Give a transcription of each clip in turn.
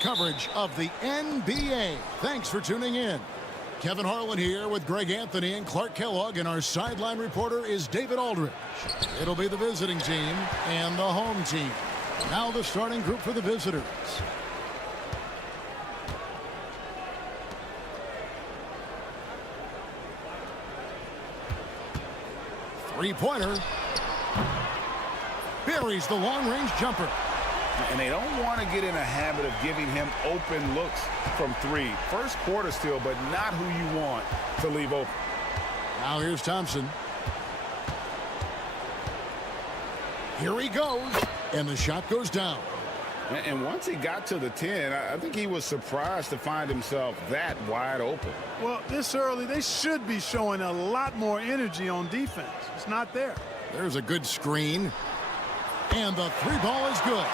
Coverage of the NBA. Thanks for tuning in. Kevin Harlan here with Greg Anthony and Clark Kellogg, and our sideline reporter is David Aldridge. It'll be the visiting team and the home team. Now the starting group for the visitors. Three-pointer. Buries the long-range jumper. And they don't want to get in a habit of giving him open looks from three. First quarter still, but not who you want to leave open. Now here's Thompson. Here he goes. And the shot goes down. And once he got to the 10, I think he was surprised to find himself that wide open. Well, this early, they should be showing a lot more energy on defense. It's not there. There's a good screen. And the three ball is good.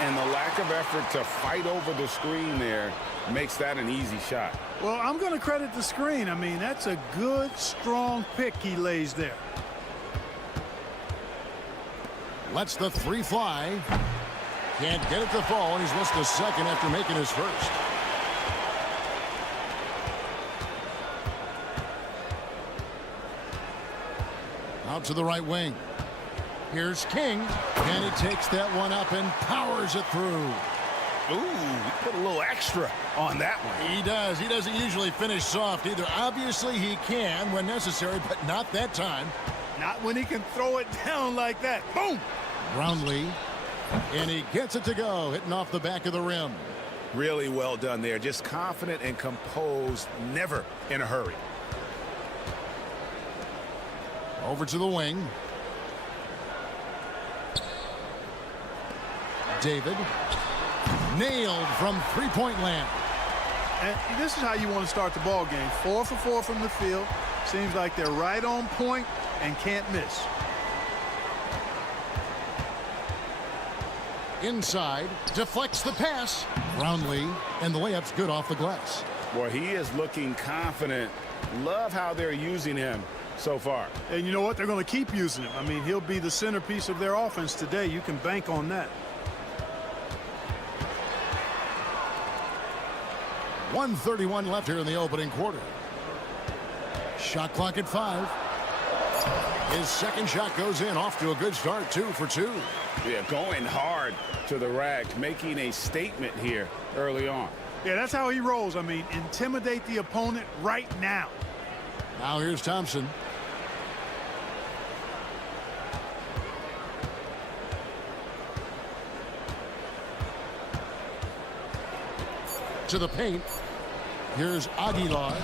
And the lack of effort to fight over the screen there makes that an easy shot. Well, I'm going to credit the screen. I mean, that's a good, strong pick he lays there. Lets the three fly. Can't get it to fall, and he's missed a second after making his first. Out to the right wing. Here's King, and he takes that one up and powers it through. Ooh, he put a little extra on that one. He does. He doesn't usually finish soft either. Obviously, he can when necessary, but not that time. Not when he can throw it down like that. Boom! Brownlee, and he gets it to go, hitting off the back of the rim. Really well done there. Just confident and composed, never in a hurry. Over to the wing. David, nailed from three-point land. And this is how you want to start the ball game. 4 for 4 from the field. Seems like they're right on point and can't miss. Inside, deflects the pass. Brownlee, and the layup's good off the glass. Boy, he is looking confident. Love how they're using him so far. And you know what? They're going to keep using him. I mean, he'll be the centerpiece of their offense today. You can bank on that. 1:31 left here in the opening quarter. Shot clock at 5. His second shot goes in, off to a good start, 2 for 2. Yeah, going hard to the rack, making a statement here early on. Yeah, that's how he rolls. I mean, intimidate the opponent right now. Now here's Thompson. To the paint. Here's Aguilar.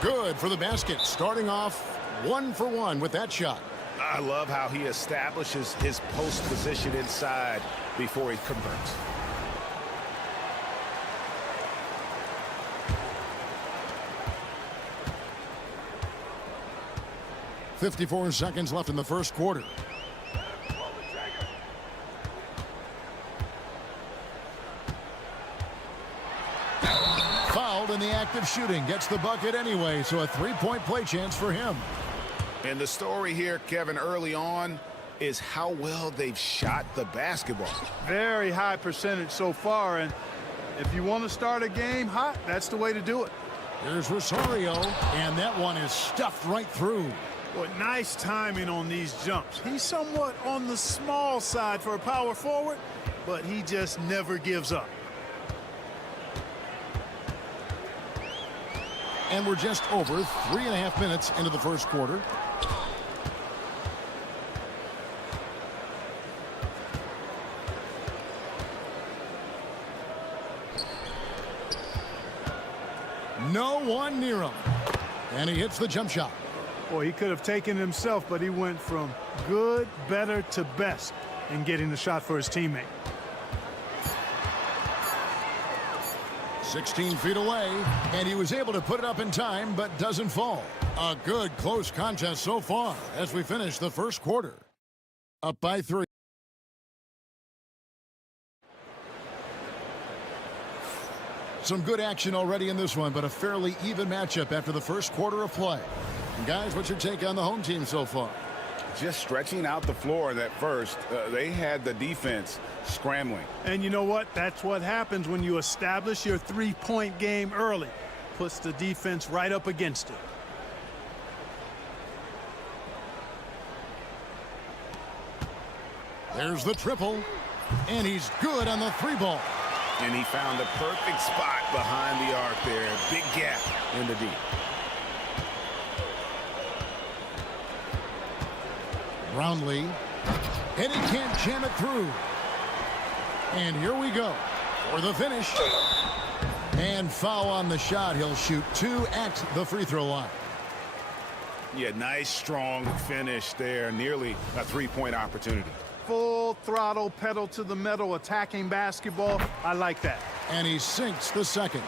Good for the basket. Starting off 1 for 1 with that shot. I love how he establishes his post position inside before he converts. .54 seconds left in the first quarter. Fouled in the act of shooting. Gets the bucket anyway, so a three-point play chance for him. And the story here, Kevin, early on is how well they've shot the basketball. Very high percentage so far, and if you want to start a game hot, that's the way to do it. Here's Rosario, and that one is stuffed right through. Well, nice timing on these jumps. He's somewhat on the small side for a power forward, but he just never gives up. And we're just over 3.5 minutes into the first quarter. No one near him. And he hits the jump shot. Boy, he could have taken it himself, but he went from good, better to best in getting the shot for his teammate. 16 feet away, and he was able to put it up in time, but doesn't fall. A good, close contest so far as we finish the first quarter. Up by 3. Some good action already in this one, but a fairly even matchup after the first quarter of play. And guys, what's your take on the home team so far? Just stretching out the floor that first. They had the defense scrambling. And you know what? That's what happens when you establish your three-point game early. Puts the defense right up against it. There's the triple, and he's good on the 3-ball. And he found the perfect spot behind the arc there. Big gap in the deep. Brownlee, and he can't jam it through. And here we go for the finish. And foul on the shot. He'll shoot 2 at the free throw line. Yeah, nice, strong finish there. Nearly a three-point opportunity. Full throttle, pedal to the metal, attacking basketball. I like that. And he sinks the second.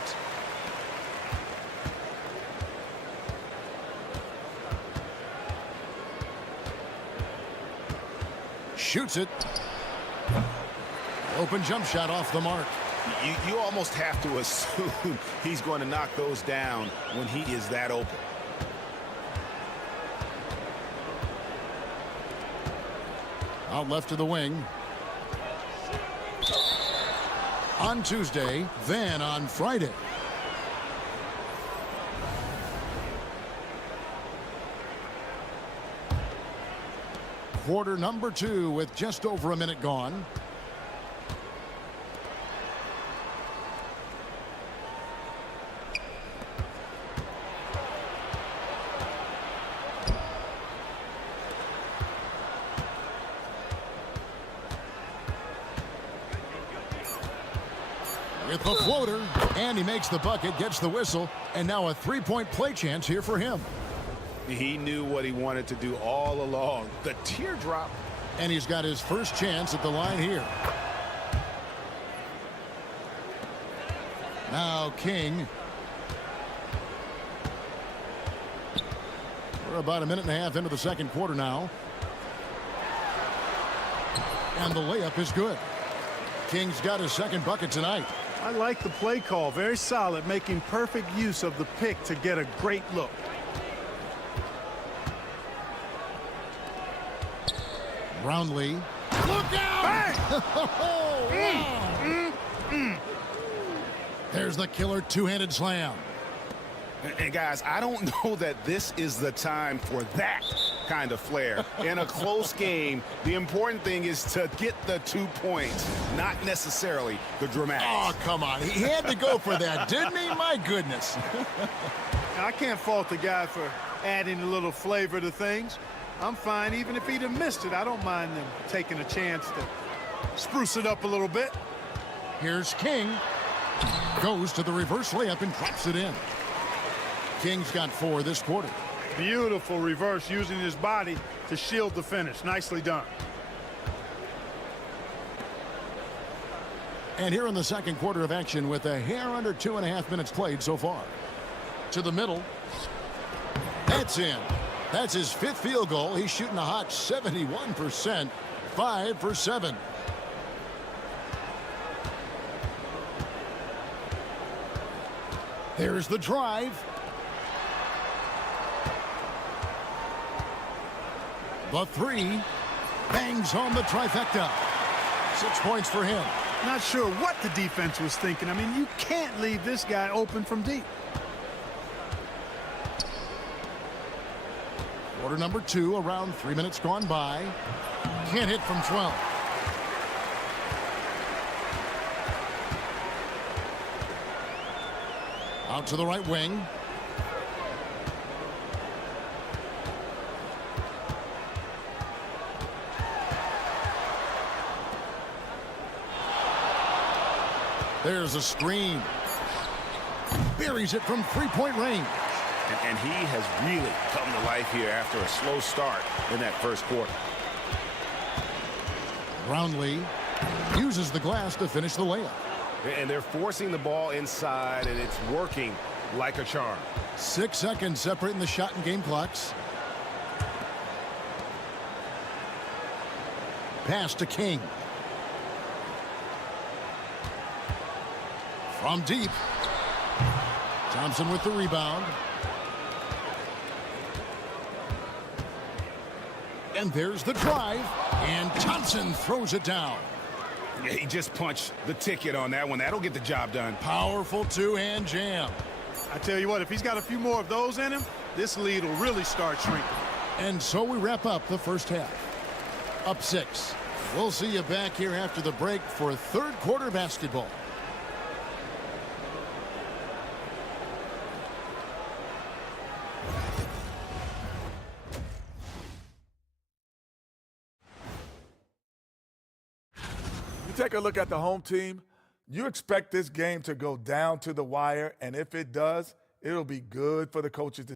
Shoots it. Open jump shot off the mark. You almost have to assume he's going to knock those down when he is that open. Out left to the wing. On Tuesday, then on Friday. Quarter number 2 with just over a minute gone. With the floater, and he makes the bucket, gets the whistle, and now a three-point play chance here for him. He knew what he wanted to do all along. The teardrop. And he's got his first chance at the line here. Now King. We're about a minute and a half into the second quarter now. And the layup is good. King's got his second bucket tonight. I like the play call. Very solid, making perfect use of the pick to get a great look. Brownlee. Look out! Wow. There's the killer two-handed slam. And guys, I don't know that this is the time for that kind of flair. In a close game, the important thing is to get the 2 points, not necessarily the dramatics. Oh, come on. He had to go for that, didn't he? My goodness. I can't fault the guy for adding a little flavor to things. I'm fine even if he'd have missed it. I don't mind them taking a chance to spruce it up a little bit. Here's King. Goes to the reverse layup and drops it in. King's got 4 this quarter. Beautiful reverse, using his body to shield the finish. Nicely done. And here in the second quarter of action with a hair under 2.5 minutes played so far. To the middle. That's in. That's his 5th field goal. He's shooting a hot 71%. 5 for 7. There's the drive. The 3 bangs home the trifecta. 6 points for him. Not sure what the defense was thinking. I mean, you can't leave this guy open from deep. Quarter number 2, around 3 minutes gone by. Can't hit from 12. Out to the right wing. There's a screen. Buries it from three-point range. And he has really come to life here after a slow start in that first quarter. Brownlee uses the glass to finish the layup. And they're forcing the ball inside, and it's working like a charm. 6 seconds separating the shot and game clocks. Pass to King. From deep. Thompson with the rebound. And there's the drive. And Thompson throws it down. Yeah, he just punched the ticket on that one. That'll get the job done. Powerful two-hand jam. I tell you what, if he's got a few more of those in him, this lead will really start shrinking. And so we wrap up the first half. Up 6. We'll see you back here after the break for third quarter basketball. Take a look at the home team. You expect this game to go down to the wire, and if it does, it'll be good for the coaches.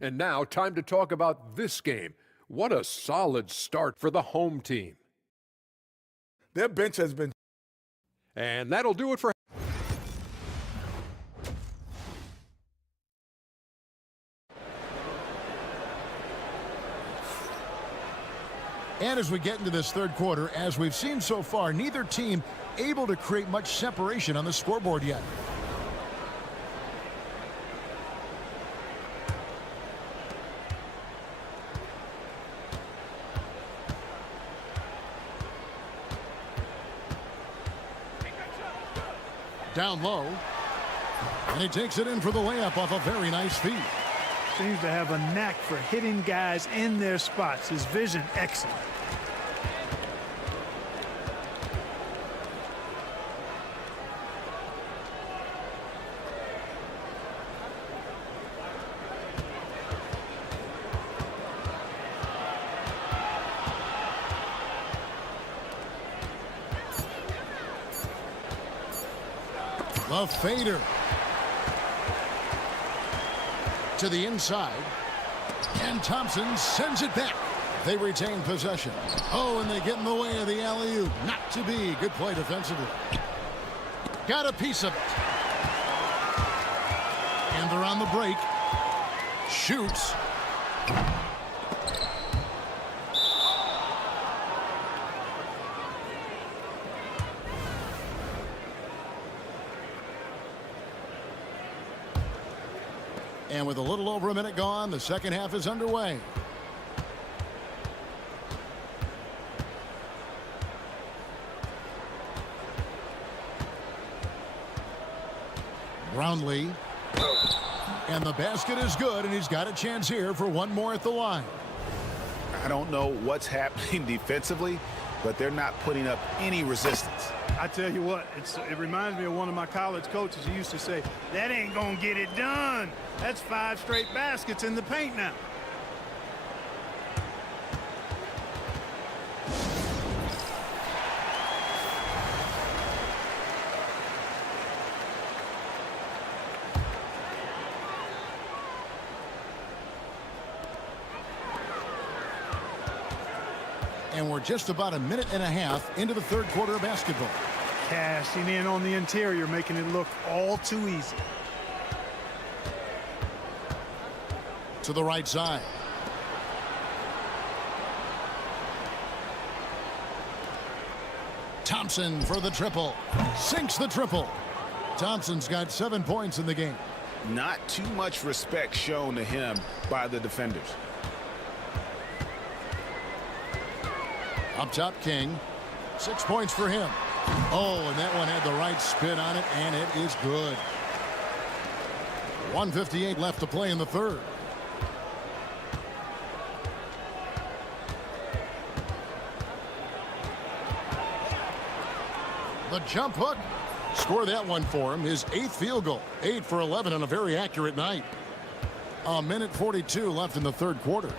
And now, time to talk about this game. What a solid start for the home team. Their bench has been... And that'll do it for... And as we get into this third quarter, as we've seen so far, neither team able to create much separation on the scoreboard yet. Down low. And he takes it in for the layup off a very nice feed. Seems to have a knack for hitting guys in their spots. His vision excellent. The fader. To the inside. And Thompson sends it back. They retain possession. Oh, and they get in the way of the alley-oop. Not to be. Good play defensively. Got a piece of it. And they're on the break. Shoots. And with a little over a minute gone, the second half is underway. Brownlee. And the basket is good, and he's got a chance here for one more at the line. I don't know what's happening defensively, but they're not putting up any resistance. I tell you what, it reminds me of one of my college coaches who used to say, that ain't gonna get it done. That's 5 straight baskets in the paint now. And we're just about a minute and a half into the third quarter of basketball. Cashing in on the interior, making it look all too easy. To the right side. Thompson for the triple. Sinks the triple. Thompson's got 7 points in the game. Not too much respect shown to him by the defenders. Up top, King. 6 points for him. Oh, and that one had the right spin on it, and it is good. 1:58 left to play in the third. The jump hook. Score that one for him. His 8th field goal. 8 for 11 on a very accurate night. A minute 42 left in the third quarter.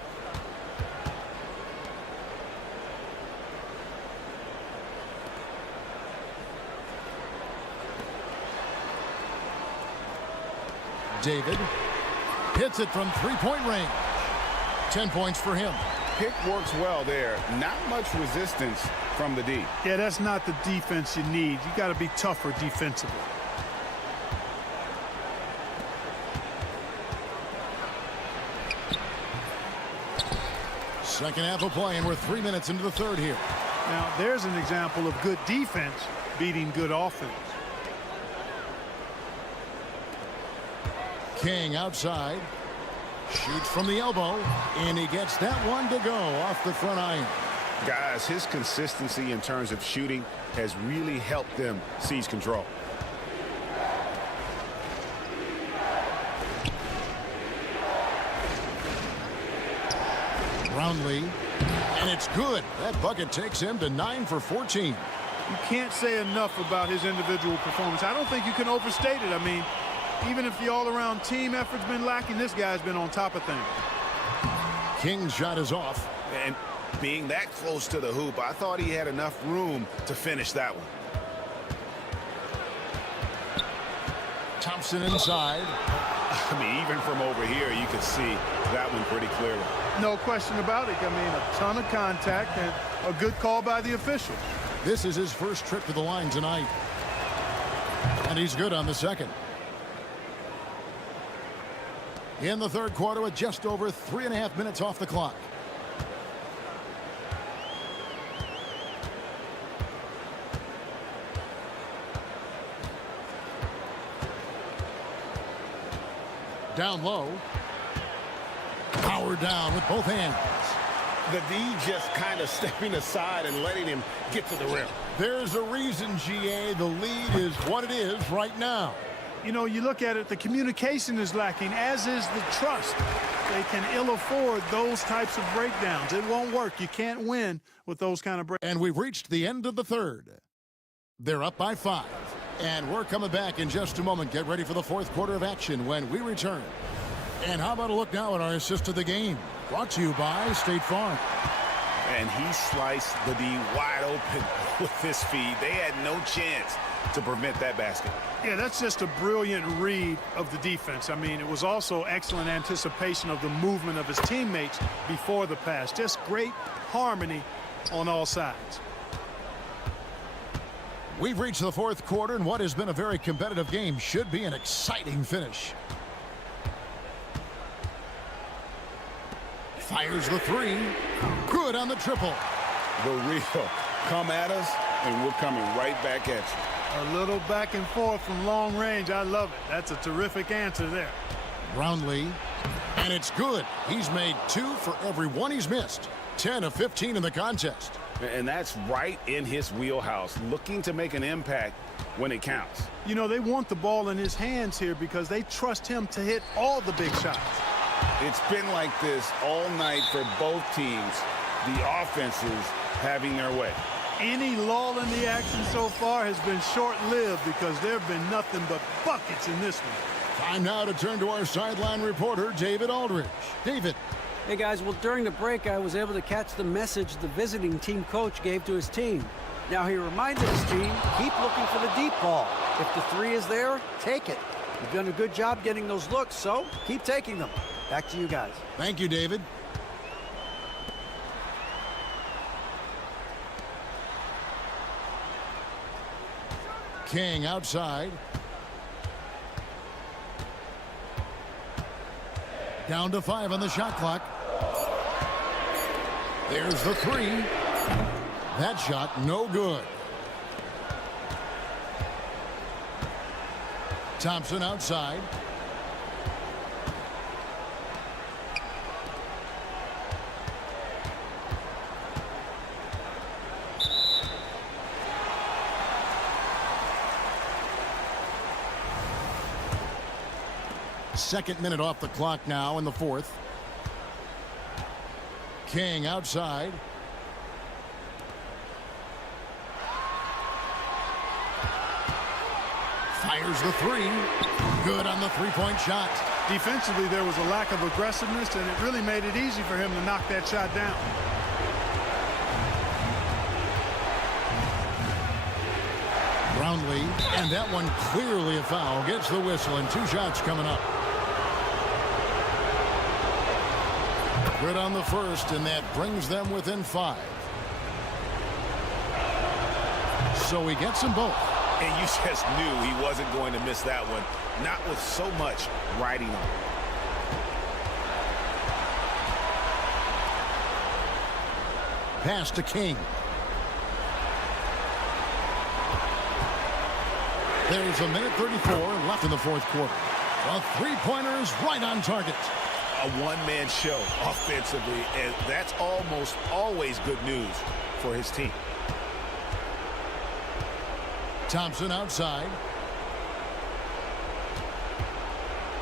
David hits it from three-point range. 10 points for him. Pick works well there. Not much resistance from the D. Yeah, that's not the defense you need. You got to be tougher defensively. Second half of play, and we're 3 minutes into the third here. Now, there's an example of good defense beating good offense. King outside. Shoots from the elbow, and he gets that one to go off the front iron. Guys, his consistency in terms of shooting has really helped them seize control. Brownlee, and it's good. That bucket takes him to 9 for 14. You can't say enough about his individual performance. I don't think you can overstate it. I mean, even if the all-around team effort's been lacking, this guy's been on top of things. King's shot is off. And being that close to the hoop, I thought he had enough room to finish that one. Thompson inside. I mean, even from over here, you can see that one pretty clearly. No question about it. I mean, a ton of contact and a good call by the official. This is his first trip to the line tonight. And he's good on the second. In the third quarter with just over 3.5 minutes off the clock. Down low. Power down with both hands. The D just kind of stepping aside and letting him get to the rim. There's a reason, GA, the lead is what it is right now. You know, you look at it, the communication is lacking, as is the trust. They can ill afford those types of breakdowns. It won't work. You can't win with those kind of breakdowns. And we've reached the end of the third. They're up by 5. And we're coming back in just a moment. Get ready for the fourth quarter of action when we return. And how about a look now at our assist of the game? Brought to you by State Farm. And he sliced the D wide open with his feed. They had no chance to prevent that basket. Yeah, that's just a brilliant read of the defense. I mean, it was also excellent anticipation of the movement of his teammates before the pass. Just great harmony on all sides. We've reached the fourth quarter, and what has been a very competitive game should be an exciting finish. Fires the three. Good on the triple. The real come at us, and we're coming right back at you. A little back and forth from long range. I love it. That's a terrific answer there. Brownlee, and it's good. He's made 2 for every one he's missed. 10 of 15 in the contest. And that's right in his wheelhouse, looking to make an impact when it counts. You know, they want the ball in his hands here because they trust him to hit all the big shots. It's been like this all night for both teams. The offenses having their way. Any lull in the action so far has been short-lived because there have been nothing but buckets in this one. Time now to turn to our sideline reporter, David Aldridge. David. Hey, guys, well, during the break, I was able to catch the message the visiting team coach gave to his team. Now, he reminded his team, keep looking for the deep ball. If the three is there, take it. You've done a good job getting those looks, so keep taking them. Back to you guys. Thank you, David. King outside. Down to 5 on the shot clock. There's the three. That shot no good. Thompson outside. Second minute off the clock now in the fourth. King outside. Fires the three. Good on the three-point shot. Defensively, there was a lack of aggressiveness, and it really made it easy for him to knock that shot down. Brownlee, and that one clearly a foul. Gets the whistle, and 2 shots coming up. Good on the first, and that brings them within 5. So he gets them both. And you just knew he wasn't going to miss that one. Not with so much riding on it. Pass to King. There's a minute 34 left in the fourth quarter. The three-pointer is right on target. A one-man show offensively, and that's almost always good news for his team. Thompson outside.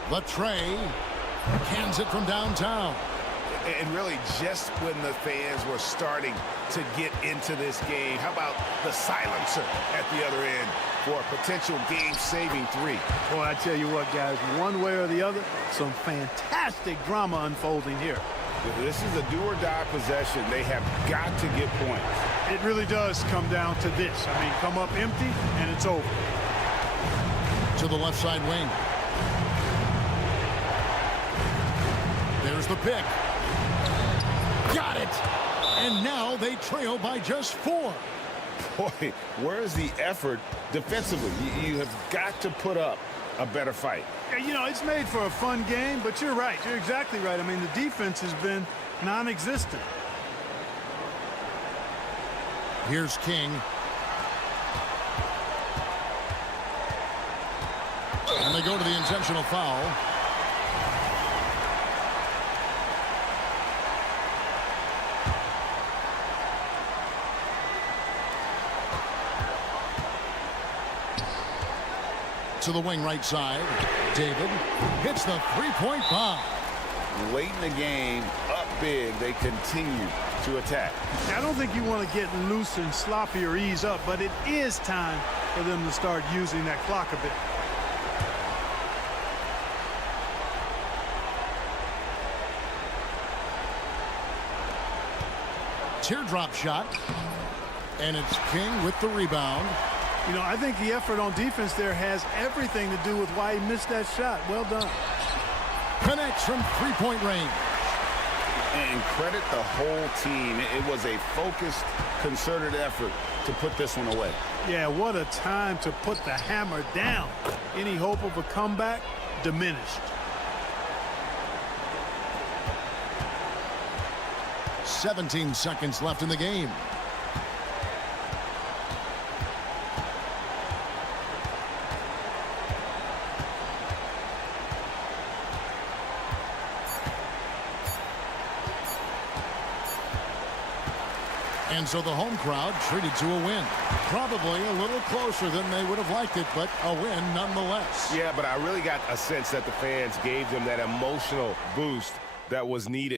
Latre cans it from downtown. And really, just when the fans were starting to get into this game, how about the silencer at the other end for a potential game-saving three? Boy, I tell you what, guys, one way or the other, some fantastic drama unfolding here. This is a do-or-die possession. They have got to get points. It really does come down to this. I mean, come up empty, and it's over. To the left side wing. There's the pick. Got it. And now they trail by just 4. Boy, where's the effort defensively? You have got to put up a better fight. Yeah, you know, it's made for a fun game, but you're right. You're exactly right. I mean, the defense has been non-existent. Here's King. And they go to the intentional foul. To the wing right side. David hits the three-point bomb. Late in the game, up big, they continue to attack. Now, I don't think you want to get loose and sloppy or ease up, but it is time for them to start using that clock a bit. Teardrop shot. And it's King with the rebound. You know, I think the effort on defense there has everything to do with why he missed that shot. Well done. Connects from three-point range. And credit the whole team. It was a focused, concerted effort to put this one away. Yeah, what a time to put the hammer down. Any hope of a comeback diminished. 17 seconds left in the game. And so the home crowd treated to a win. Probably a little closer than they would have liked it, but a win nonetheless. Yeah, but I really got a sense that the fans gave them that emotional boost that was needed.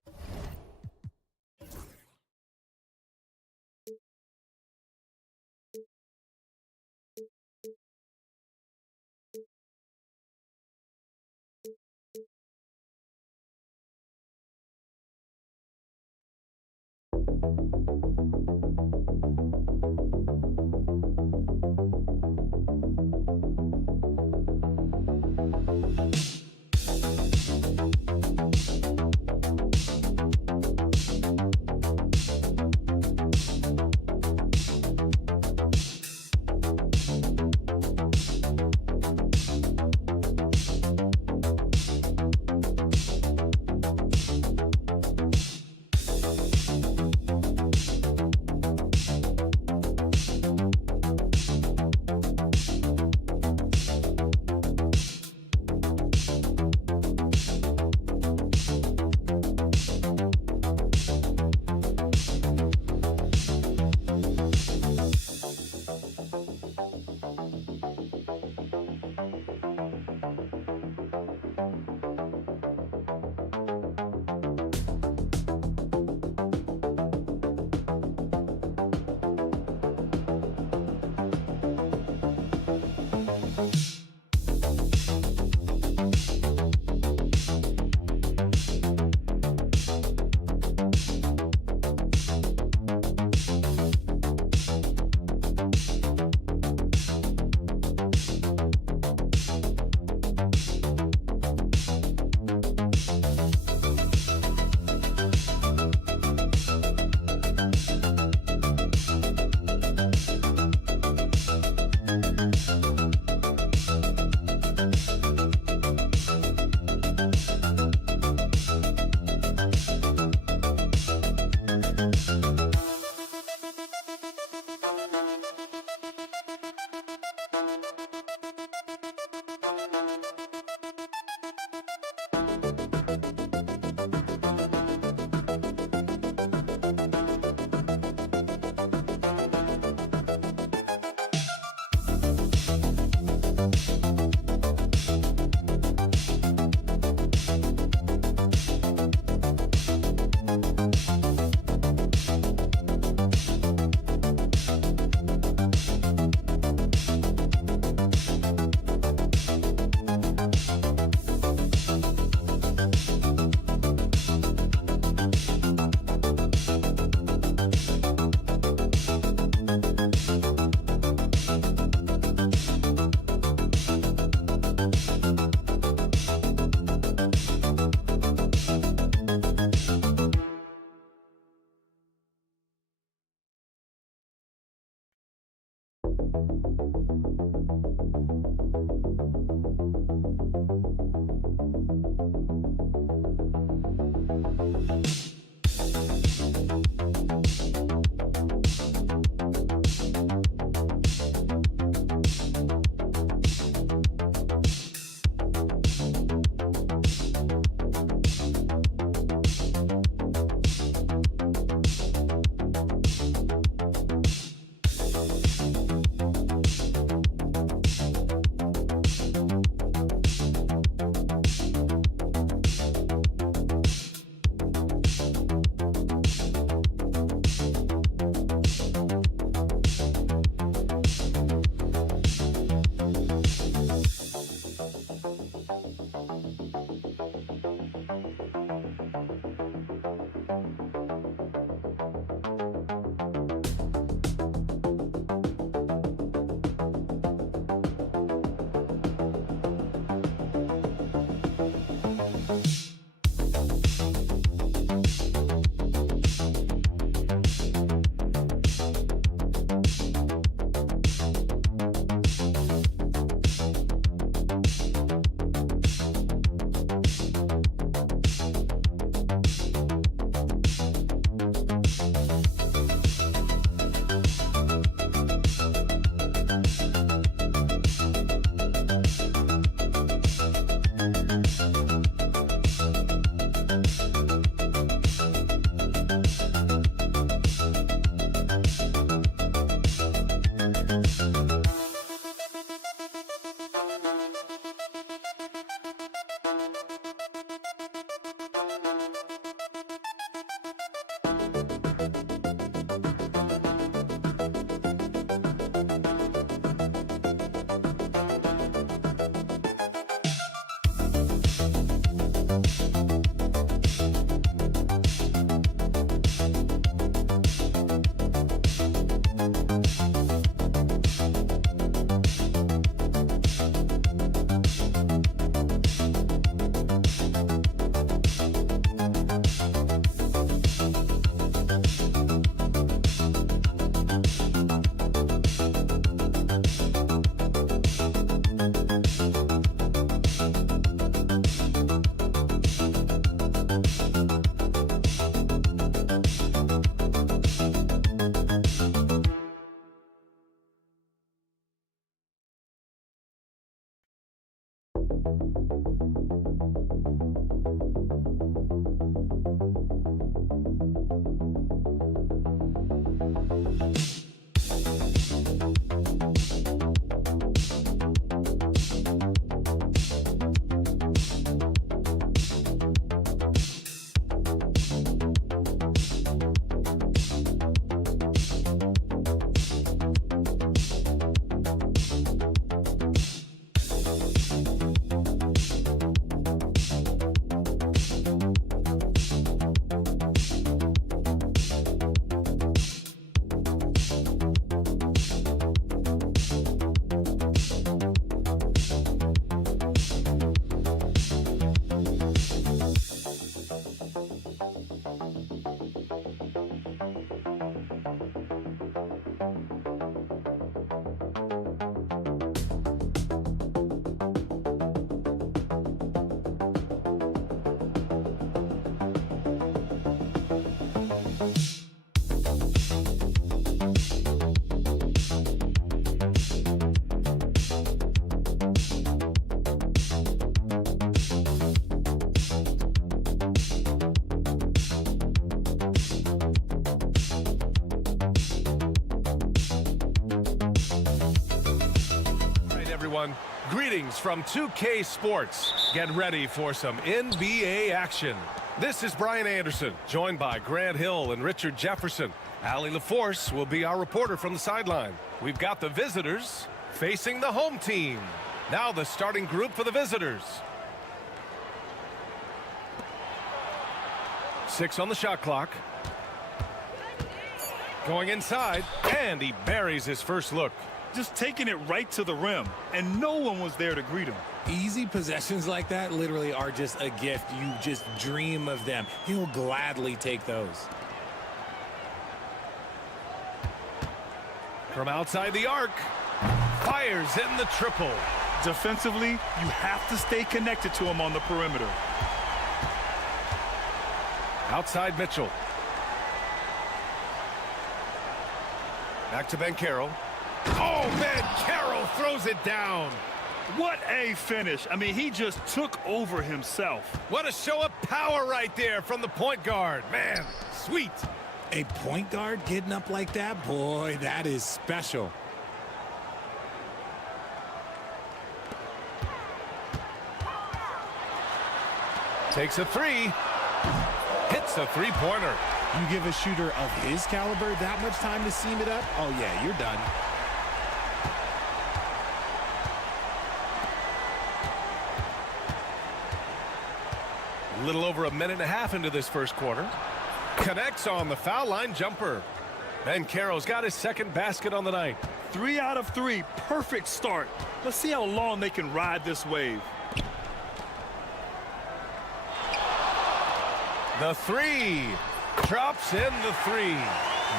everyone. Greetings from 2K Sports. Get ready for some NBA action. This is Brian Anderson, joined by Grant Hill and Richard Jefferson. Allie LaForce will be our reporter from the sideline. We've got the visitors facing the home team. Now the starting group for the visitors. 6 on the shot clock. Going inside, and he buries his first look. Just taking it right to the rim, and no one was there to greet him. Easy possessions like that literally are just a gift. You just dream of them. He'll gladly take those. From outside the arc. Fires in the triple. Defensively, you have to stay connected to him on the perimeter. Outside Mitchell. Back to Ben Carroll. Oh, Ben Carroll throws it down. What a finish. I mean, he just took over himself. What a show of power right there from the point guard. Man, sweet. A point guard getting up like that? Boy, that is special. Takes a three. Hits a three-pointer. You give a shooter of his caliber that much time to seam it up? Oh, yeah, you're done. A little over a minute and a half into this first quarter. Connects on the foul line jumper. Ben Carroll's got his second basket on the night. 3 out of 3. Perfect start. Let's see how long they can ride this wave. The three. Drops in the three.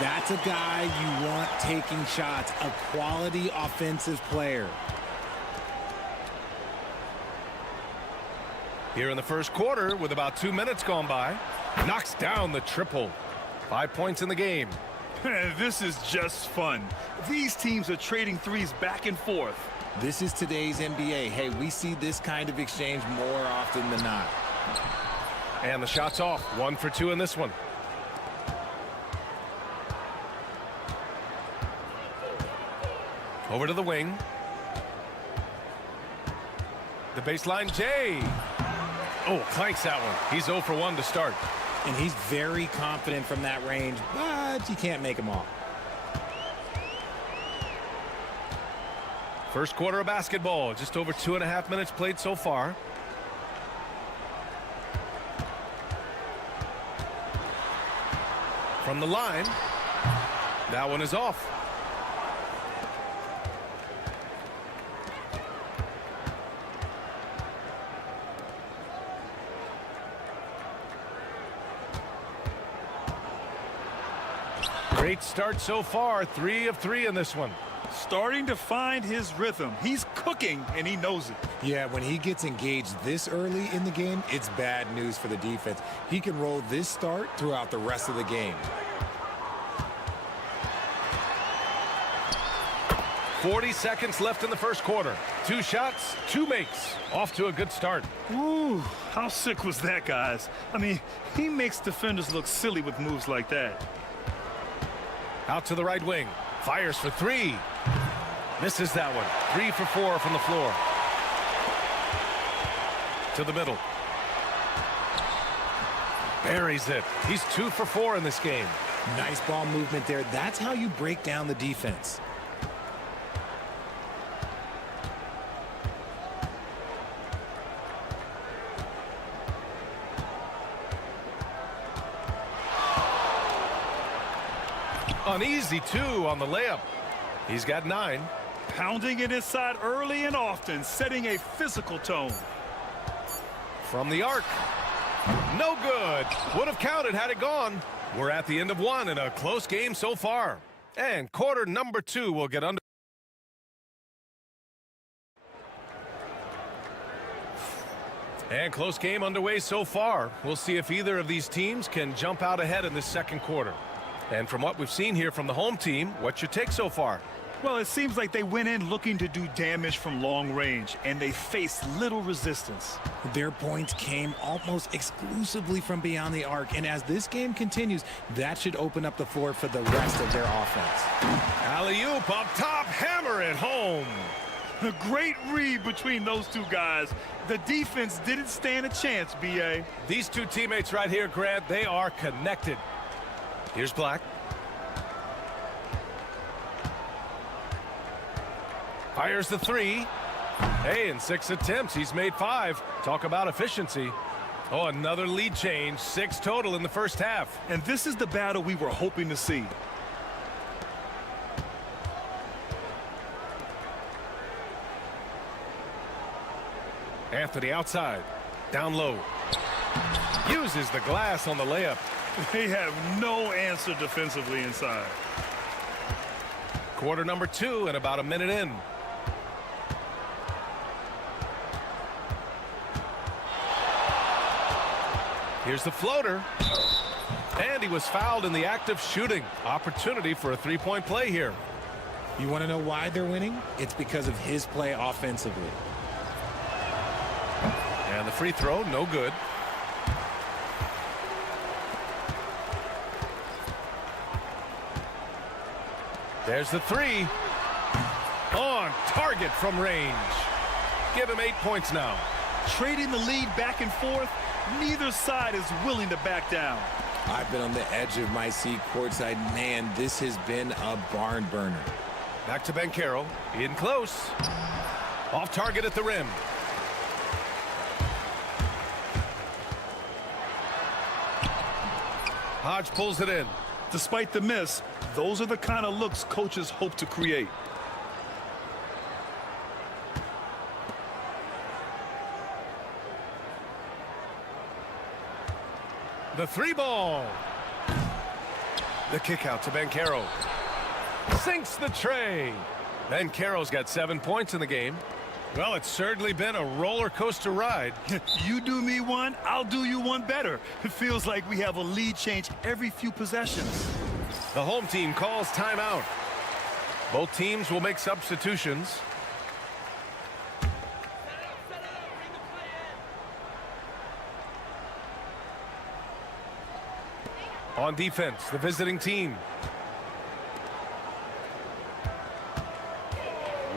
That's a guy you want taking shots. A quality offensive player. Here in the first quarter with about 2 minutes gone by. Knocks down the triple. 5 points in the game. This is just fun. These teams are trading threes back and forth. This is today's NBA. Hey, we see this kind of exchange more often than not. And the shot's off. 1 for 2 in this one. Over to the wing. The baseline, Jay. Oh, clanks that one. He's 0 for 1 to start. And he's very confident from that range, but you can't make him all. First quarter of basketball. Just over 2.5 minutes played so far. From the line. That one is off. Great start so far. 3 of 3 in this one. Starting to find his rhythm. He's cooking, and he knows it. Yeah, when he gets engaged this early in the game, it's bad news for the defense. He can roll this start throughout the rest of the game. 40 seconds left in the first quarter. 2 shots, 2 makes. Off to a good start. Ooh, how sick was that, guys? I mean, he makes defenders look silly with moves like that. Out to the right wing. Fires for 3. Misses that one. 3 for 4 from the floor. To the middle. Buries it. He's 2 for 4 in this game. Nice ball movement there. That's how you break down the defense. Uneasy 2 on the layup. He's got 9. Pounding it inside early and often, setting a physical tone. From the arc. No good. Would have counted had it gone. We're at the end of 1 in a close game so far. And quarter number 2 will get under. And close game underway so far. We'll see if either of these teams can jump out ahead in this second quarter. And from what we've seen here from the home team, what's your take so far? Well, it seems like they went in looking to do damage from long range, and they faced little resistance. Their points came almost exclusively from beyond the arc, and as this game continues, that should open up the floor for the rest of their offense. Alley-oop up top, hammer it home. A great read between those two guys. The defense didn't stand a chance, B.A. These two teammates right here, Grant, they are connected. Here's Black. Fires the 3. Hey, in 6 attempts, he's made 5. Talk about efficiency. Oh, another lead change. 6 total in the first half. And this is the battle we were hoping to see. Anthony outside. Down low. Uses the glass on the layup. They have no answer defensively inside. Quarter number 2 and about a minute in. Here's the floater. And he was fouled in the act of shooting. Opportunity for a three-point play here. You want to know why they're winning? It's because of his play offensively. And the free throw, no good. There's the three. On target from range. Give him 8 points now. Trading the lead back and forth, neither side is willing to back down. I've been on the edge of my seat courtside. Man, this has been a barn burner. Back to Banchero. In close. Off target at the rim. Hodge pulls it in. Despite the miss, those are the kind of looks coaches hope to create. The three ball. The kick out to Banchero. Sinks the tray. Banchero's got 7 points in the game. Well, it's certainly been a roller coaster ride. You do me one, I'll do you one better. It feels like we have a lead change every few possessions. The home team calls timeout. Both teams will make substitutions. On defense, the visiting team.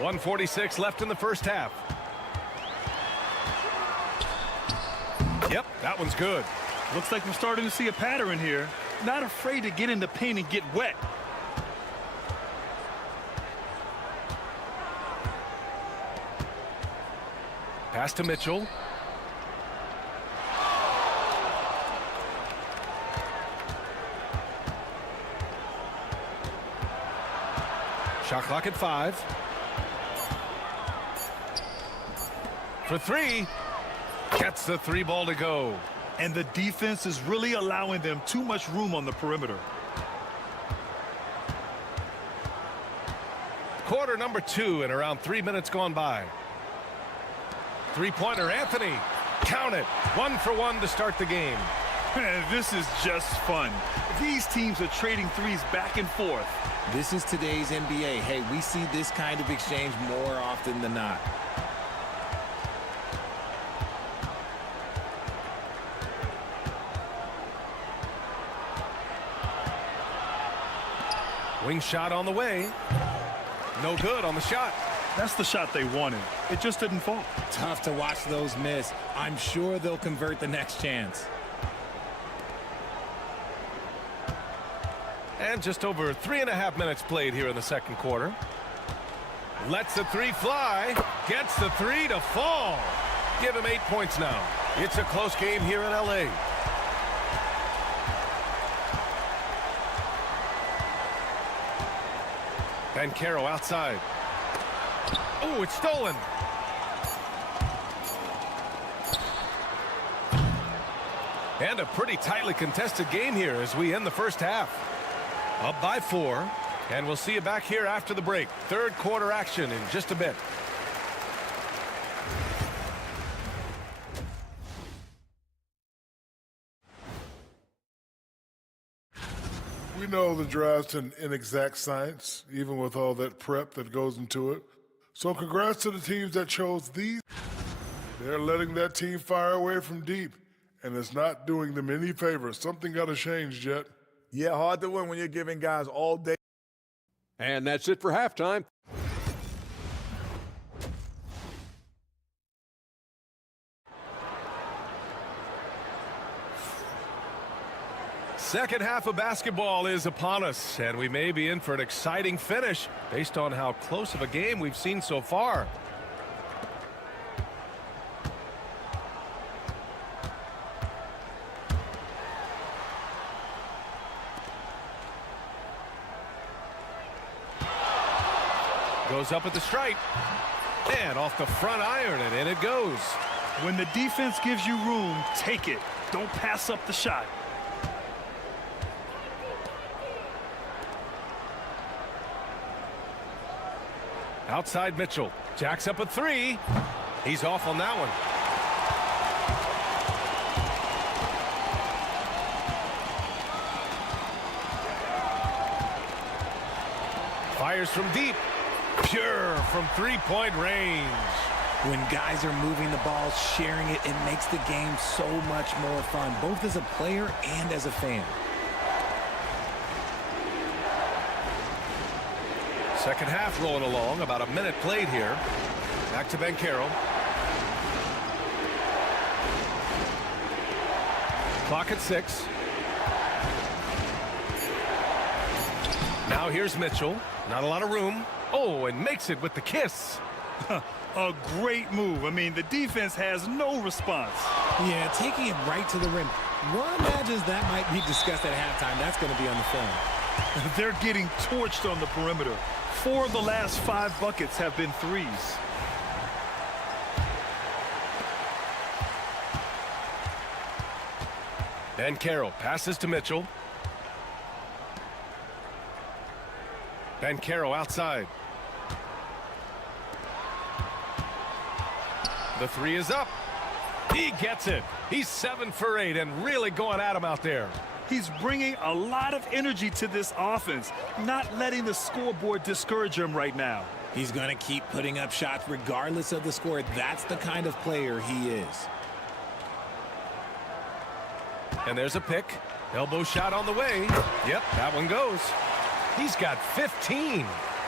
1:46 left in the first half. Yep, that one's good. Looks like we're starting to see a pattern here. Not afraid to get in the paint and get wet. Pass to Mitchell. Shot clock at 5. For 3. Gets the 3 ball to go. And the defense is really allowing them too much room on the perimeter. Quarter number 2 and around 3 minutes gone by. Three-pointer, Anthony. Count it. 1 for 1 to start the game. This is just fun. These teams are trading threes back and forth. This is today's NBA. Hey, we see this kind of exchange more often than not. Wing shot on the way. No good on the shot. That's the shot they wanted. It just didn't fall. Tough to watch those miss. I'm sure they'll convert the next chance. And just over 3.5 minutes played here in the second quarter. Lets the 3 fly. Gets the 3 to fall. Give him 8 points now. It's a close game here in LA. Banchero outside. Oh, it's stolen. And a pretty tightly contested game here as we end the first half. Up by 4, and we'll see you back here after the break. Third quarter action in just a bit. We know the draft's an inexact science, even with all that prep that goes into it. So congrats to the teams that chose these. They're letting that team fire away from deep, and it's not doing them any favors. Something got to change, Jet. Yeah, hard to win when you're giving guys all day. And that's it for halftime. Second half of basketball is upon us, and we may be in for an exciting finish based on how close of a game we've seen so far. Goes up at the stripe. And off the front iron, and in it goes. When the defense gives you room, take it. Don't pass up the shot. Outside Mitchell. Jacks up a three. He's off on that one. Fires from deep. Pure from three-point range. When guys are moving the ball, sharing it, it makes the game so much more fun, both as a player and as a fan. Second half rolling along. About a minute played here. Back to Banchero. Clock at 6. Now here's Mitchell. Not a lot of room. Oh, and makes it with the kiss. A great move. I mean, the defense has no response. Yeah, taking it right to the rim. One imagines that might be discussed at halftime. That's going to be on the film. They're getting torched on the perimeter. 4 of the last 5 buckets have been threes. Banchero passes to Mitchell. Banchero outside. The three is up. He gets it. He's 7 for 8 and really going at him out there. He's bringing a lot of energy to this offense, not letting the scoreboard discourage him right now. He's going to keep putting up shots regardless of the score. That's the kind of player he is. And there's a pick. Elbow shot on the way. Yep, that one goes. He's got 15.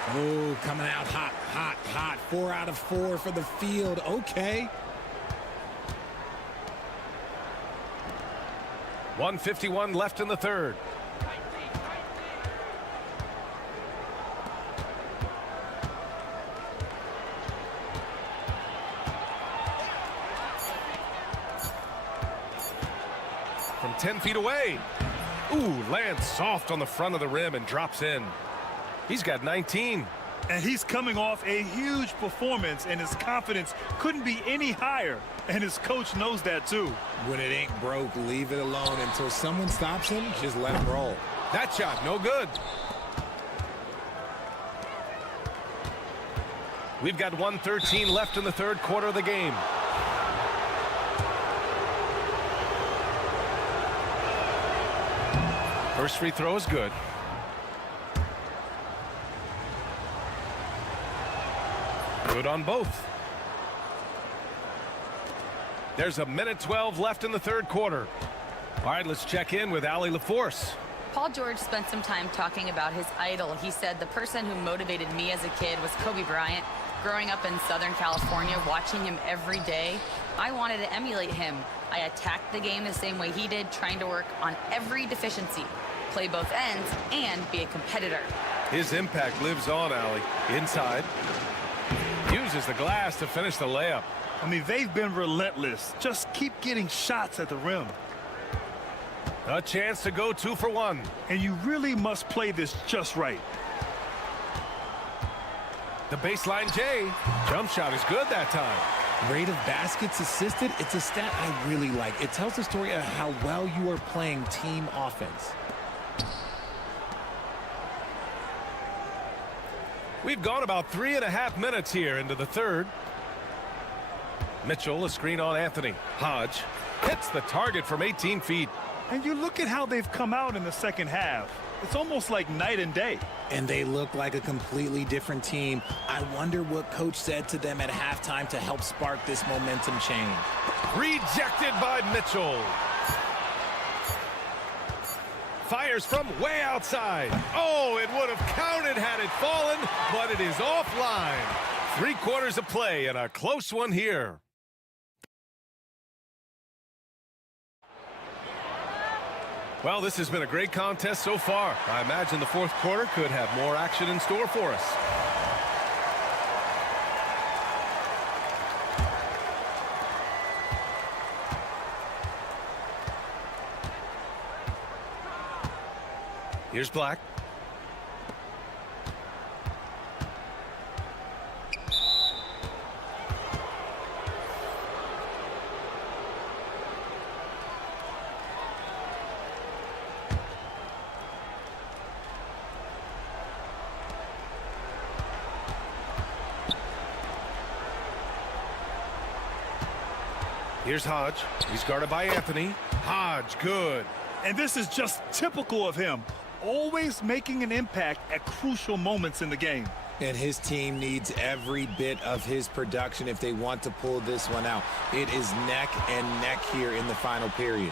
Oh, coming out hot, hot, hot. 4 out of 4 for the field. Okay. 1:51 left in the third. From 10 feet away. Ooh, lands soft on the front of the rim and drops in. He's got 19. And he's coming off a huge performance, and his confidence couldn't be any higher. And his coach knows that, too. When it ain't broke, leave it alone. Until someone stops him, just let him roll. That shot, no good. We've got 1:13 left in the third quarter of the game. First free throw is good. Good on both. There's 1:12 left in the third quarter. All right, let's check in with Allie LaForce. Paul George spent some time talking about his idol. He said, the person who motivated me as a kid was Kobe Bryant. Growing up in Southern California, watching him every day, I wanted to emulate him. I attacked the game the same way he did, trying to work on every deficiency, play both ends, and be a competitor. His impact lives on, Allie. Inside. Uses the glass to finish the layup. I mean, they've been relentless. Just keep getting shots at the rim. A chance to go 2 for 1. And you really must play this just right. The baseline J. Jump shot is good that time. Rate of baskets assisted, it's a stat I really like. It tells the story of how well you are playing team offense. We've gone about 3.5 minutes here into the third. Mitchell, a screen on Anthony. Hodge hits the target from 18 feet. And you look at how they've come out in the second half. It's almost like night and day. And they look like a completely different team. I wonder what coach said to them at halftime to help spark this momentum change. Rejected by Mitchell. Fires from way outside. Oh, it would have counted had it fallen, but it is offline. 3 quarters of play and a close one here. Well, this has been a great contest so far. I imagine the fourth quarter could have more action in store for us. Here's Black. Here's Hodge. He's guarded by Anthony. Hodge, good. And this is just typical of him, always making an impact at crucial moments in the game. And his team needs every bit of his production if they want to pull this one out. It is neck and neck here in the final period.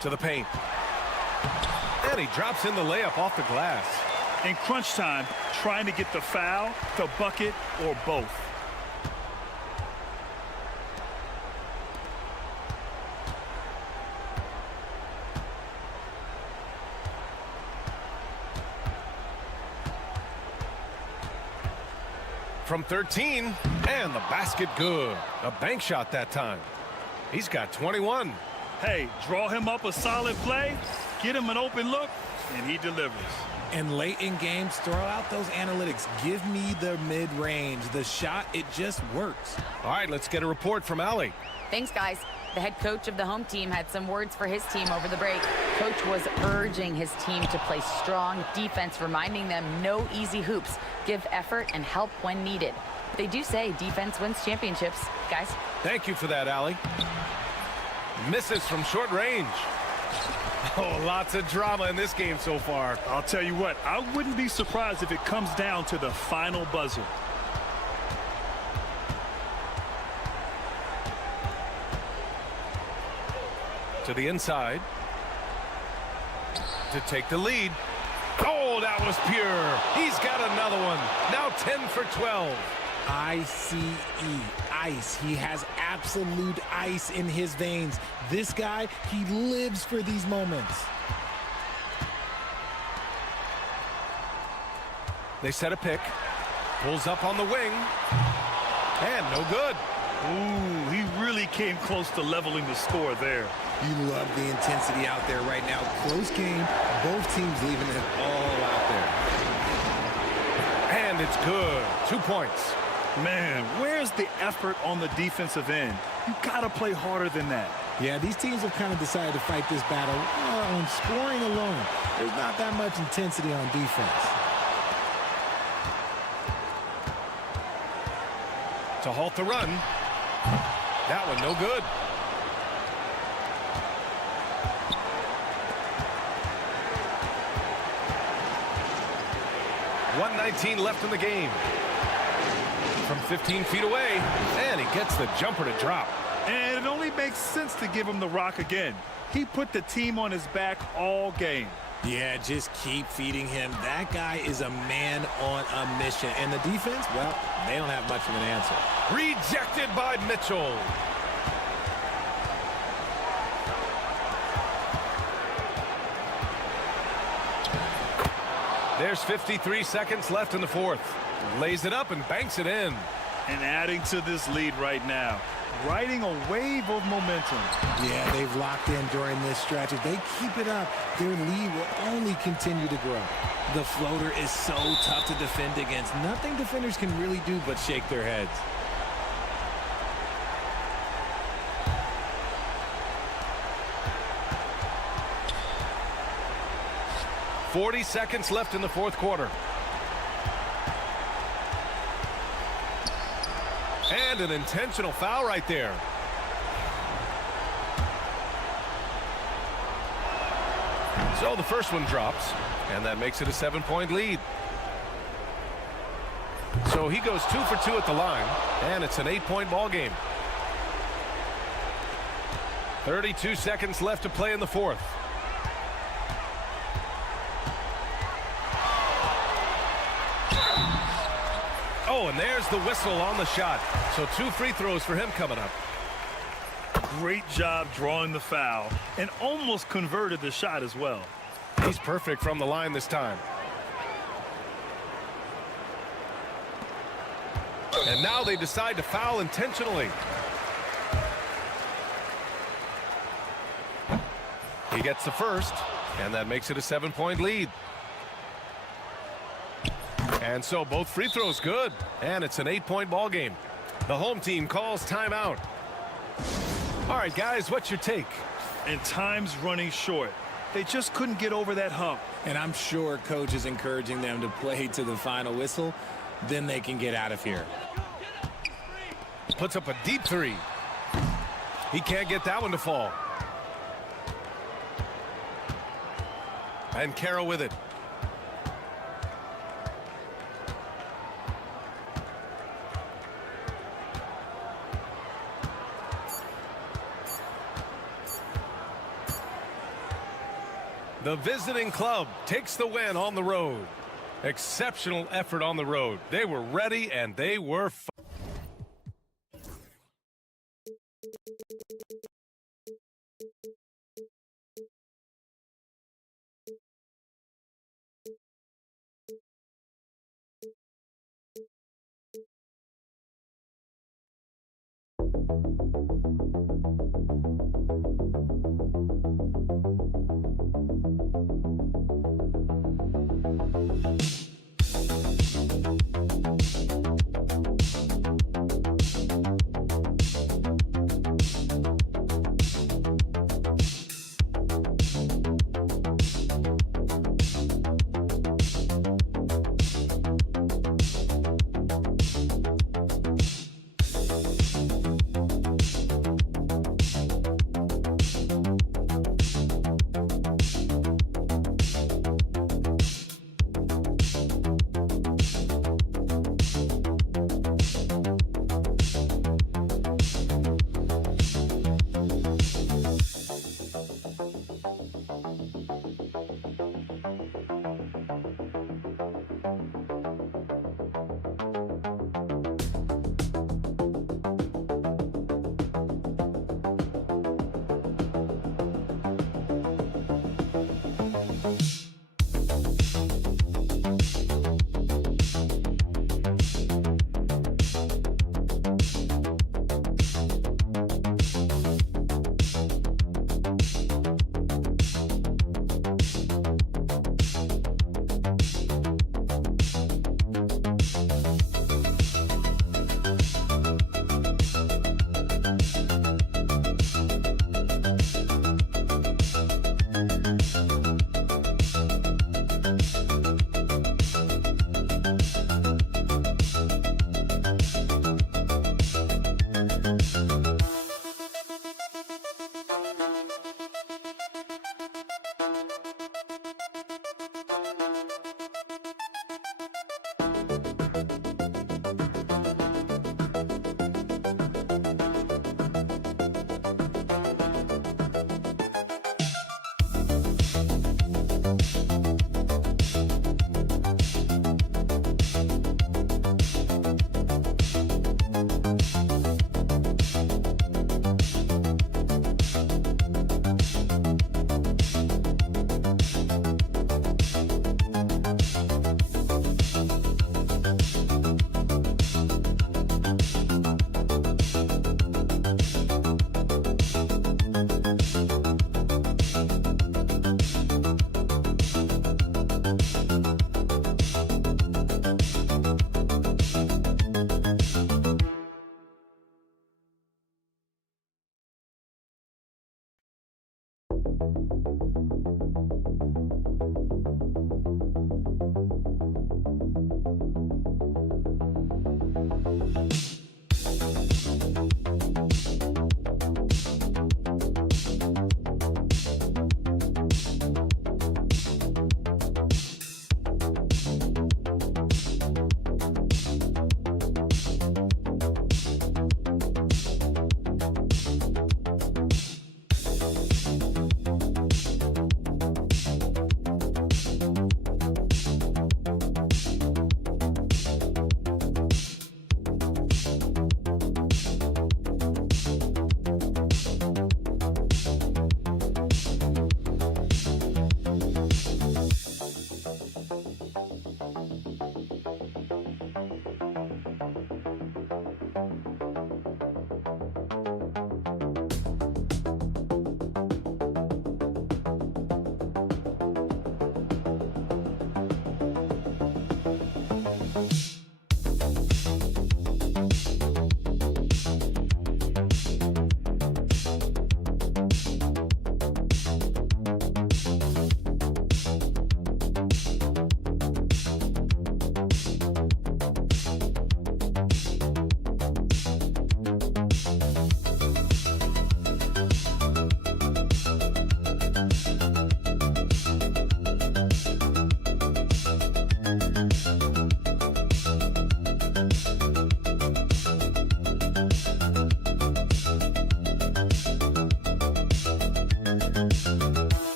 To the paint. And he drops in the layup off the glass. In crunch time, trying to get the foul, the bucket, or both. From 13, and the basket good. A bank shot that time. He's got 21. Hey, draw him up a solid play, get him an open look, and he delivers. And late in games, throw out those analytics. Give me the mid-range. The shot, it just works. All right, let's get a report from Allie. Thanks, guys. The head coach of the home team had some words for his team over the break. Coach was urging his team to play strong defense, reminding them no easy hoops, give effort, and help when needed. They do say defense wins championships, guys. Thank you for that, Allie. Misses from short range. Oh, lots of drama in this game so far. I'll tell you what, I wouldn't be surprised if it comes down to the final buzzer. To the inside. To take the lead. Oh, that was pure. He's got another one. Now 10 for 12. ICE, ice. He has absolute ice in his veins. This guy, he lives for these moments. They set a pick. Pulls up on the wing. And no good. Ooh, he really came close to leveling the score there. You love the intensity out there right now. Close game, both teams leaving it all out there. And it's good. 2 points. Man, where's the effort on the defensive end? You gotta play harder than that. Yeah, these teams have kind of decided to fight this battle on scoring alone. There's not that much intensity on defense. To halt the run. That one no good. .119 left in the game. From 15 feet away, and he gets the jumper to drop. And it only makes sense to give him the rock again. He put the team on his back all game. Yeah, just keep feeding him. That guy is a man on a mission. And the defense, well, they don't have much of an answer. Rejected by Mitchell. There's 53 seconds left in the fourth. Lays it up and banks it in. And adding to this lead right now. Riding a wave of momentum. Yeah, they've locked in during this stretch. If they keep it up, their lead will only continue to grow. The floater is so tough to defend against. Nothing defenders can really do but shake their heads. .40 seconds left in the fourth quarter. And an intentional foul right there. So the first one drops, and that makes it a 7-point lead. So he goes 2 for 2 at the line, and it's an 8-point ball game. 32 seconds left to play in the fourth. Oh, and there's the whistle on the shot. So 2 free throws for him coming up. Great job drawing the foul and almost converted the shot as well. He's perfect from the line this time. And now they decide to foul intentionally. He gets the first, and that makes it a 7-point lead. And so both free throws good, and it's an 8-point ball game. The home team calls timeout. All right, guys, what's your take? And time's running short. They just couldn't get over that hump. And I'm sure coach is encouraging them to play to the final whistle. Then they can get out of here. Puts up a deep three. He can't get that one to fall. And Carroll with it. The visiting club takes the win on the road. Exceptional effort on the road. They were ready and they were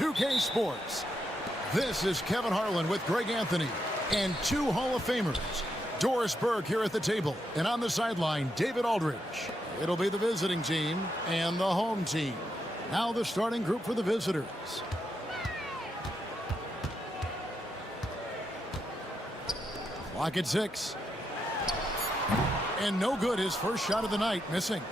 2K Sports. This is Kevin Harlan with Greg Anthony and two Hall of Famers. Doris Burke here at the table, and on the sideline, David Aldridge. It'll be the visiting team and the home team. Now the starting group for the visitors. Clock at 6. And no good, his first shot of the night, missing.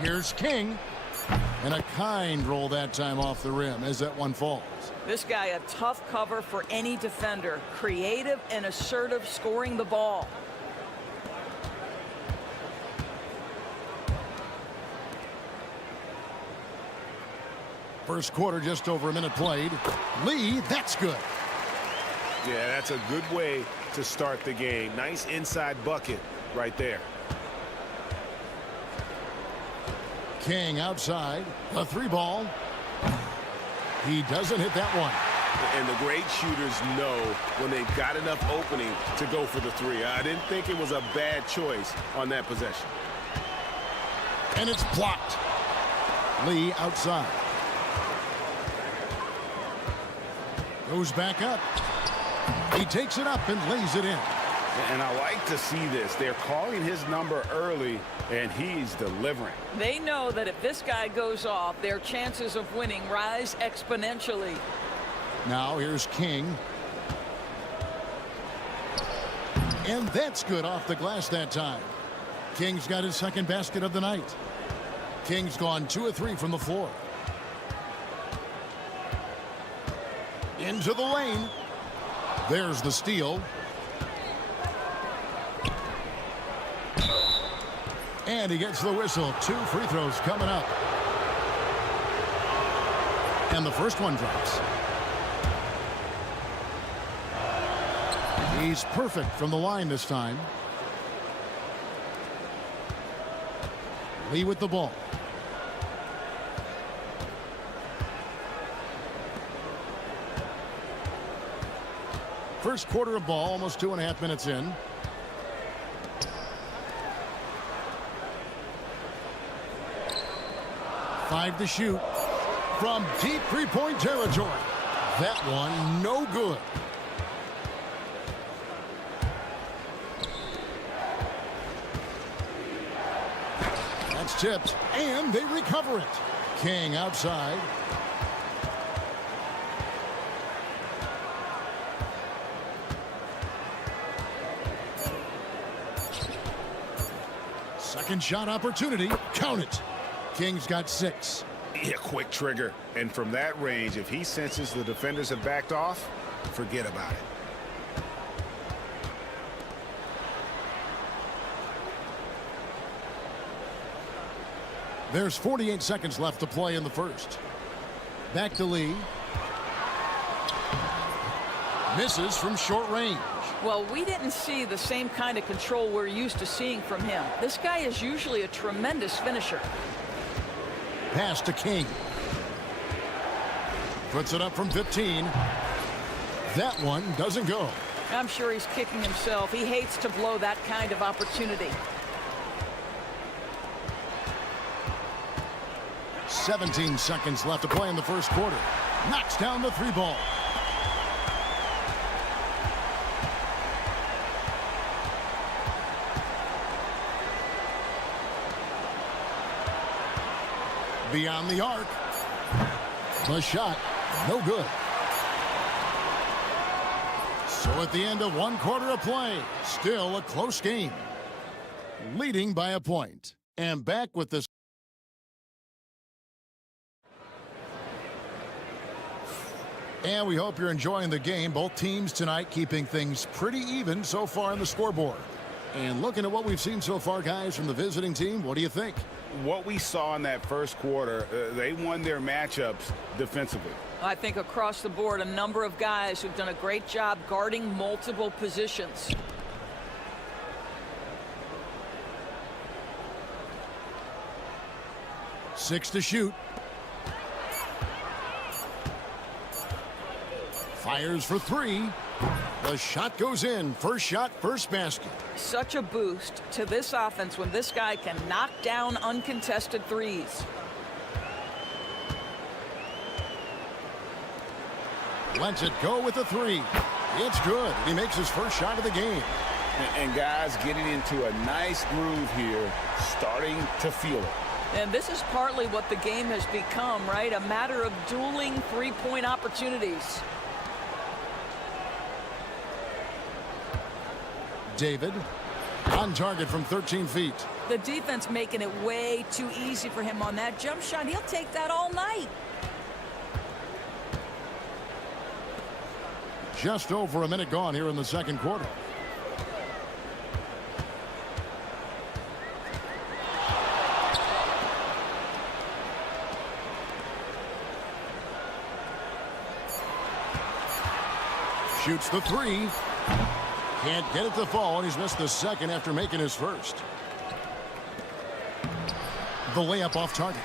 Here's King, and a kind roll that time off the rim as that one falls. This guy a tough cover for any defender, creative and assertive scoring the ball. First quarter, just over a minute played. Lee, that's good. Yeah, that's a good way to start the game. Nice inside bucket right there. King outside. A 3-ball. He doesn't hit that one. And the great shooters know when they've got enough opening to go for the 3. I didn't think it was a bad choice on that possession. And it's blocked. Lee outside. Goes back up. He takes it up and lays it in. And I like to see this. They're calling his number early, and he's delivering. They know that if this guy goes off, their chances of winning rise exponentially. Now here's King. And that's good off the glass that time. King's got his second basket of the night. King's gone 2 of 3 from the floor. Into the lane. There's the steal. And he gets the whistle. 2 free throws coming up. And the first one drops. He's perfect from the line this time. Lee with the ball. First quarter of ball, almost 2.5 minutes in. Five to shoot from deep three-point territory. That one no good. That's tipped, and they recover it. King outside. Second shot opportunity. Count it. King's got 6. Yeah, quick trigger. And from that range, if he senses the defenders have backed off, forget about it. There's 48 seconds left to play in the first. Back to Lee. Misses from short range. Well, we didn't see the same kind of control we're used to seeing from him. This guy is usually a tremendous finisher. Pass to King. Puts it up from 15. That one doesn't go. I'm sure he's kicking himself. He hates to blow that kind of opportunity. 17 seconds left to play in the first quarter. Knocks down the 3-ball. Beyond the arc. The shot, no good. So at the end of 1 quarter of play, still a close game. Leading by a point. And back with this. And we hope you're enjoying the game. Both teams tonight keeping things pretty even so far on the scoreboard. And looking at what we've seen so far, guys, from the visiting team, what do you think? What we saw in that first quarter, they won their matchups defensively. I think across the board, a number of guys who've done a great job guarding multiple positions. Six to shoot. Fires for 3. The shot goes in. First shot, first basket. Such a boost to this offense when this guy can knock down uncontested threes. Lets it go with a 3. It's good. He makes his first shot of the game. And guys getting into a nice groove here, starting to feel it. And this is partly what the game has become, right? A matter of dueling three-point opportunities. David on target from 13 feet. The defense making it way too easy for him on that jump shot. He'll take that all night. Just over a minute gone here in the second quarter. shoots the three. Can't get it to fall, and he's missed the second after making his first. The layup off target.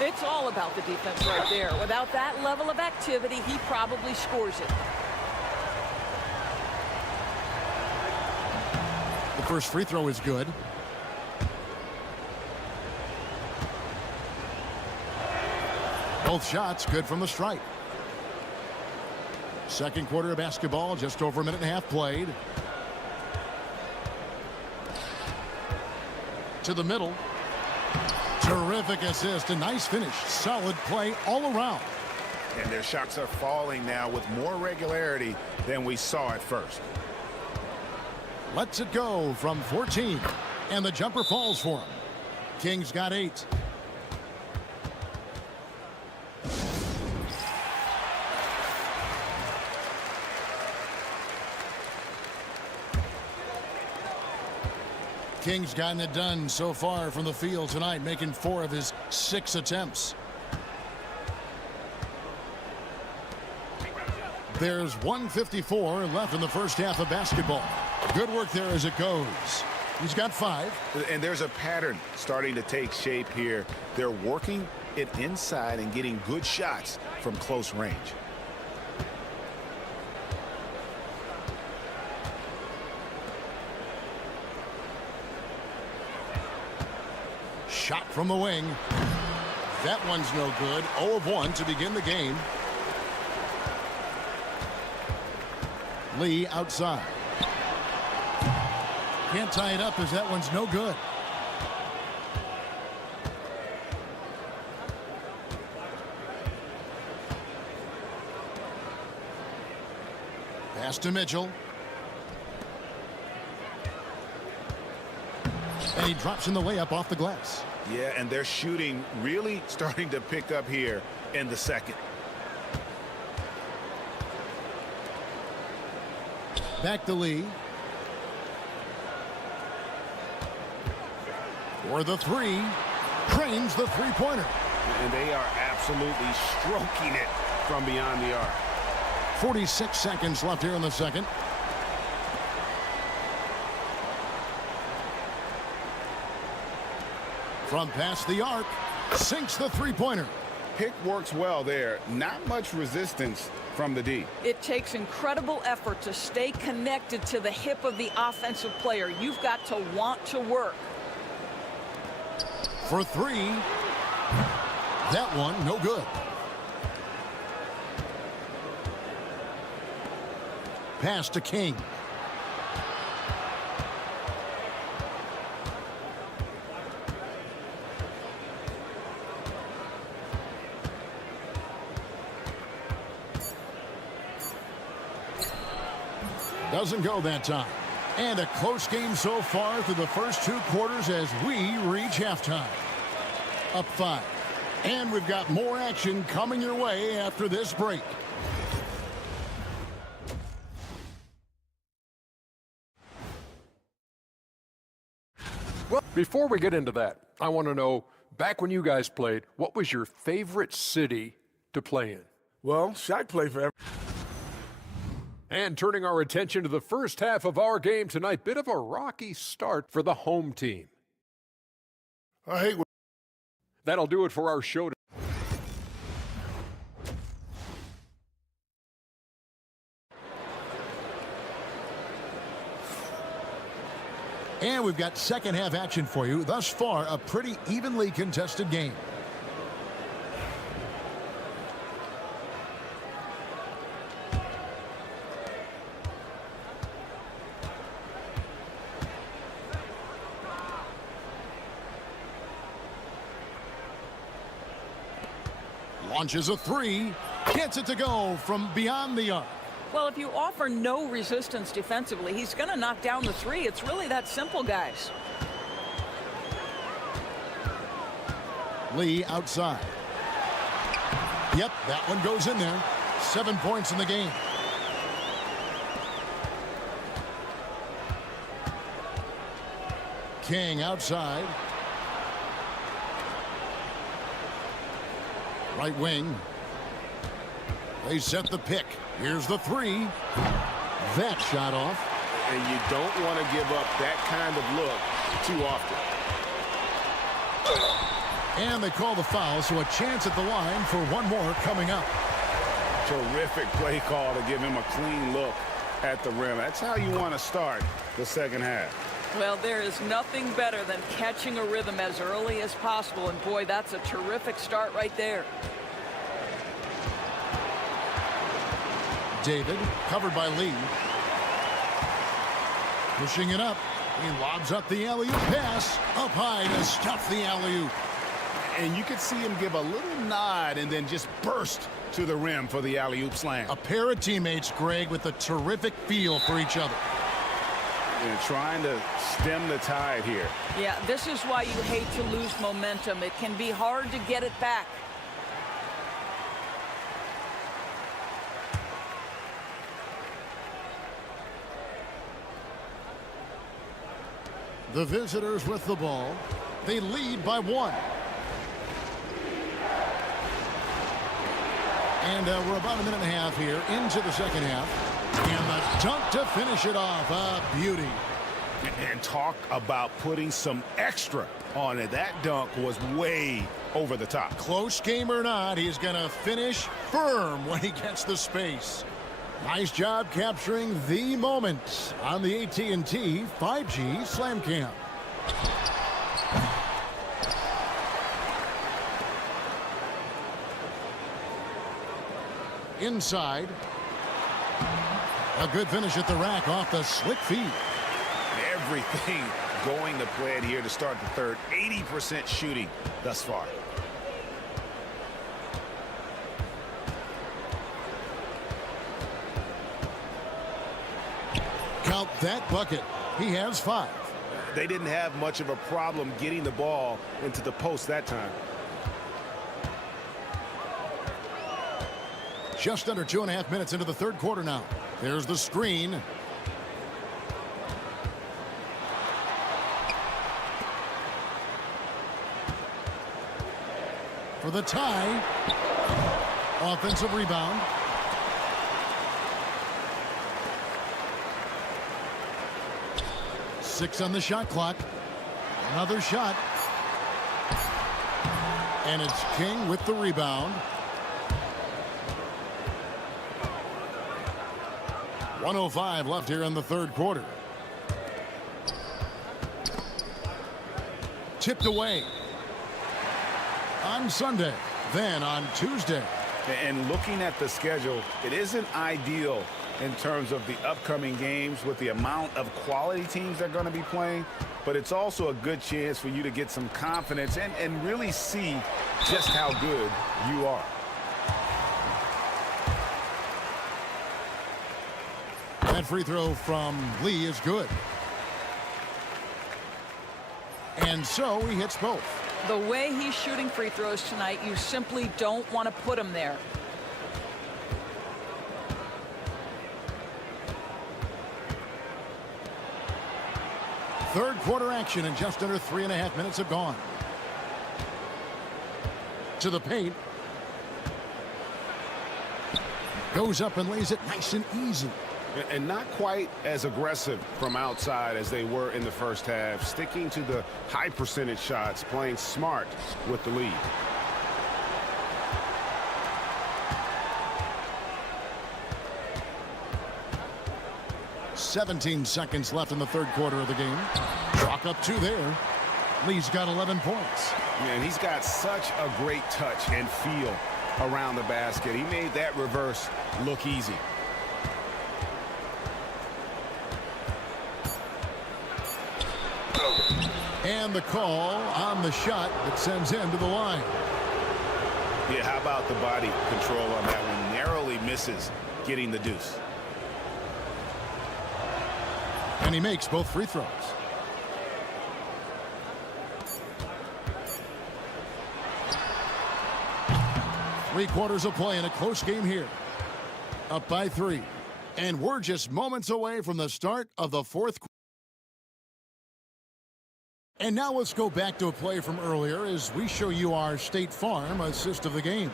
It's all about the defense right there. Without that level of activity, he probably scores it. The first free throw is good. Both shots good from the stripe. Second quarter of basketball, just over a minute and a half played. To the middle. Terrific assist, a nice finish. Solid play all around. And their shots are falling now with more regularity than we saw at first. Lets it go from 14. And the jumper falls for him. Kings got 8. King's gotten it done so far from the field tonight, making 4 of his 6 attempts. There's 1:54 left in the first half of basketball. Good work there as it goes. He's got 5. And there's a pattern starting to take shape here. They're working it inside and getting good shots from close range. Shot from the wing. That one's no good. 0 of 1 to begin the game. Lee outside. Can't tie it up as that one's no good. Pass to Mitchell. And he drops in the layup off the glass. Yeah, and their shooting really starting to pick up here in the second. Back to Lee. For the 3. Cranes the three-pointer. And they are absolutely stroking it from beyond the arc. 46 seconds left here in the second. From past the arc, sinks the three-pointer. Pick works well there. Not much resistance from the D. It takes incredible effort to stay connected to the hip of the offensive player. You've got to want to work. For 3. That one, no good. Pass to King. Doesn't go that time. And a close game so far through the first 2 quarters as we reach halftime. Up 5. And we've got more action coming your way after this break. Well, before we get into that, I want to know, back when you guys played, what was your favorite city to play in? Well, Shaq played for every. And turning our attention to the first half of our game tonight, bit of a rocky start for the home team. I hate when That'll do it for our show. And we've got second half action for you. Thus far, a pretty evenly contested game. Launches a 3. Gets it to go from beyond the arc. Well, if you offer no resistance defensively, he's going to knock down the 3. It's really that simple, guys. Lee outside. Yep, that one goes in there. 7 points in the game. King outside. Right wing. They set the pick. Here's the three. That shot off. And you don't want to give up that kind of look too often. And they call the foul, so a chance at the line for one more coming up. Terrific play call to give him a clean look at the rim. That's how you want to start the second half. Well, there is nothing better than catching a rhythm as early as possible. And boy, that's a terrific start right there. David, covered by Lee. Pushing it up. He lobs up the alley-oop pass. Up high to stuff the alley-oop. And you could see him give a little nod and then just burst to the rim for the alley-oop slam. A pair of teammates, Greg, with a terrific feel for each other. And trying to stem the tide here. Yeah, this is why you hate to lose momentum. It can be hard to get it back. The visitors with the ball. They lead by one. And we're about a minute and a half here into the second half. And the dunk to finish it off. A beauty. And talk about putting some extra on it. That dunk was way over the top. Close game or not, he's going to finish firm when he gets the space. Nice job capturing the moment on the AT&T 5G Slam Cam. Inside. A good finish at the rack off the slick feed. Everything going to plan here to start the third. 80% shooting thus far. Count that bucket. He has 5. They didn't have much of a problem getting the ball into the post that time. Just under 2.5 minutes into the third quarter now. There's the screen. For the tie. Offensive rebound. Six on the shot clock. Another shot. And it's King with the rebound. 1:05 left here in the third quarter. Tipped away on Sunday, then on Tuesday. And looking at the schedule, it isn't ideal in terms of the upcoming games with the amount of quality teams they're going to be playing, but it's also a good chance for you to get some confidence and really see just how good you are. That free throw from Lee is good. And so he hits both. The way he's shooting free throws tonight, you simply don't want to put him there. Third quarter action and just under 3.5 minutes have gone. To the paint. Goes up and lays it nice and easy. And not quite as aggressive from outside as they were in the first half. Sticking to the high percentage shots, playing smart with the lead. .17 seconds left in the third quarter of the game. Chalk up 2 there. Lee's got 11 points. Man, he's got such a great touch and feel around the basket. He made that reverse look easy. And the call on the shot that sends him to the line. Yeah, how about the body control on that one? Narrowly misses getting the deuce. And he makes both free throws. Three quarters of play in a close game here. Up by 3. And we're just moments away from the start of the fourth quarter. And now let's go back to a play from earlier as we show you our State Farm assist of the game.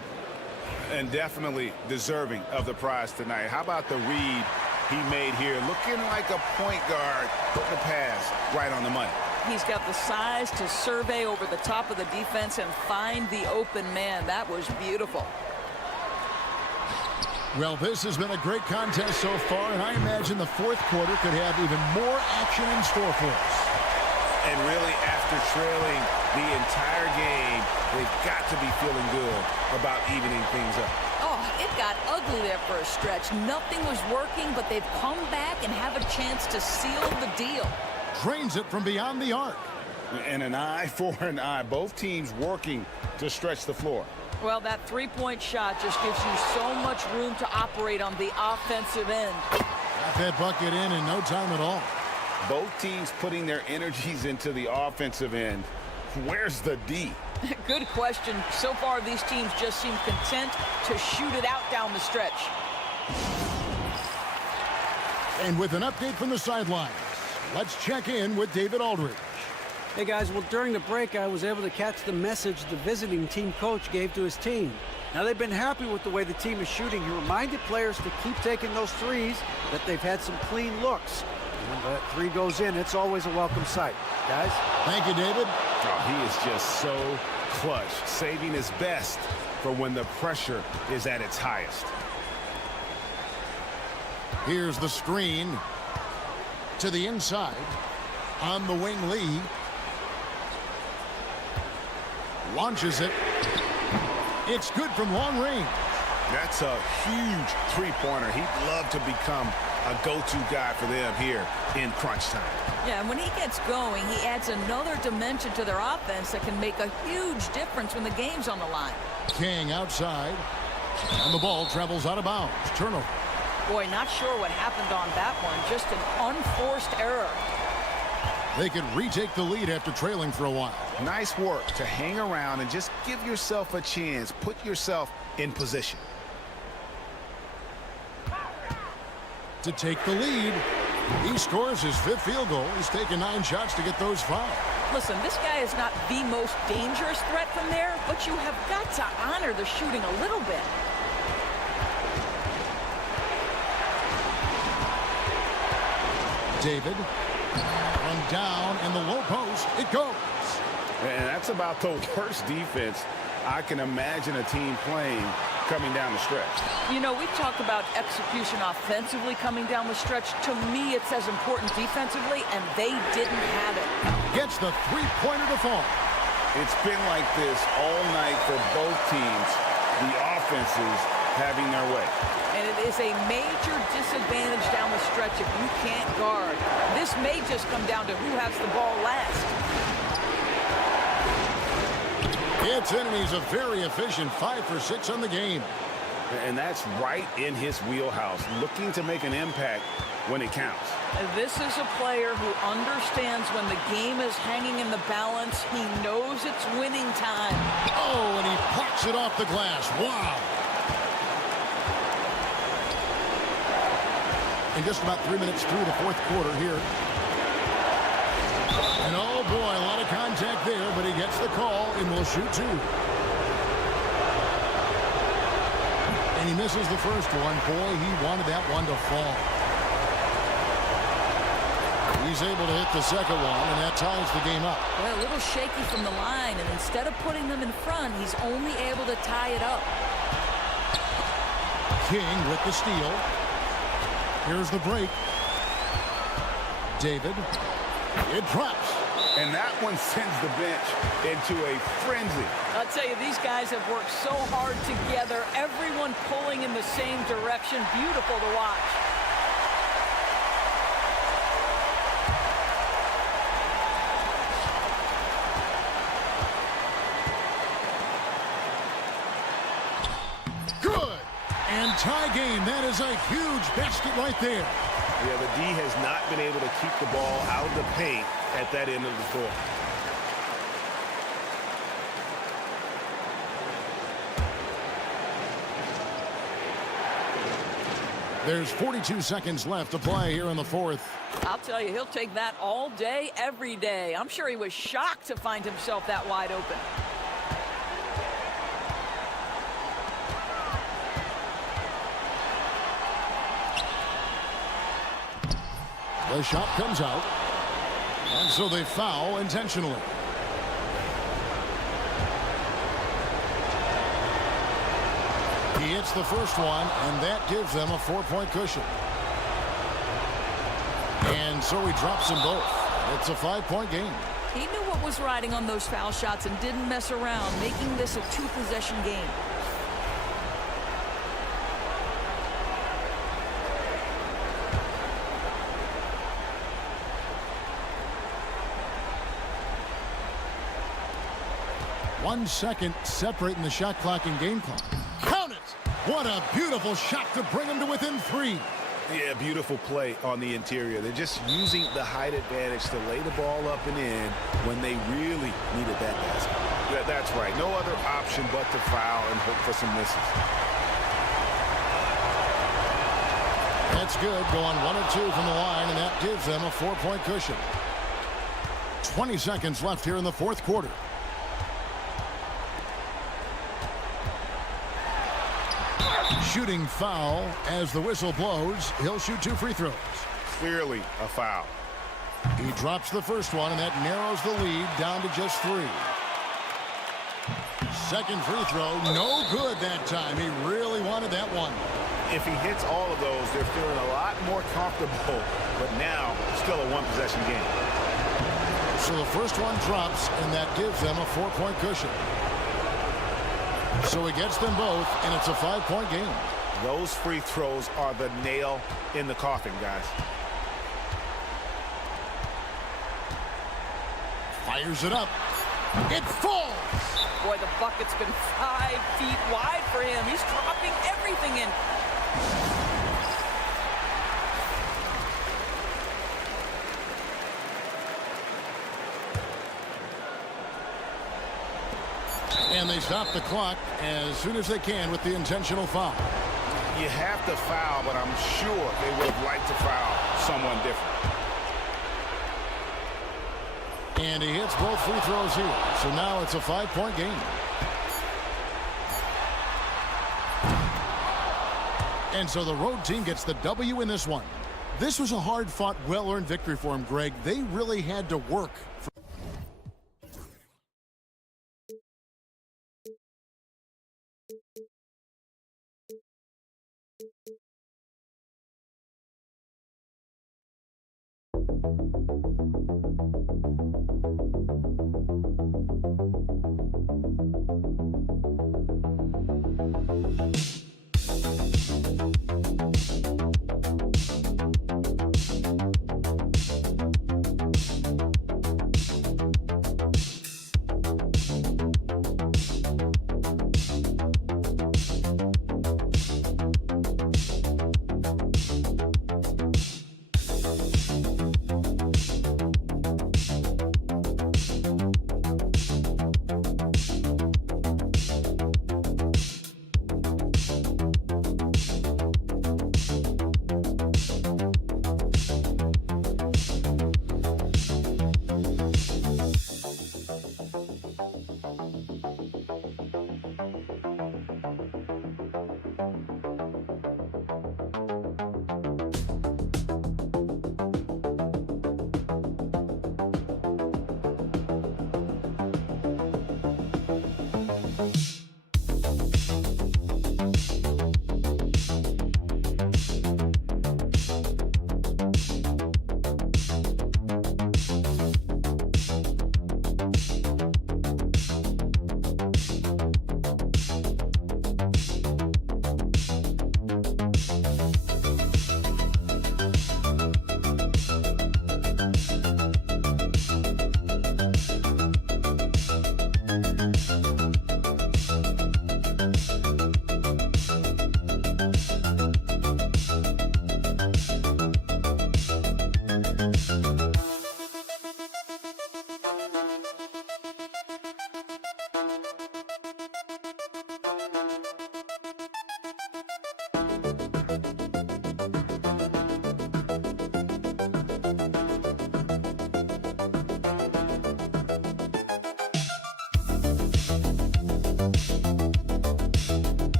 And definitely deserving of the prize tonight. How about the read he made here? Looking like a point guard, putting the pass right on the money. He's got the size to survey over the top of the defense and find the open man. That was beautiful. Well, this has been a great contest so far, and I imagine the fourth quarter could have even more action in store for us. And really, after trailing the entire game, they've got to be feeling good about evening things up. Oh, it got ugly there for a stretch. Nothing was working, but they've come back and have a chance to seal the deal. Drains it from beyond the arc. And an eye for an eye. Both teams working to stretch the floor. Well, that three-point shot just gives you so much room to operate on the offensive end. Got that bucket in no time at all. Both teams putting their energies into the offensive end. Where's the D? Good question. So far, these teams just seem content to shoot it out down the stretch. And with an update from the sidelines, let's check in with David Aldridge. Hey guys, well during the break I was able to catch the message the visiting team coach gave to his team. Now they've been happy with the way the team is shooting. He reminded players to keep taking those threes, that they've had some clean looks. And when that three goes in, it's always a welcome sight. Guys? Thank you, David. Oh, he is just so clutch, saving his best for when the pressure is at its highest. Here's the screen to the inside. On the wing, Lee. Launches it. It's good from long range. That's a huge three-pointer. He'd love to become a go-to guy for them here in crunch time. Yeah, and when he gets going, he adds another dimension to their offense that can make a huge difference when the game's on the line. King outside. And the ball travels out of bounds. Turnover. Boy, not sure what happened on that one. Just an unforced error. They could retake the lead after trailing for a while. Nice work to hang around and just give yourself a chance. Put yourself in position. To take the lead. He scores his fifth field goal. He's taken 9 shots to get those 5. Listen, this guy is not the most dangerous threat from there, but you have got to honor the shooting a little bit. David. And down in the low post. It goes. And that's about the worst defense I can imagine a team playing coming down the stretch. You know, we've talked about execution offensively coming down the stretch. To me, it's as important defensively, and they didn't have it. Gets the three-pointer to fall. It's been like this all night for both teams. The offenses having their way. And it is a major disadvantage down the stretch if you can't guard. This may just come down to who has the ball last. It's in, and he's a very efficient 5 for 6 on the game. And that's right in his wheelhouse, looking to make an impact when it counts. This is a player who understands when the game is hanging in the balance. He knows it's winning time. Oh, and he pops it off the glass. Wow. And just about 3 minutes through the fourth quarter here. And oh boy, a lot of contact there, but he gets the call and will shoot 2. And he misses the first one. Boy, he wanted that one to fall. He's able to hit the second one, and that ties the game up. Well, a little shaky from the line, and instead of putting them in front, he's only able to tie it up. King with the steal. Here's the break. David. It drops. And that one sends the bench into a frenzy. I'll tell you, these guys have worked so hard together. Everyone pulling in the same direction. Beautiful to watch. Good. And tie game. That is a huge basket right there. Yeah, the D has not been able to keep the ball out of the paint at that end of the floor. There's 42 seconds left to play here in the fourth. I'll tell you, he'll take that all day, every day. I'm sure he was shocked to find himself that wide open. The shot comes out. And so they foul intentionally. He hits the first one, and that gives them a 4-point cushion. And so he drops them both. It's a 5-point game. He knew what was riding on those foul shots and didn't mess around, making this a 2-possession game. One second separating the shot clock and game clock. Count it! What a beautiful shot to bring them to within 3. Yeah, beautiful play on the interior. They're just using the height advantage to lay the ball up and in when they really needed that basket. Yeah, that's right. No other option but to foul and hope for some misses. That's good. Going 1 or 2 from the line, and that gives them a 4-point cushion. 20 seconds left here in the fourth quarter. Shooting foul as the whistle blows. He'll shoot 2 free throws. Clearly a foul. He drops the first one, and that narrows the lead down to just 3. Second free throw, no good that time. He really wanted that one. If he hits all of those, they're feeling a lot more comfortable, but now still a 1-possession game. So the first one drops, and that gives them a 4-point cushion. So he gets them both, and it's a 5-point game. Those free throws are the nail in the coffin, guys. Fires it up. It falls! Boy, the bucket's been 5 feet wide for him. He's dropping everything in. And they stop the clock as soon as they can with the intentional foul. You have to foul, but I'm sure they would have liked to foul someone different. And he hits both free throws here. So now it's a 5-point game. And so the road team gets the W in this one. This was a hard-fought, well-earned victory for him, Greg. They really had to work.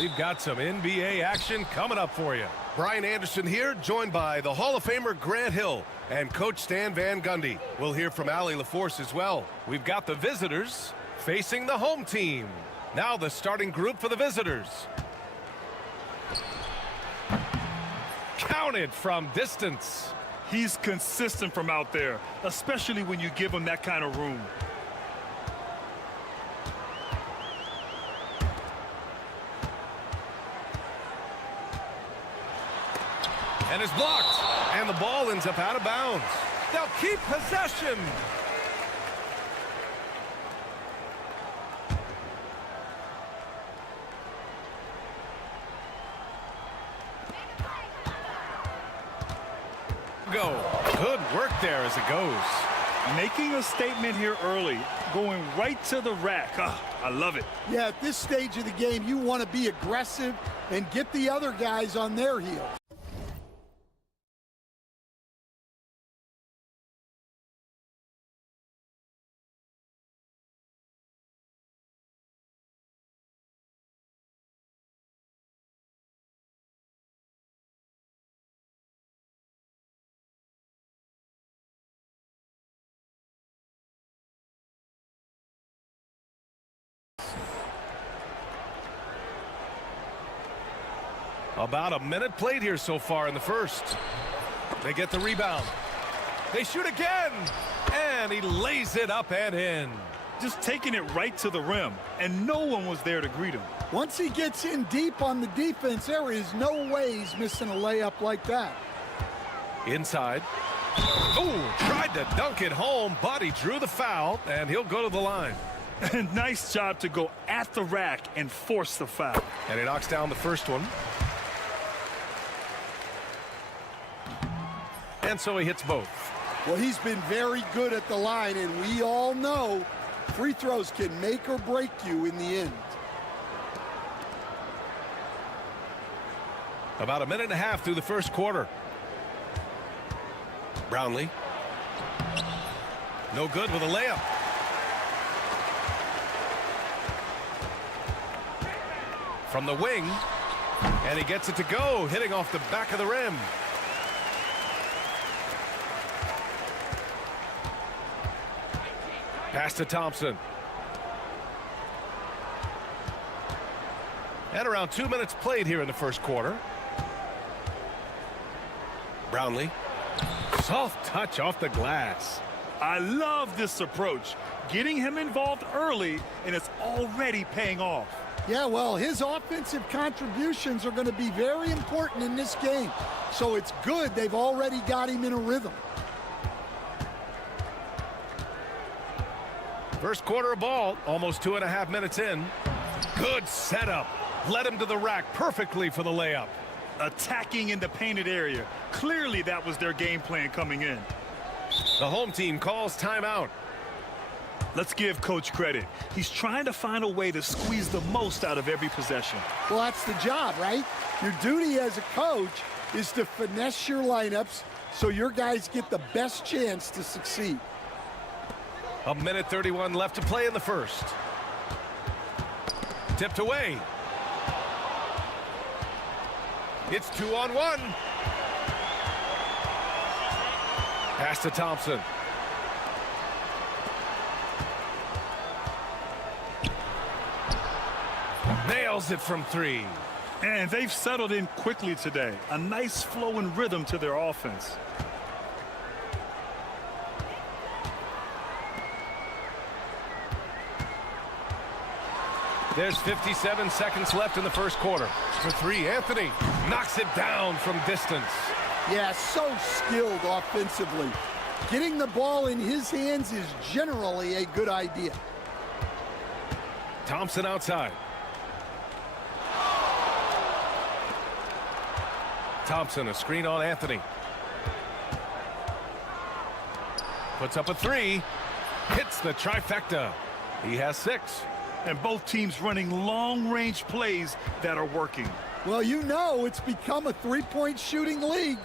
We've got some NBA action coming up for you. Brian Anderson here, joined by the Hall of Famer Grant Hill and Coach Stan Van Gundy. We'll hear from Allie LaForce as well. We've got the visitors facing the home team. Now the starting group for the visitors. Counted from distance. He's consistent from out there, especially when you give him that kind of room. And is blocked. And the ball ends up out of bounds. They'll keep possession. Go. Good work there as it goes. Making a statement here early, going right to the rack. I love it. Yeah, at this stage of the game, you want to be aggressive and get the other guys on their heels. About a minute played here so far in the first. They get the rebound. They shoot again. And he lays it up and in. just taking it right to the rim, and no one was there to greet him. Once he gets in deep on the defense, there is no way he's missing a layup like that. Inside. Oh, tried to dunk it home, but he drew the foul, and he'll go to the line. And nice job to go at the rack and force the foul. And he knocks down the first one. And so he hits both. Well, he's been very good at the line, and we all know free throws can make or break you in the end. About a minute and a half through the first quarter. Brownlee. No good with a layup. From the wing. And he gets it to go, hitting off the back of the rim. Pass to Thompson. And around 2 minutes played here in the first quarter. Brownlee. Soft touch off the glass. I love this approach. Getting him involved early, and it's already paying off. Yeah, well, his offensive contributions are going to be very important in this game. So it's good they've already got him in a rhythm. First quarter of ball, almost 2.5 minutes in. Good setup. Led him to the rack perfectly for the layup. Attacking in the painted area. Clearly that was their game plan coming in. The home team calls timeout. Let's give Coach credit. He's trying to find a way to squeeze the most out of every possession. Well, that's the job, right? Your duty as a coach is to finesse your lineups so your guys get the best chance to succeed. A minute 31 left to play in the first. Tipped away. It's 2-on-1. Pass to Thompson. Nails it from three. And they've settled in quickly today. A nice flow and rhythm to their offense. There's 57 seconds left in the first quarter. For three, Anthony knocks it down from distance. Yeah, so skilled offensively. Getting the ball in his hands is generally a good idea. Thompson outside. Thompson, a screen on Anthony. Puts up a three. Hits the trifecta. He has 6. And both teams running long-range plays that are working. Well, you know it's become a three-point shooting league.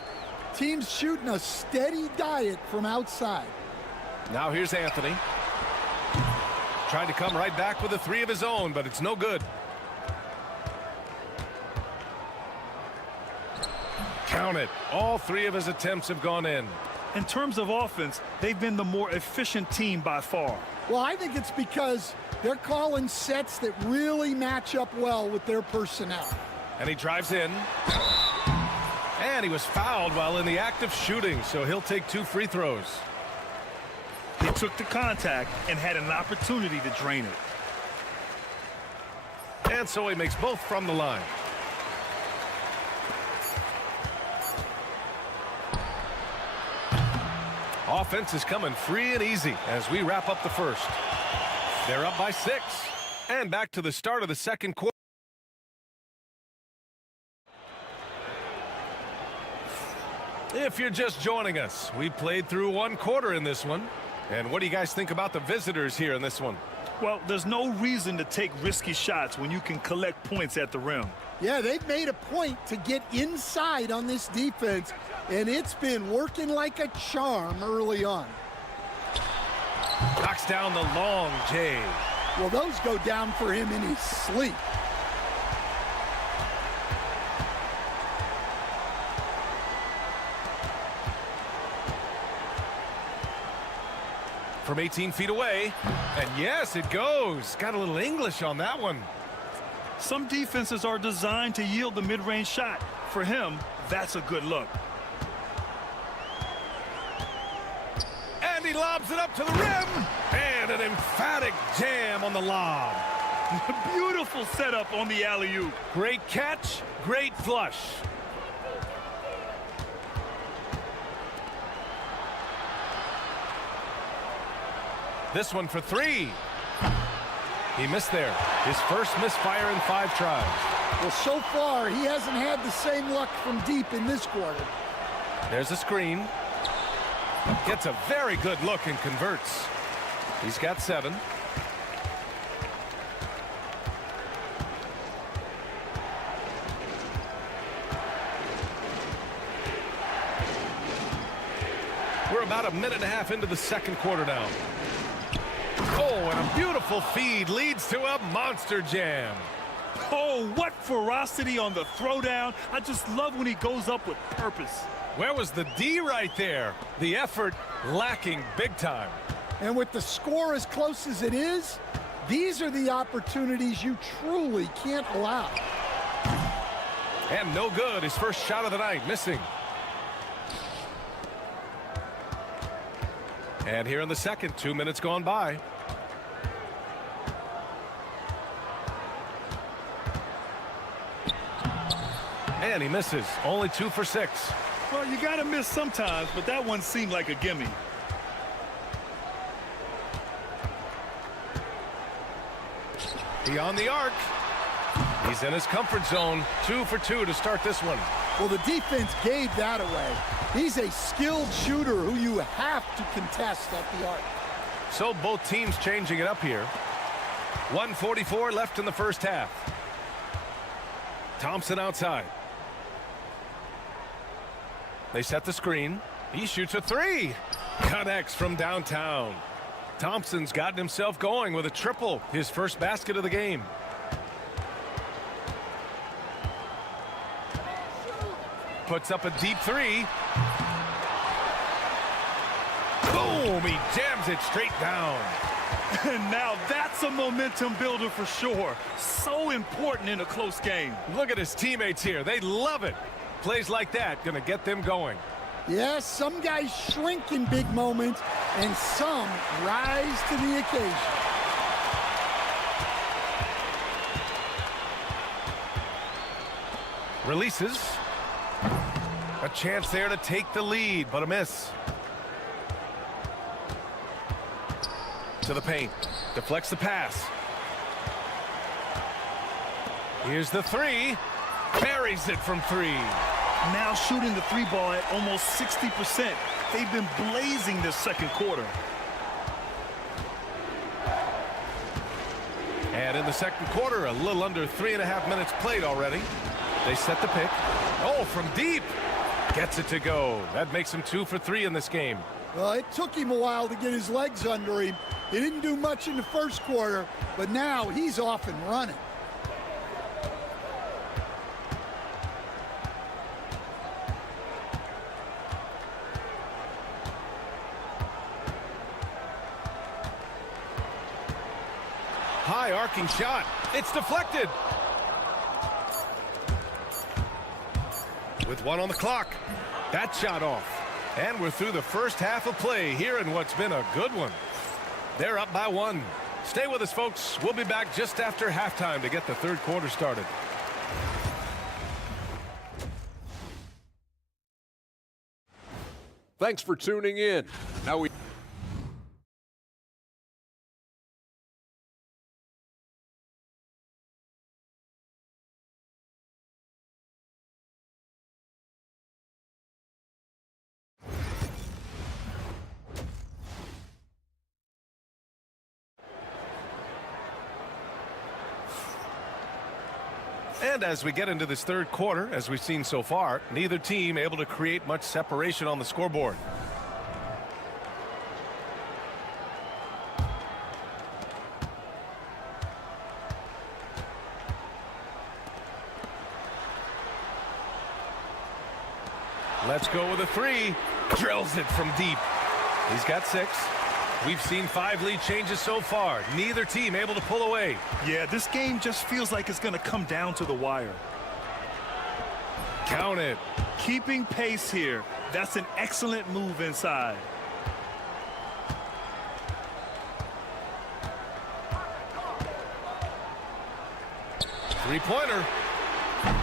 Teams shooting a steady diet from outside. Now here's Anthony. Trying to come right back with a 3 of his own, but it's no good. Count it. All 3 of his attempts have gone in. In terms of offense, they've been the more efficient team by far. Well, I think it's because they're calling sets that really match up well with their personnel. And he drives in. And he was fouled while in the act of shooting, so he'll take 2 free throws. He took the contact and had an opportunity to drain it. And so he makes both from the line. Offense is coming free and easy as we wrap up the first. They're up by 6. And back to the start of the second quarter. If you're just joining us, we played through 1 quarter in this one. And what do you guys think about the visitors here in this one? Well, there's no reason to take risky shots when you can collect points at the rim. Yeah, they've made a point to get inside on this defense, and it's been working like a charm early on. Knocks down the long J. Well, those go down for him in his sleep. From 18 feet away. And yes, it goes. Got a little English on that one. Some defenses are designed to yield the mid-range shot. For him, that's a good look. And he lobs it up to the rim. And an emphatic jam on the lob. Beautiful setup on the alley-oop. Great catch, great flush. This one for three. He missed there. His first misfire in 5 tries. Well, so far, he hasn't had the same luck from deep in this quarter. There's a screen. Gets a very good look and converts. He's got 7. We're about a minute and a half into the second quarter now. Oh, and a beautiful feed leads to a monster jam. Oh, what ferocity on the throwdown. I just love when he goes up with purpose. Where was the D right there? The effort lacking big time. And with the score as close as it is, these are the opportunities you truly can't allow. And no good. His first shot of the night, missing. And here in the second, 2 minutes gone by. And he misses. Only 2 for 6. Well, you got to miss sometimes, but that one seemed like a gimme. Beyond the arc. He's in his comfort zone. 2 for 2 to start this one. Well, the defense gave that away. He's a skilled shooter who you have to contest at the arc. So both teams changing it up here. 1:44 left in the first half. Thompson outside. They set the screen. He shoots a 3. Connects from downtown. Thompson's gotten himself going with a triple. His first basket of the game. Puts up a deep 3. Boom! He jams it straight down. And now that's a momentum builder for sure. So important in a close game. Look at his teammates here. They love it. Plays like that gonna get them going. Yes, some guys shrink in big moments, and some rise to the occasion. Releases. A chance there to take the lead, but a miss. To the paint. Deflects the pass. Here's the 3. Buries it from 3. Now shooting the 3 ball at almost 60%. They've been blazing this second quarter. And in the second quarter, a little under 3.5 minutes played already. They set the pick. Oh, from deep. Gets it to go. That makes him 2 for 3 in this game. Well, it took him a while to get his legs under him. He didn't do much in the first quarter, but now he's off and running. High arcing shot. It's deflected. With 1 on the clock. That shot off. And we're through the first half of play here in what's been a good one. They're up by 1. Stay with us, folks. We'll be back just after halftime to get the third quarter started. Thanks for tuning in. Now we And as we get into this third quarter, as we've seen so far, neither team able to create much separation on the scoreboard. Let's go with a 3. Drills it from deep. He's got 6. We've seen 5 lead changes so far. Neither team able to pull away. Yeah, this game just feels like it's going to come down to the wire. Count it. Keeping pace here. That's an excellent move inside. Three-pointer.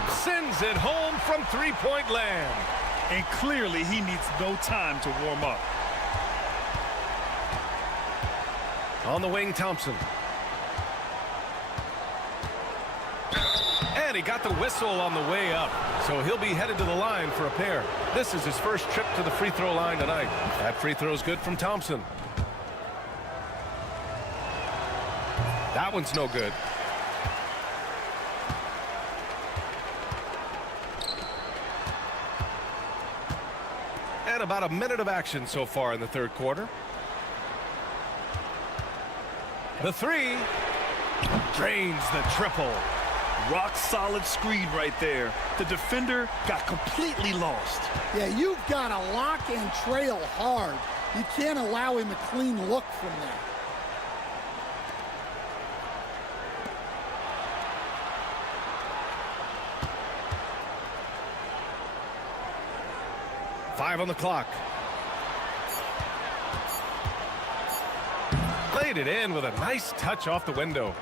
Sends it home from three-point land. And clearly he needs no time to warm up. On the wing, Thompson. And he got the whistle on the way up. So he'll be headed to the line for a pair. This is his first trip to the free throw line tonight. That free throw is good from Thompson. That one's no good. And about a minute of action so far in the third quarter. The three drains the triple. Rock solid screen right there. The defender got completely lost. Yeah, you've got to lock and trail hard. You can't allow him a clean look from there. Five on the clock. Played it in with a nice touch off the window.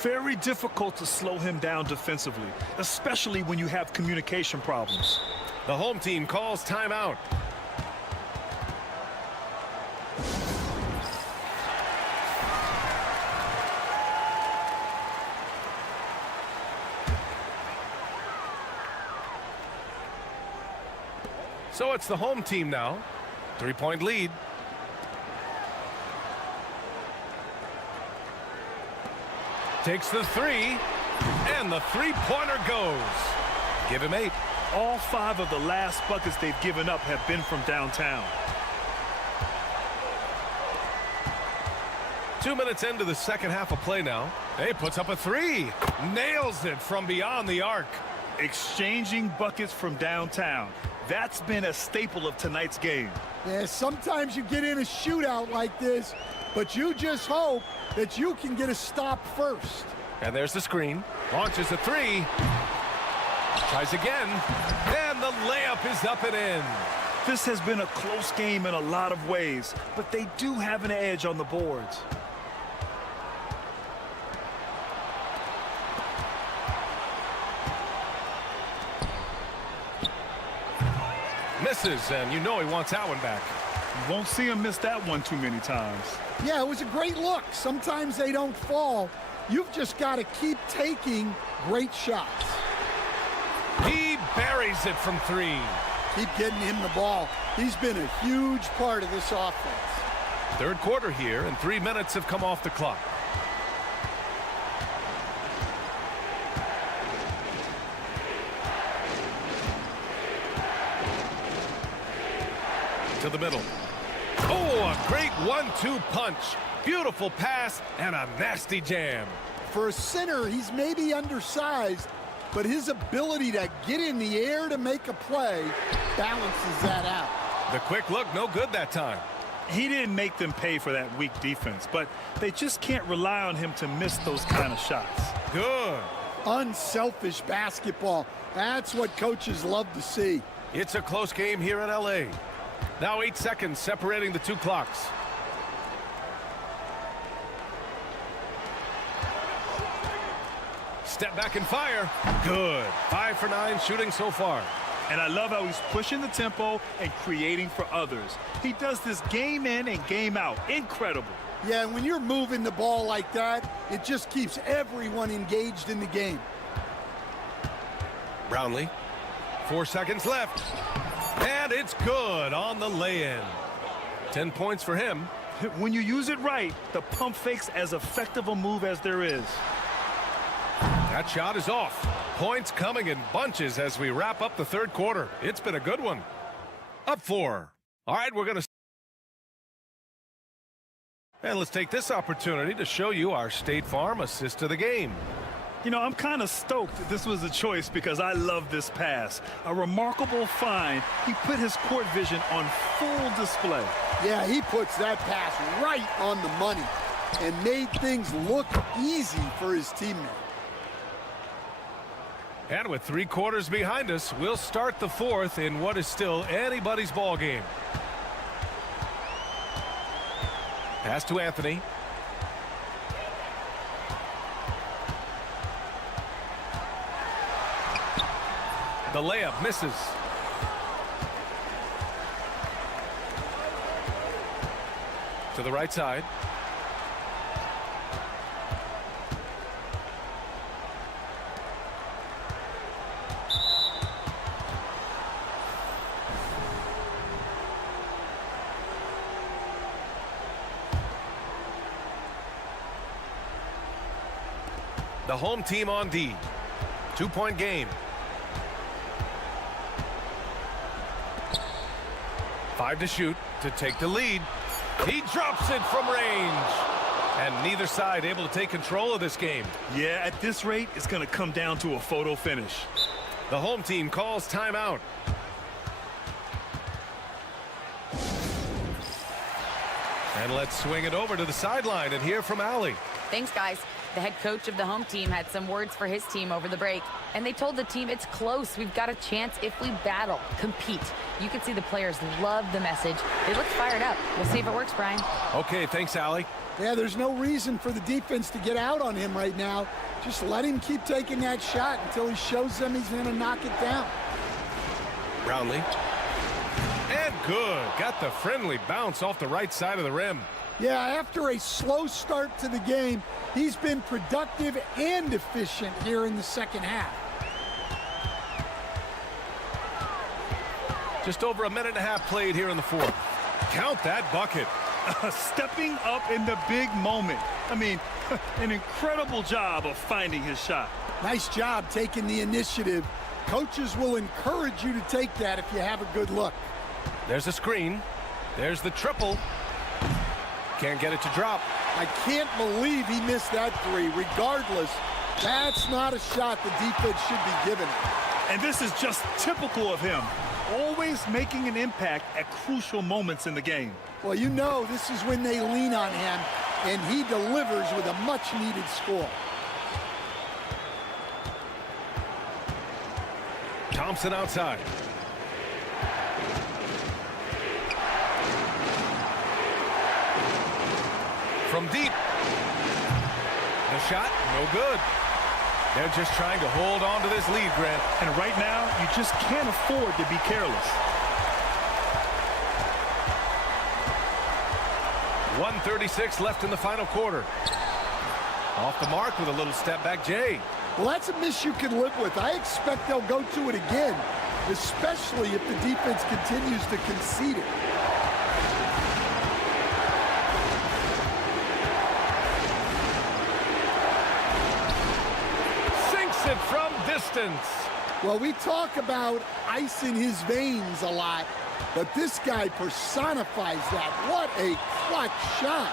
Very difficult to slow him down defensively, especially when you have communication problems. The home team calls timeout. So it's the home team now. 3-point lead. Takes the three, and the three-pointer goes. Give him 8. All 5 of the last buckets they've given up have been from downtown. 2 minutes into the second half of play now. He puts up a 3. Nails it from beyond the arc. Exchanging buckets from downtown. That's been a staple of tonight's game. Yeah, sometimes you get in a shootout like this, but you just hope that you can get a stop first. And there's the screen. Launches a 3. Tries again. And the layup is up and in. This has been a close game in a lot of ways, but they do have an edge on the boards. Misses, and you know he wants that one back. You won't see him miss that one too many times. Yeah, it was a great look. Sometimes they don't fall. You've just got to keep taking great shots. He buries it from 3. Keep getting him the ball. He's been a huge part of this offense. Third quarter here, and 3 minutes have come off the clock. To the middle. Oh, a great 1-2 punch. Beautiful pass and a nasty jam. For a center, he's maybe undersized, but his ability to get in the air to make a play balances that out. The quick look, no good that time. He didn't make them pay for that weak defense, but they just can't rely on him to miss those kind of shots. Good. Unselfish basketball. That's what coaches love to see. It's a close game here in L.A. Now 8 seconds separating the 2 clocks. Step back and fire. Good. 5 for 9 shooting so far. And I love how he's pushing the tempo and creating for others. He does this game in and game out. Incredible. Yeah, and when you're moving the ball like that, it just keeps everyone engaged in the game. Brownlee. 4 seconds left. And it's good on the lay-in. 10 points for him. When you use it right, the pump fake's as effective a move as there is. That shot is off. Points coming in bunches as we wrap up the third quarter. It's been a good one. Up 4. All right, we're going to... And let's take this opportunity to show you our State Farm assist to the game. You know, I'm kind of stoked this was a choice because I love this pass. A remarkable find. He put his court vision on full display. Yeah, he puts that pass right on the money and made things look easy for his teammate. And with 3 quarters behind us, we'll start the fourth in what is still anybody's ball game. Pass to Anthony. The layup misses. To the right side. The home team on D. 2-point game. 5 to shoot to take the lead. He drops it from range. And neither side able to take control of this game. Yeah, at this rate, it's going to come down to a photo finish. The home team calls timeout. And let's swing it over to the sideline and hear from Allie. Thanks, guys. The head coach of the home team had some words for his team over the break, and they told the team it's close. We've got a chance if we battle, compete. You can see the players love the message. They look fired up. We'll see if it works, Brian. Okay, thanks, Allie. Yeah, there's no reason for the defense to get out on him right now. Just let him keep taking that shot until he shows them he's going to knock it down. Brownlee. And good. Got the friendly bounce off the right side of the rim. Yeah, after a slow start to the game, he's been productive and efficient here in the second half. Just over a minute and a half played here in the fourth. Count that bucket. Stepping up in the big moment. I mean, an incredible job of finding his shot. Nice job taking the initiative. Coaches will encourage you to take that if you have a good look. There's a screen. There's the triple. Can't get it to drop. I can't believe he missed that three. Regardless, that's not a shot the defense should be giving. And this is just typical of him. Always making an impact at crucial moments in the game. Well, you know this is when they lean on him, and he delivers with a much-needed score. Thompson outside. From deep. The shot, no good. They're just trying to hold on to this lead, Grant. And right now, you just can't afford to be careless. 1:36 left in the final quarter. Off the mark with a little step back, Jay. Well, that's a miss you can live with. I expect they'll go to it again, especially if the defense continues to concede it. Sinks it from distance. Well, we talk about ice in his veins a lot, but this guy personifies that. What a clutch shot.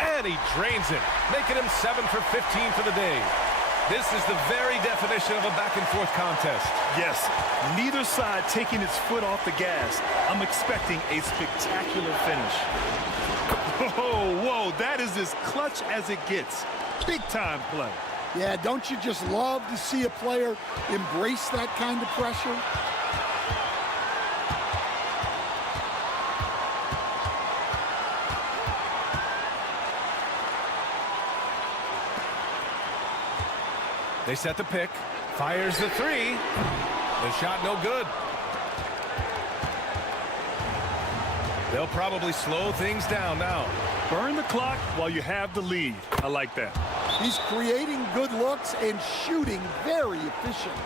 And he drains it, making him 7 for 15 for the day. This is the very definition of a back-and-forth contest. Yes, neither side taking its foot off the gas. I'm expecting a spectacular finish. Whoa, that is as clutch as it gets. Big-time play. Yeah, don't you just love to see a player embrace that kind of pressure? They set the pick. Fires the three. The shot no good. They'll probably slow things down now. Burn the clock while you have the lead. I like that. He's creating good looks and shooting very efficiently.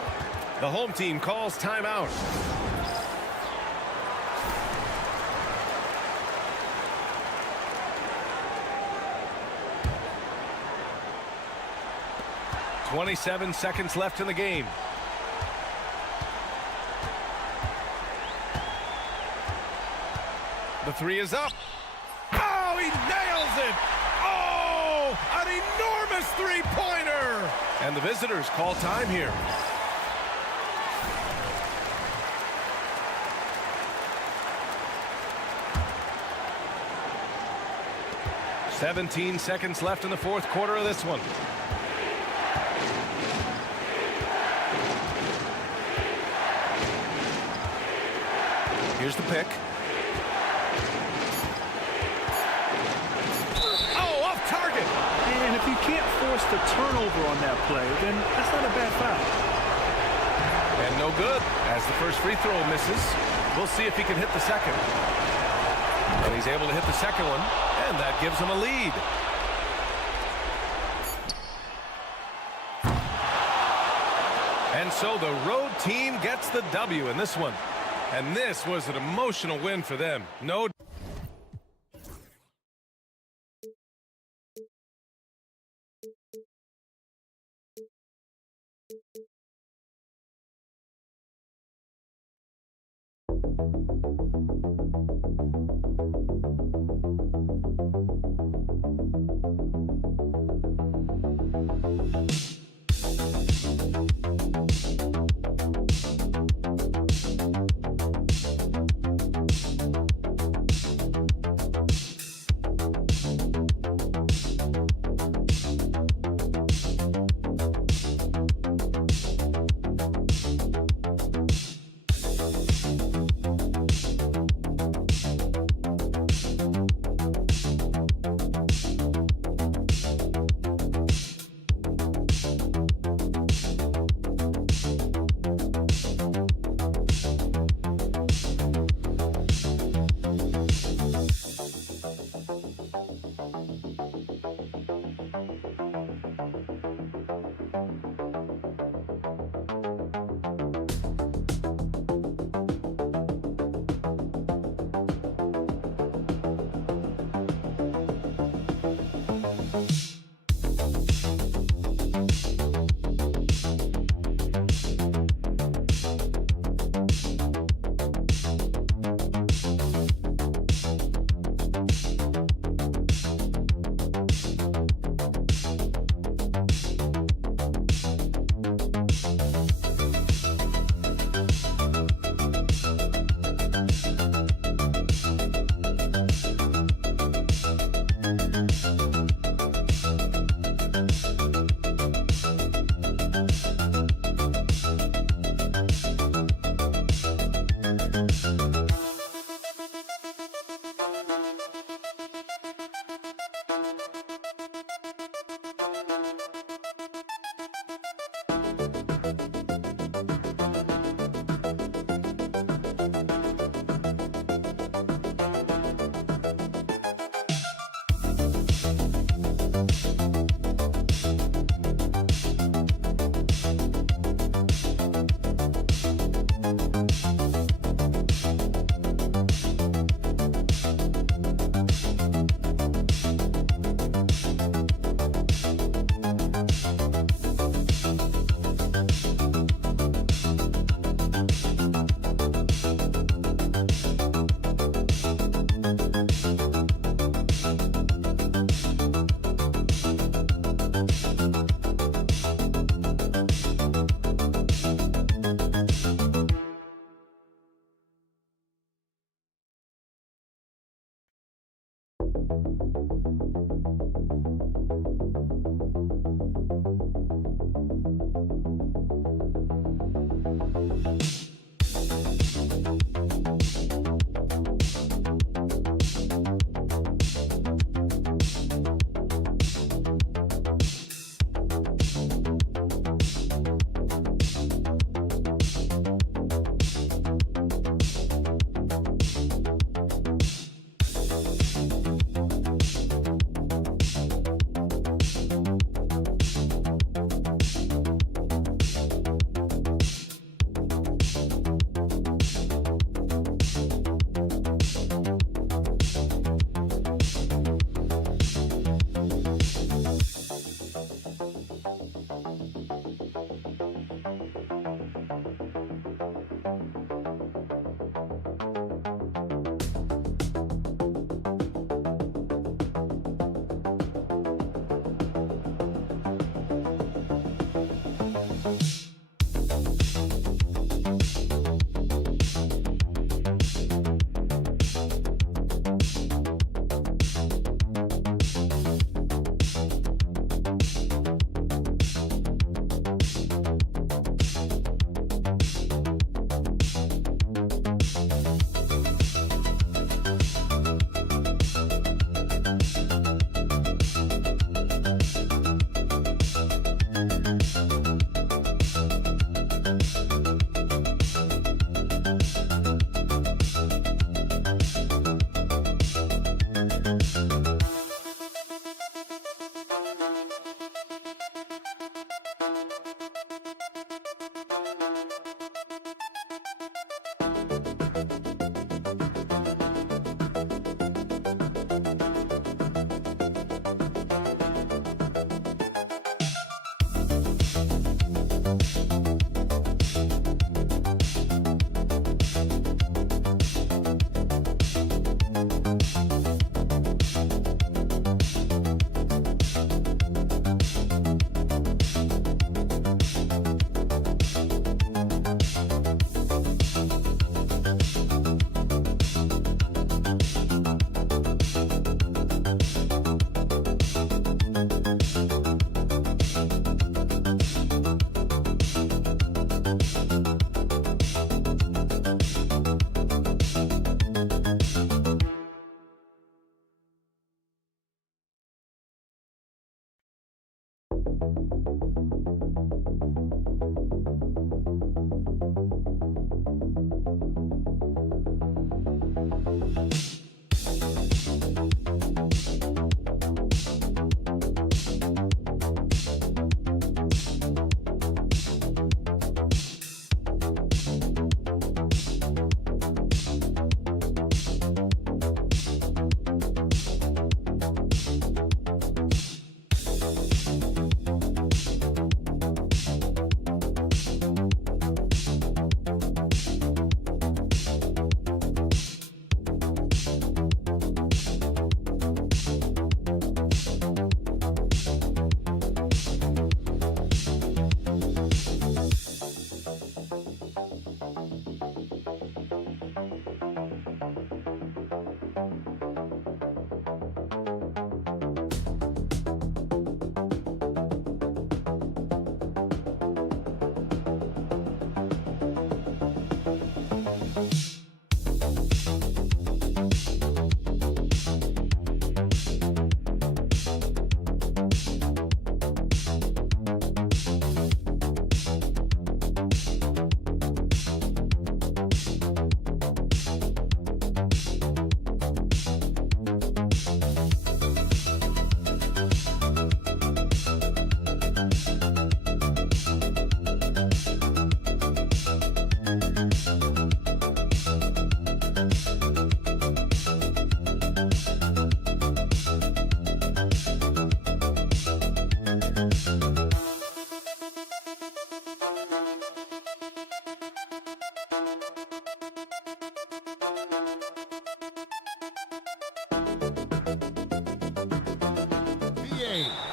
The home team calls timeout. .27 seconds left in the game. The three is up. Oh, he nails it. Oh, an enormous three-pointer. And the visitors call time here. .17 seconds left in the fourth quarter of this one. Here's the pick. Oh, off target. And if you can't force a turnover on that play, then that's not a bad foul. And no good as the first free throw misses. We'll see if he can hit the second. And he's able to hit the second one, and that gives him a lead. And so the road team gets the W in this one. And this was an emotional win for them. No.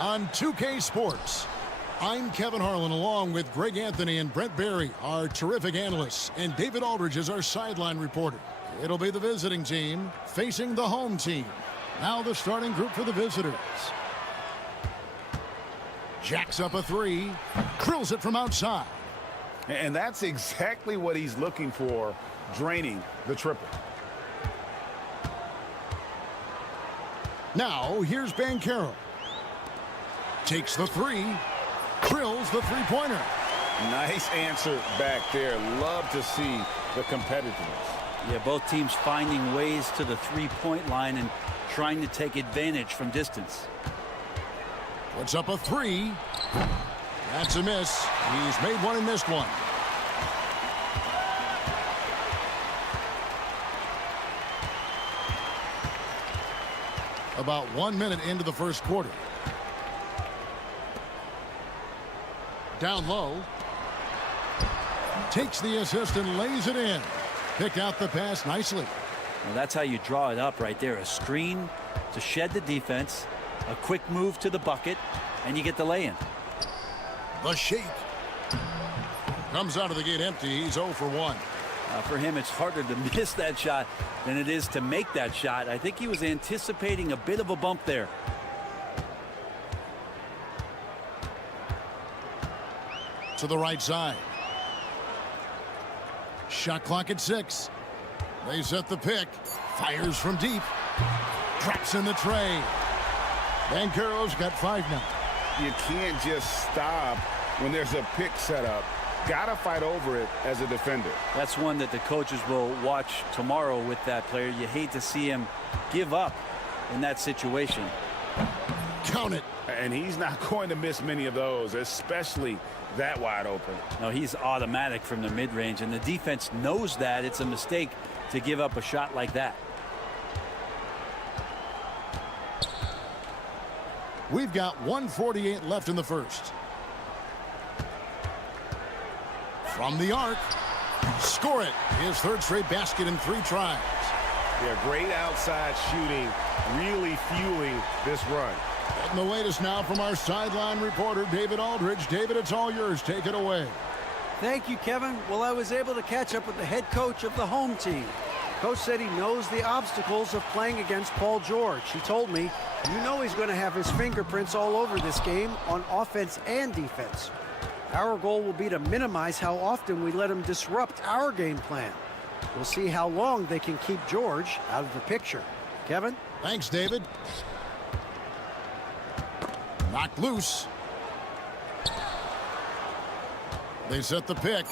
On 2K Sports. I'm Kevin Harlan along with Greg Anthony and Brent Barry, our terrific analysts, and David Aldridge is our sideline reporter. It'll be the visiting team facing the home team. Now the starting group for the visitors. Jacks up a three, drills it from outside. And that's exactly what he's looking for, draining the triple. Now here's Banchero. Takes the three, drills the three-pointer. Nice answer back there. Love to see the competitiveness. Yeah, both teams finding ways to the three-point line and trying to take advantage from distance. Puts up a three. That's a miss. He's made one and missed one. About 1 minute into the first quarter. Down low. Takes the assist and lays it in. Picked out the pass nicely. Well, that's how you draw it up right there. A screen to shed the defense, a quick move to the bucket, and you get the lay-in. The shake. Comes out of the gate empty. He's 0 for 1. For him, it's harder to miss that shot than it is to make that shot. I think he was anticipating a bit of a bump there. To the right side. Shot clock at 6. They set the pick. Fires from deep. Drops in the tray. Banchero's got 5 now. You can't just stop when there's a pick set up. Gotta fight over it as a defender. That's one that the coaches will watch tomorrow with that player. You hate to see him give up in that situation. Count it. And he's not going to miss many of those, especially that wide open. No, he's automatic from the mid-range, and the defense knows that. It's a mistake to give up a shot like that. We've got 1:48 left in the first. From the arc. Score it. His third straight basket in 3 tries. Yeah, great outside shooting, really fueling this run. Getting the latest now from our sideline reporter, David Aldridge. David, it's all yours. Take it away. Thank you, Kevin. Well, I was able to catch up with the head coach of the home team. Coach said he knows the obstacles of playing against Paul George. He told me, you know he's going to have his fingerprints all over this game on offense and defense. Our goal will be to minimize how often we let him disrupt our game plan. We'll see how long they can keep George out of the picture. Kevin? Thanks, David. Knocked loose. They set the pick.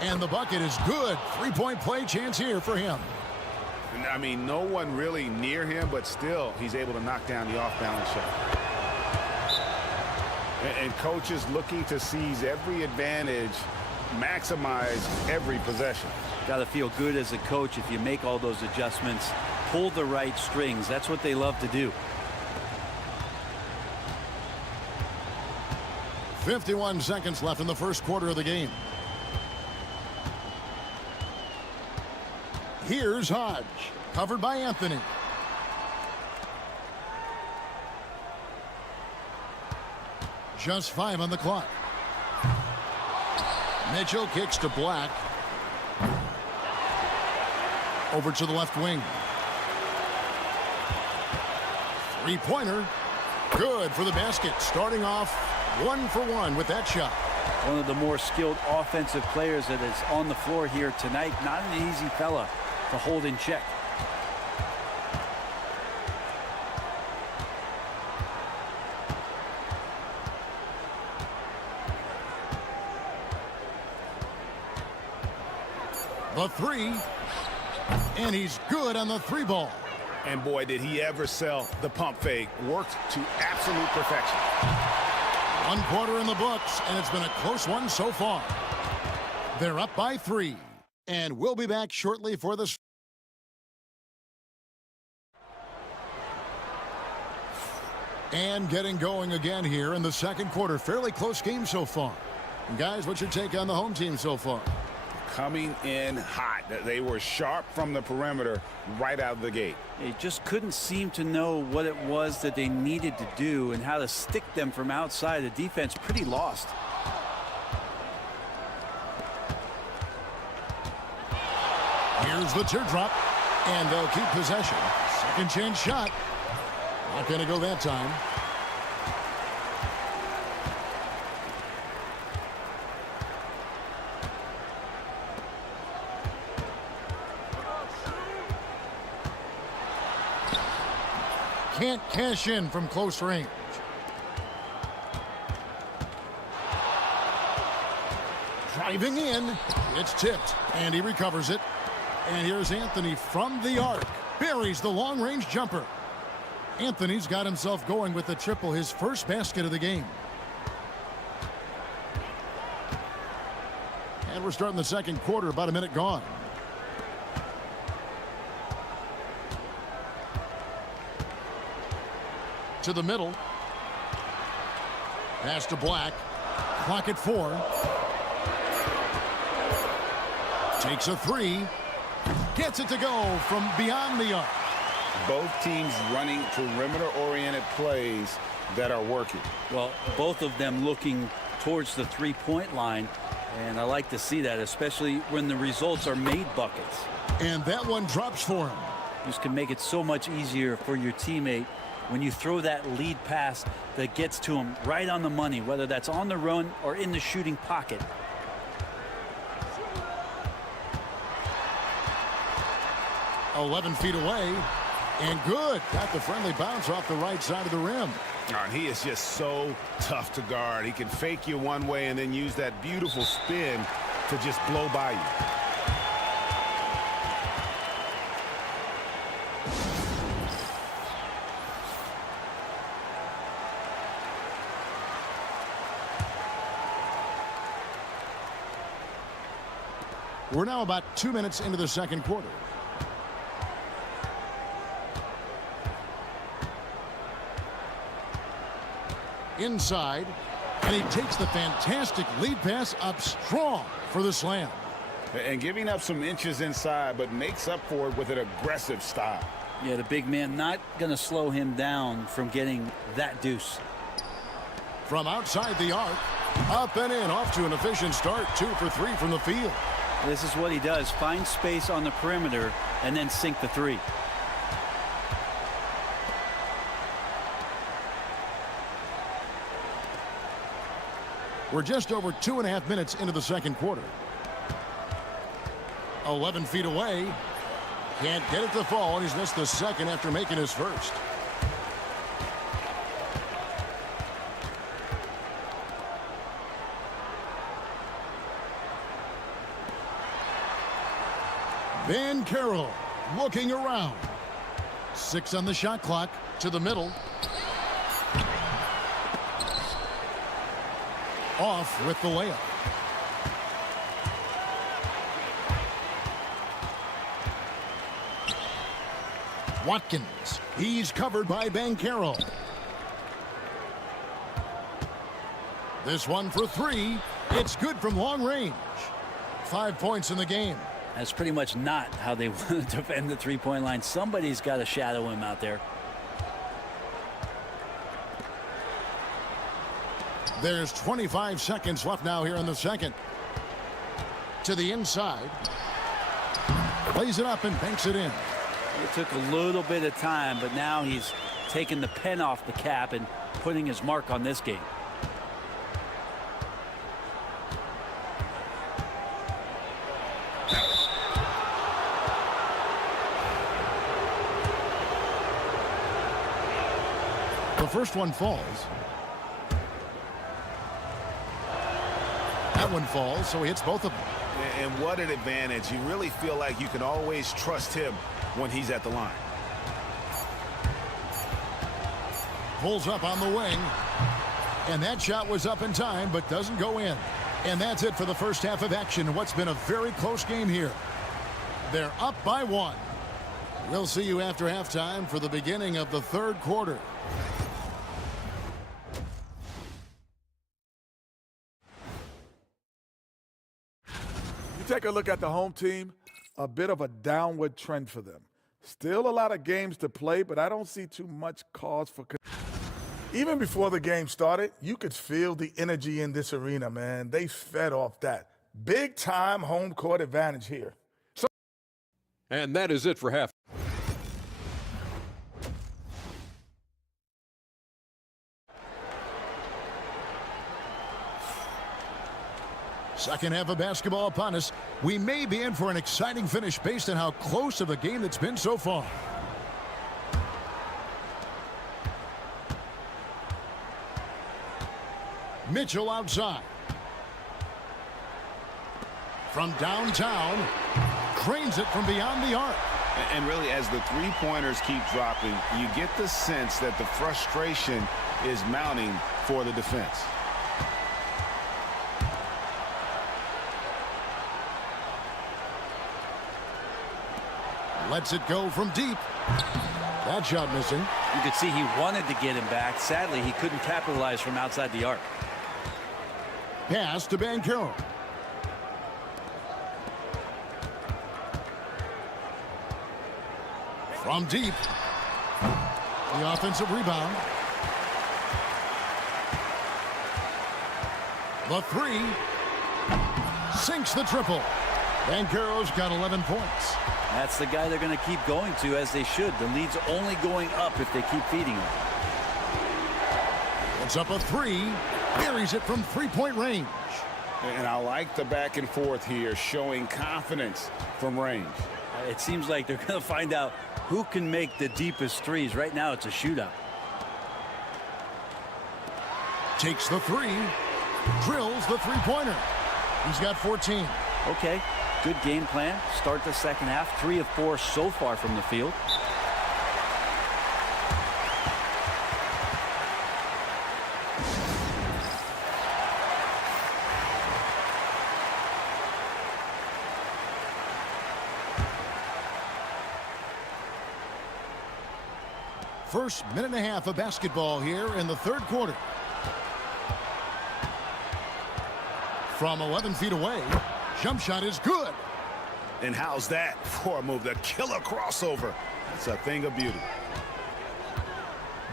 And the bucket is good. Three-point play chance here for him. I mean, no one really near him, but still he's able to knock down the off-balance shot. And coaches looking to seize every advantage, maximize every possession. Got to feel good as a coach if you make all those adjustments, pull the right strings. That's what they love to do. 51 seconds left in the first quarter of the game. Here's Hodge, covered by Anthony. Just 5 on the clock. Mitchell kicks to Black. Over to the left wing. Three-pointer. Good for the basket. Starting off 1 for 1 with that shot. One of the more skilled offensive players that is on the floor here tonight. Not an easy fella to hold in check. The three. And he's good on the three ball. And boy, did he ever sell the pump fake. Worked to absolute perfection. 1 quarter in the books, and it's been a close one so far. They're up by 3. And we'll be back shortly for the... And getting going again here in the second quarter. Fairly close game so far. And guys, what's your take on the home team so far? Coming in hot. They were sharp from the perimeter right out of the gate. They just couldn't seem to know what it was that they needed to do and how to stick them from outside. The defense pretty lost. Here's the teardrop, and they'll keep possession. Second chance shot. Not going to go that time. Can't cash in from close range. Driving in. It's tipped, and he recovers it. And here's Anthony from the arc. Buries the long-range jumper. Anthony's got himself going with the triple, his first basket of the game. And we're starting the second quarter, about a minute gone. To the middle. Pass to Black. Clock at 4. Takes a 3. Gets it to go from beyond the arc. Both teams running perimeter-oriented plays that are working. Well, both of them looking towards the three-point line, and I like to see that, especially when the results are made buckets. And that one drops for him. This can make it so much easier for your teammate when you throw that lead pass that gets to him right on the money, whether that's on the run or in the shooting pocket. "11 feet away, and good. Got the friendly bounce off the right side of the rim. And he is just so tough to guard. He can fake you one way and then use that beautiful spin to just blow by you. We're now about 2 minutes into the second quarter. Inside, and he takes the fantastic lead pass up strong for the slam. And giving up some inches inside, but makes up for it with an aggressive style. Yeah, the big man not going to slow him down from getting that deuce. From outside the arc, up and in, off to an efficient start. 2 for 3 from the field. This is what he does. Find space on the perimeter and then sink the three. We're just over 2.5 minutes into the second quarter. 11 feet away. Can't get it to fall, and he's missed the second after making his first. Van Carroll looking around. 6 on the shot clock, to the middle. Off with the layup. Watkins. He's covered by Van Carroll. This one for 3. It's good from long range. 5 points in the game. That's pretty much not how they want to defend the three-point line. Somebody's got to shadow him out there. There's 25 seconds left now here in the second. To the inside. Plays it up and banks it in. It took a little bit of time, but now he's taking the pen off the cap and putting his mark on this game. The first one falls. That one falls, so he hits both of them. And what an advantage. You really feel like you can always trust him when he's at the line. Pulls up on the wing. And that shot was up in time, but doesn't go in. And that's it for the first half of action. What's been a very close game here. They're up by 1. We'll see you after halftime for the beginning of the third quarter. Take a look at the home team, a bit of a downward trend for them. Still a lot of games to play, but I don't see too much cause for. Even before the game started, you could feel the energy in this arena, man. They fed off that. Big time home court advantage here. And that is it for half. Second half of basketball upon us. We may be in for an exciting finish based on how close of a game it's been so far. Mitchell outside. From downtown. Cranes it from beyond the arc. And really, as the three-pointers keep dropping, you get the sense that the frustration is mounting for the defense. Lets it go from deep. That shot missing. You could see he wanted to get him back. Sadly, he couldn't capitalize from outside the arc. Pass to Van Carroll. From deep. The offensive rebound. The 3. Sinks the triple. Van Carroll's got 11 points. That's the guy they're going to keep going to, as they should. The lead's only going up if they keep feeding him. It's up a 3. Buries it from three-point range. And I like the back and forth here, showing confidence from range. It seems like they're going to find out who can make the deepest threes. Right now, it's a shootout. Takes the 3. Drills the three-pointer. He's got 14. Okay. Good game plan. Start the second half. 3 of 4 so far from the field. First minute and a half of basketball here in the third quarter. From 11 feet away. Jump shot is good. And how's that for a move? The killer crossover. That's a thing of beauty.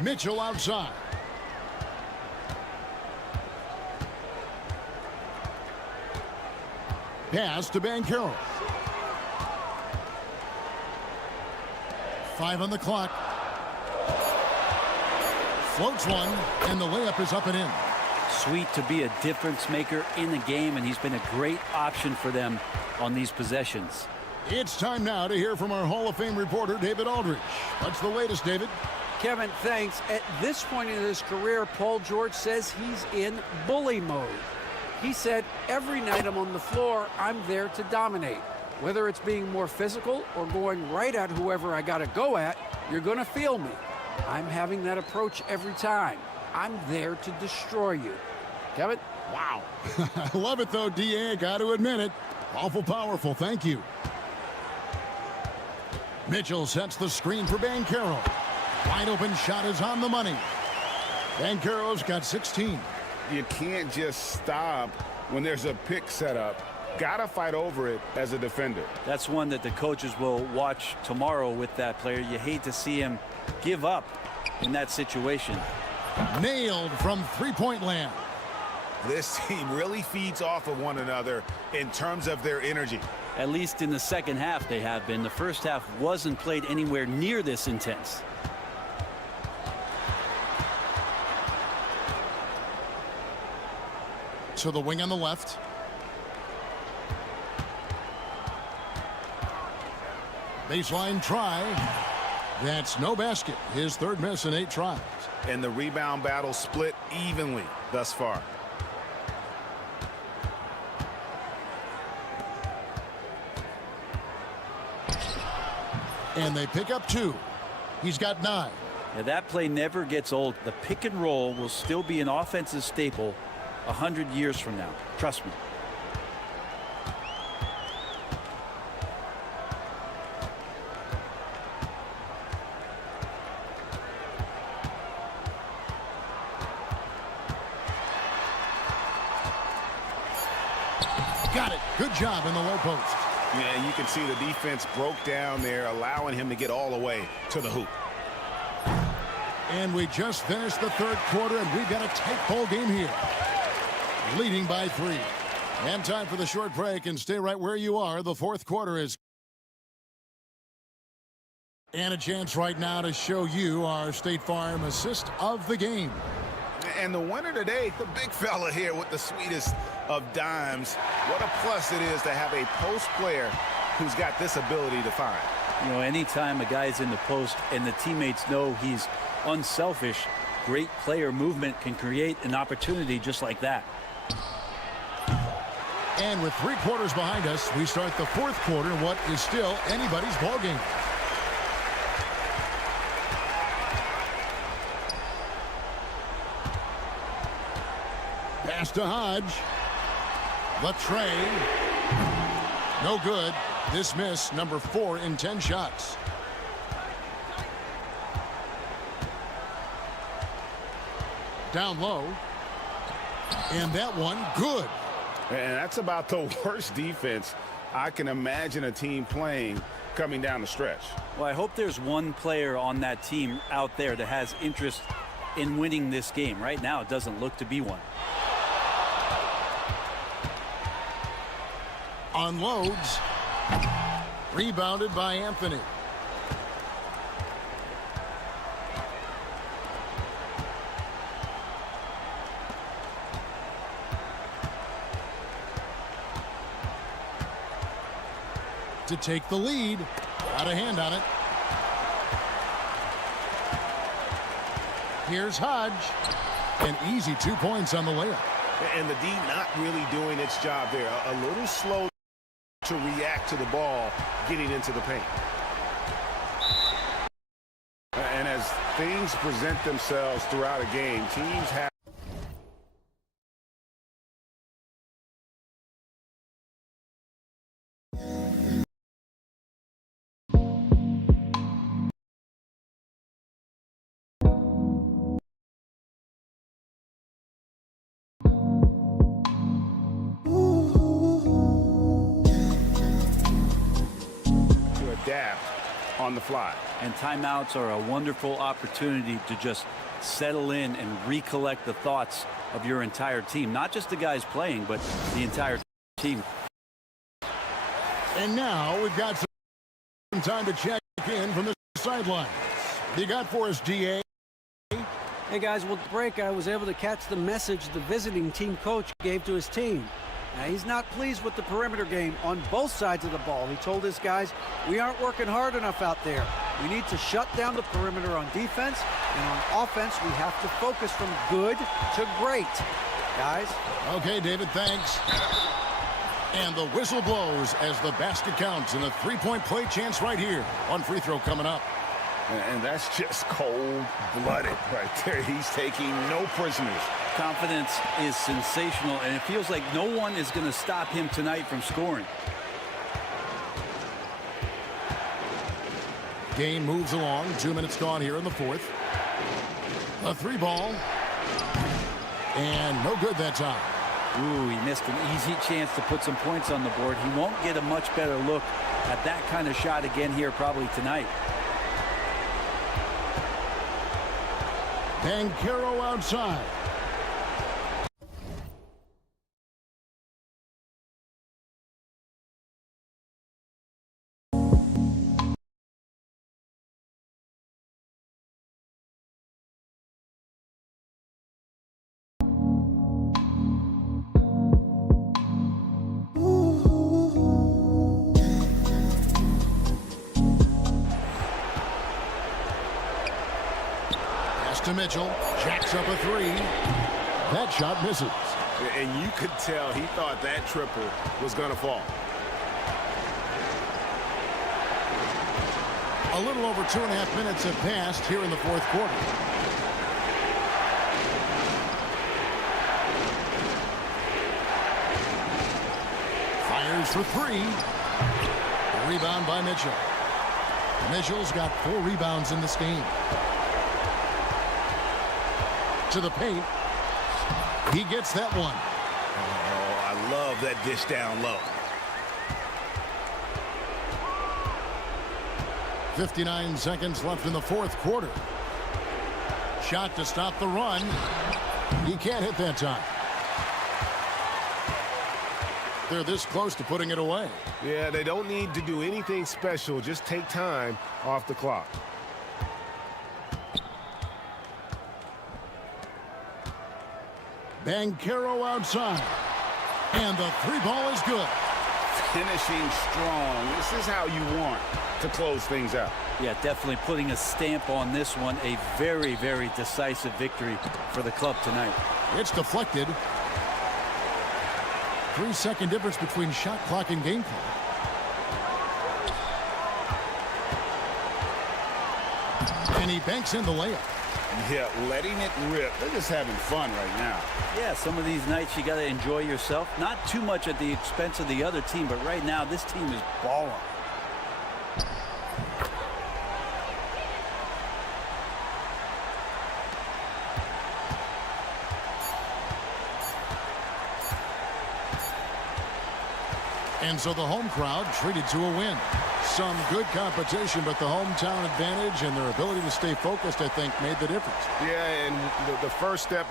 Mitchell outside. Pass to Van Carroll. 5 on the clock. Floats one, and the layup is up and in. Sweet to be a difference maker in the game, and he's been a great option for them on these possessions. It's time now to hear from our Hall of Fame reporter, David Aldridge. What's the latest, David? Kevin, thanks. At this point in his career, Paul George says he's in bully mode. He said, every night I'm on the floor, I'm there to dominate. Whether it's being more physical or going right at whoever I got to go at, you're going to feel me. I'm having that approach every time. I'm there to destroy you. Kevin? Wow. I love it, though, D.A. I got to admit it. Awful powerful. Thank you. Mitchell sets the screen for Banchero. Wide open shot is on the money. Banchero's got 16. You can't just stop when there's a pick set up. Gotta fight over it as a defender. That's one that the coaches will watch tomorrow with that player. You hate to see him give up in that situation. Nailed from three-point land. This team really feeds off of one another in terms of their energy. At least in the second half they have been. The first half wasn't played anywhere near this intense. To the wing on the left. Baseline try. That's no basket. His third miss in 8 tries. And the rebound battle split evenly thus far. And they pick up 2. He's got 9. Yeah, that play never gets old. The pick and roll will still be an offensive staple 100 years from now. Trust me. Got it. Good job in the low post. Yeah, you can see the defense broke down there, allowing him to get all the way to the hoop. And we just finished the third quarter, and we've got a tight ball game here. Leading by 3. And time for the short break, and stay right where you are. The fourth quarter is. And a chance right now to show you our State Farm assist of the game. And the winner today, the big fella here with the sweetest of dimes. What a plus it is to have a post player who's got this ability to find. You know, anytime a guy's in the post and the teammates know he's unselfish, great player movement can create an opportunity just like that. And with 3 quarters behind us, we start the fourth quarter in what is still anybody's ball game. Pass to Hodge. Latre. No good. This miss, number 4 in 10 shots. Down low. And that one, good. And that's about the worst defense I can imagine a team playing coming down the stretch. Well, I hope there's one player on that team out there that has interest in winning this game. Right now, it doesn't look to be one. Unloads. Rebounded by Anthony. To take the lead. Got a hand on it. Here's Hodge. An easy 2 points on the layup. And the D not really doing its job there. A little slow to react to the ball getting into the paint. And as things present themselves throughout a game, teams have on the fly. And timeouts are a wonderful opportunity to just settle in and recollect the thoughts of your entire team. Not just the guys playing, but the entire team. And now we've got some time to check in from the sidelines. You got for us, DA? Hey, guys, with the break, I was able to catch the message the visiting team coach gave to his team. Now, he's not pleased with the perimeter game on both sides of the ball. He told his guys, we aren't working hard enough out there. We need to shut down the perimeter on defense, and on offense, we have to focus from good to great. Guys? Okay, David, thanks. And the whistle blows as the basket counts, and a three-point play chance right here. One free throw coming up. And that's just cold-blooded right there. He's taking no prisoners. Confidence is sensational, and it feels like no one is going to stop him tonight from scoring. Game moves along. 2 minutes gone here in the fourth. A three ball. And no good that time. Ooh, he missed an easy chance to put some points on the board. He won't get a much better look at that kind of shot again here probably tonight. Banchero outside. To Mitchell, jacks up a three. That shot misses. And you could tell he thought that triple was going to fall. A little over 2.5 minutes have passed here in the fourth quarter. Fires for three. Rebound by Mitchell. Mitchell's got 4 rebounds in this game. To the paint. He gets that one. Oh, I love that dish down low. 59 seconds left in the fourth quarter. Shot to stop the run. He can't hit that time. They're this close to putting it away. Yeah, they don't need to do anything special. Just take time off the clock. Banchero outside. And the three ball is good. Finishing strong. This is how you want to close things out. Yeah, definitely putting a stamp on this one. A very, very decisive victory for the club tonight. It's deflected. 3-second difference between shot clock and game clock. And he banks in the layup. Yeah, letting it rip. They're just having fun right now. Yeah, some of these nights you got to enjoy yourself. Not too much at the expense of the other team, but right now this team is balling. And so the home crowd treated to a win. Some good competition, but the hometown advantage and their ability to stay focused, I think, made the difference. Yeah, and the first step.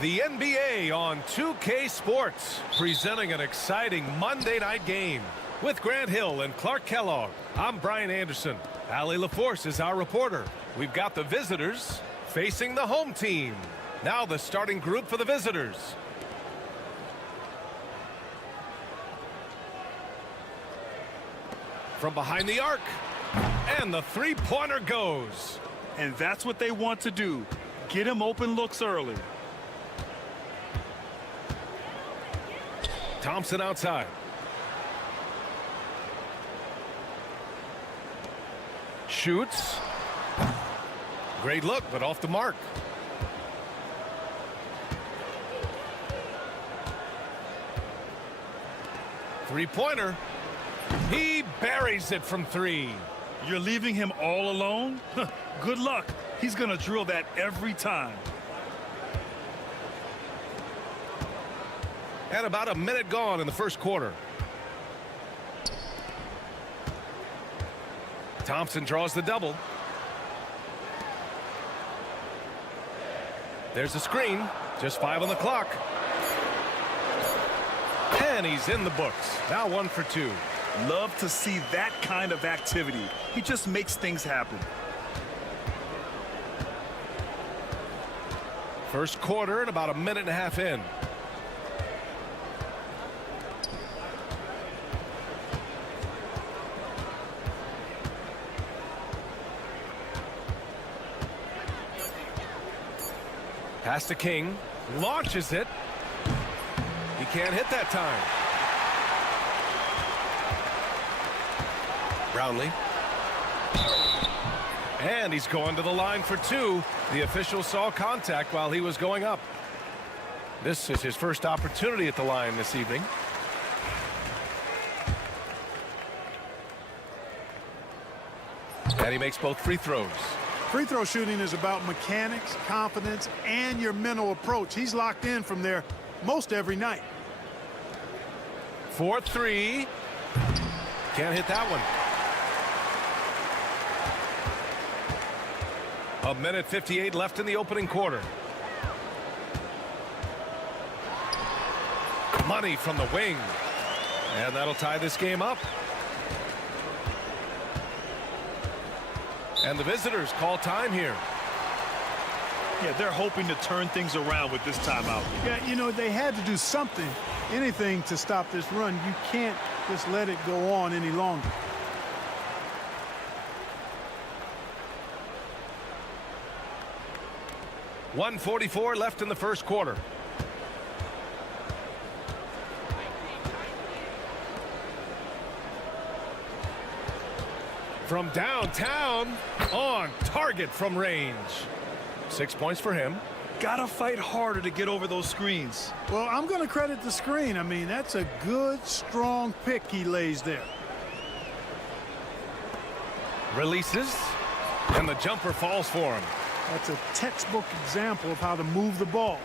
The NBA on 2K Sports, presenting an exciting Monday night game. With Grant Hill and Clark Kellogg, I'm Brian Anderson. Allie LaForce is our reporter. We've got the visitors facing the home team. Now the starting group for the visitors. From behind the arc, and the three-pointer goes. And that's what they want to do. Get him open looks early. Thompson outside. Shoots. Great look, but off the mark. Three-pointer. He buries it from three. You're leaving him all alone? Good luck. He's going to drill that every time. And about a minute gone in the first quarter. Thompson draws the double. There's a screen. Just 5 on the clock. And he's in the books. Now 1 for 2. Love to see that kind of activity. He just makes things happen. First quarter and about a minute and a half in. Pass to King. Launches it. He can't hit that time. Brownlee. And he's going to the line for 2. The official saw contact while he was going up. This is his first opportunity at the line this evening. And he makes both free throws. Free throw shooting is about mechanics, confidence, and your mental approach. He's locked in from there most every night. 4-3. Can't hit that one. A minute 58 left in the opening quarter. Money from the wing. And that'll tie this game up. And the visitors call time here. Yeah, they're hoping to turn things around with this timeout. Yeah, you know, they had to do something, anything to stop this run. You can't just let it go on any longer. .144 left in the first quarter. From downtown, on target from range. 6 points for him. Gotta fight harder to get over those screens. Well, I'm going to credit the screen. I mean, that's a good, strong pick he lays there. Releases, and the jumper falls for him. That's a textbook example of how to move the ball.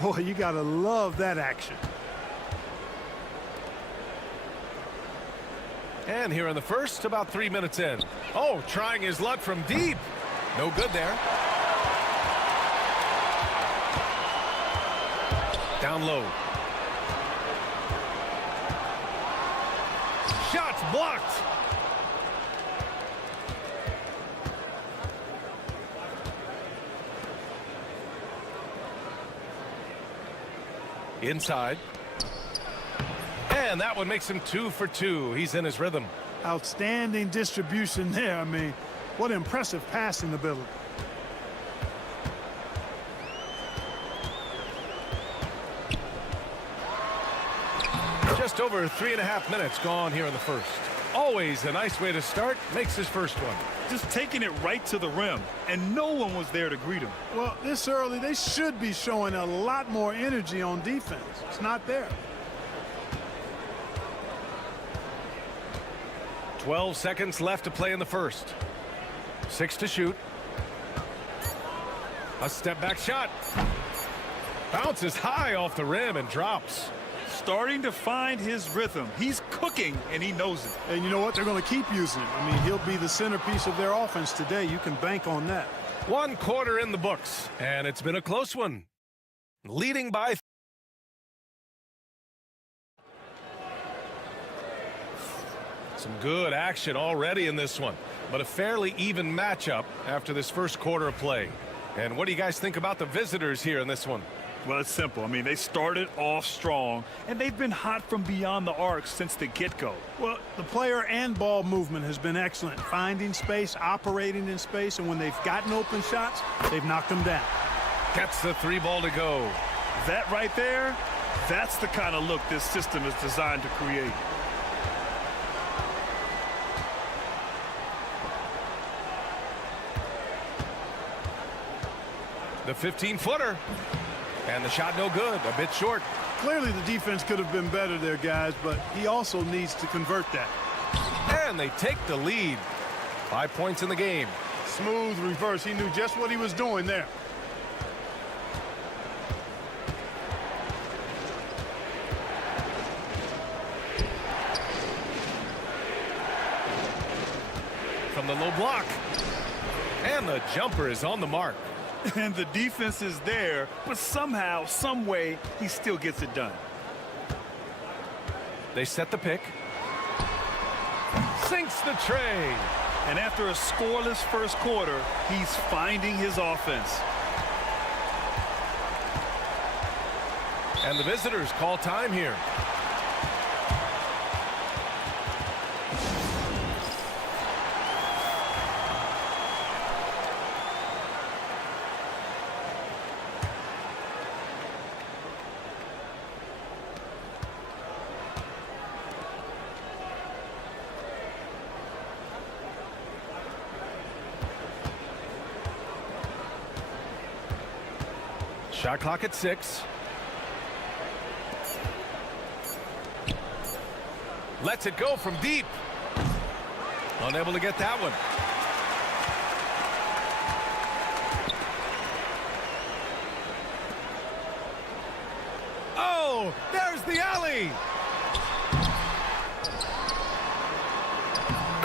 Boy, you got to love that action. And here in the first, about 3 minutes in. Oh, trying his luck from deep. No good there. Down low. Shots blocked. Inside. And that one makes him 2 for 2. He's in his rhythm. Outstanding distribution there. I mean, what impressive passing ability. Just over 3.5 minutes gone here in the first. Always a nice way to start. Makes his first one. Just taking it right to the rim, and no one was there to greet him. Well, this early, they should be showing a lot more energy on defense. It's not there. 12 seconds left to play in the first. 6 to shoot. A step back shot. Bounces high off the rim and drops. Starting to find his rhythm. He's cooking, and he knows it. And you know what? They're going to keep using it. I mean, he'll be the centerpiece of their offense today. You can bank on that. One quarter in the books, and it's been a close one. Leading by some good action already in this one, but a fairly even matchup after this first quarter of play. And what do you guys think about the visitors here in this one? Well, it's simple. I mean, they started off strong, and they've been hot from beyond the arc since the get-go. Well, the player and ball movement has been excellent. Finding space, operating in space, and when they've gotten open shots, they've knocked them down. Gets the 3 ball to go. That right there, that's the kind of look this system is designed to create. The 15-footer. And the shot no good, a bit short. Clearly the defense could have been better there, guys, but he also needs to convert that. And they take the lead. 5 points in the game. Smooth reverse. He knew just what he was doing there. From the low block. And the jumper is on the mark. And the defense is there, but somehow, some way, he still gets it done. They set the pick. Sinks the tray. And after a scoreless first quarter, he's finding his offense. And the visitors call time here. Shot clock at 6. Lets it go from deep. Unable to get that one. Oh, there's the alley.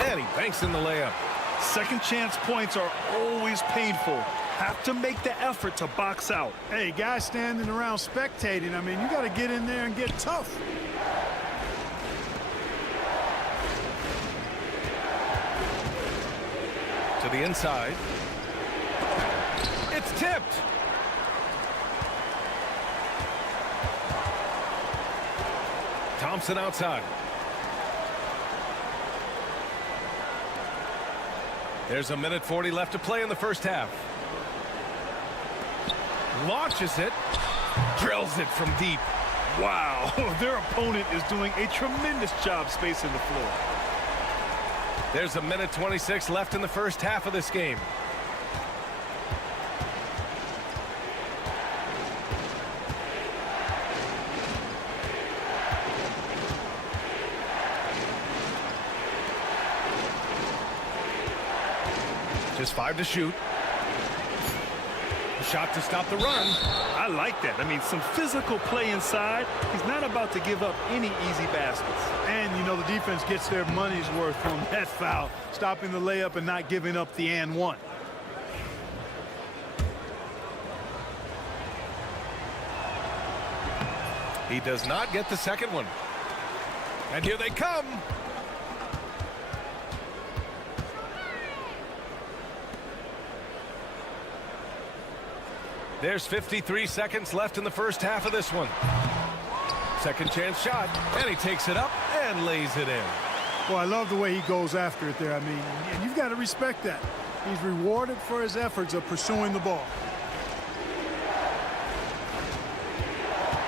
And he banks in the layup. Second chance points are always painful. Have to make the effort to box out. Hey, guys standing around spectating, I mean, you got to get in there and get tough. To the inside. It's tipped. Thompson outside. There's a minute 40 left to play in the first half. Launches it. Drills it from deep. Wow, their opponent is doing a tremendous job spacing the floor. There's a minute 26 left in the first half of this game. Just 5 to shoot. A shot to stop the run. I like that. I mean, some physical play inside. He's not about to give up any easy baskets. And, you know, the defense gets their money's worth from that foul, stopping the layup and not giving up the and one. He does not get the second one. And here they come. There's 53 seconds left in the first half of this one. Second chance shot, and he takes it up and lays it in. Well, I love the way he goes after it there. I mean, and you've got to respect that. He's rewarded for his efforts of pursuing the ball.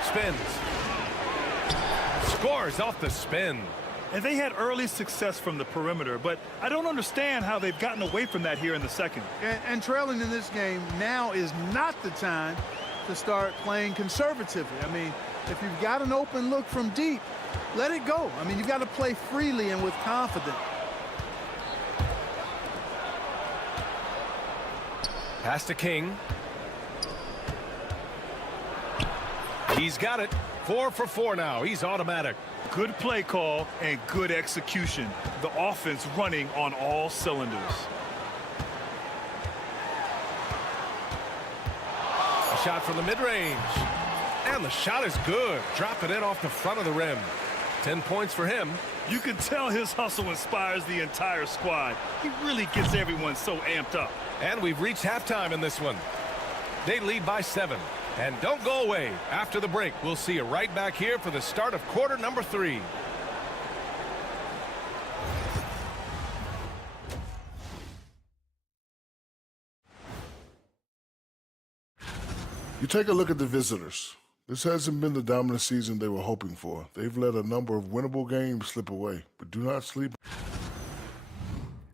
Spins. Scores off the spin. And they had early success from the perimeter, but I don't understand how they've gotten away from that here in the second. And trailing in this game, now is not the time to start playing conservatively. I mean, if you've got an open look from deep, let it go. I mean, you've got to play freely and with confidence. Pass to King. He's got it. 4 for 4 now. He's automatic. Good play call and good execution. The offense running on all cylinders. shot from the mid-range. And the shot is good. Drop it in off the front of the rim. 10 points for him. You can tell his hustle inspires the entire squad. He really gets everyone so amped up. And we've reached halftime in this one. They lead by 7. And don't go away. After the break, we'll see you right back here for the start of quarter number 3. You take a look at the visitors. This hasn't been the dominant season they were hoping for. They've let a number of winnable games slip away, but do not sleep.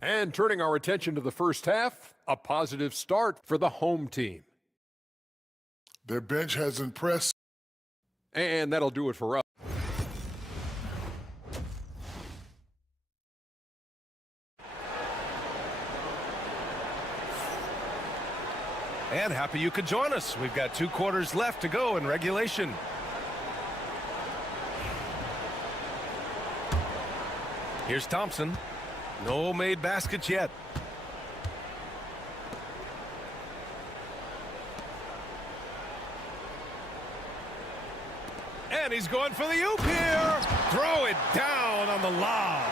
And turning our attention to the first half, a positive start for the home team. Their bench has impressed. And that'll do it for us. And happy you could join us. We've got 2 quarters left to go in regulation. Here's Thompson. No made baskets yet. And he's going for the oop here. Throw it down on the lob.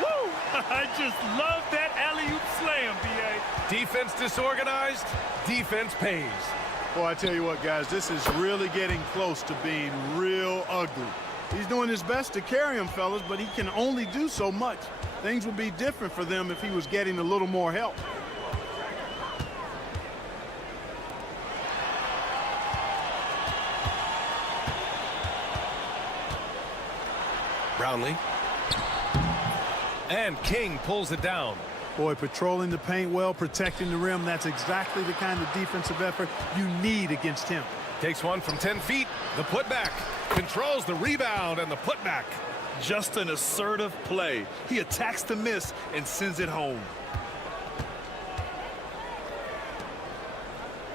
Woo! I just love that alley-oop slam, B.A. Defense disorganized. Defense pays. Boy, I tell you what, guys, this is really getting close to being real ugly. He's doing his best to carry him, fellas, but he can only do so much. Things would be different for them if he was getting a little more help. Brownlee. And King pulls it down. Boy, patrolling the paint well, protecting the rim, that's exactly the kind of defensive effort you need against him. Takes one from 10 feet. The putback. Controls the rebound and the putback. Just an assertive play. He attacks the miss and sends it home.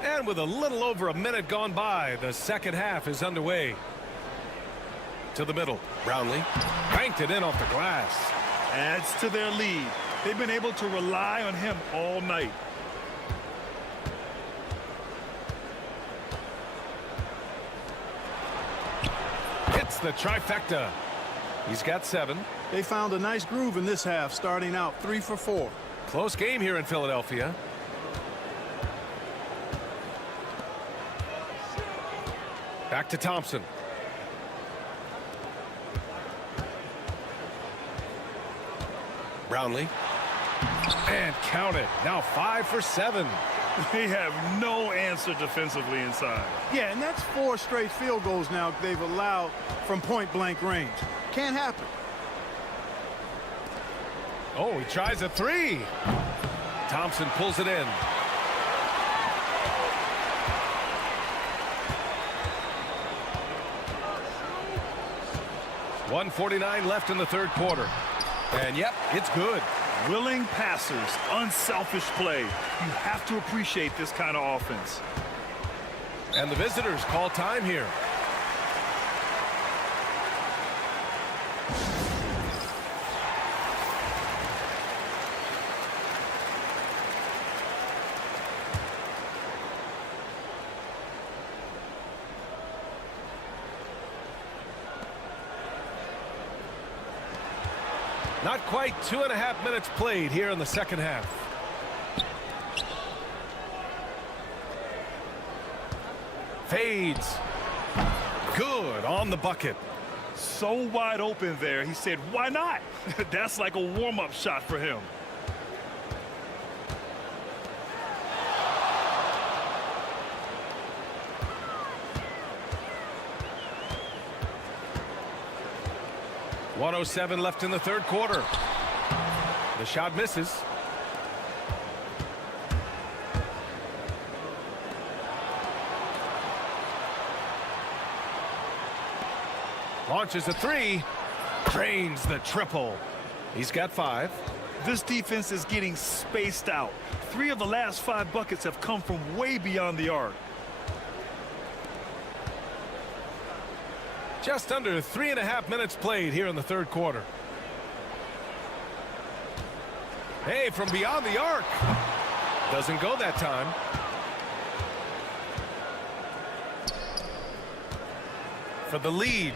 And with a little over a minute gone by, the second half is underway. To the middle. Brownlee banked it in off the glass. Adds to their lead. They've been able to rely on him all night. Hits the trifecta. He's got 7. They found a nice groove in this half, starting out 3 for 4. Close game here in Philadelphia. Back to Thompson. Brownlee. And count it. Now 5 for 7. They have no answer defensively inside. Yeah, and that's 4 straight field goals now they've allowed from point-blank range. Can't happen. Oh, he tries a 3. Thompson pulls it in. .149 left in the third quarter. And yep, it's good. Willing passers, unselfish play. You have to appreciate this kind of offense. And the visitors call time here. Not quite 2.5 minutes played here in the second half. Fades. Good on the bucket. So wide open there. He said, why not? That's like a warm-up shot for him. .107 left in the third quarter. The shot misses. Launches a 3. Drains the triple. He's got 5. This defense is getting spaced out. 3 of the last 5 buckets have come from way beyond the arc. Just under 3.5 minutes played here in the third quarter. Hey, from beyond the arc. Doesn't go that time. for the lead.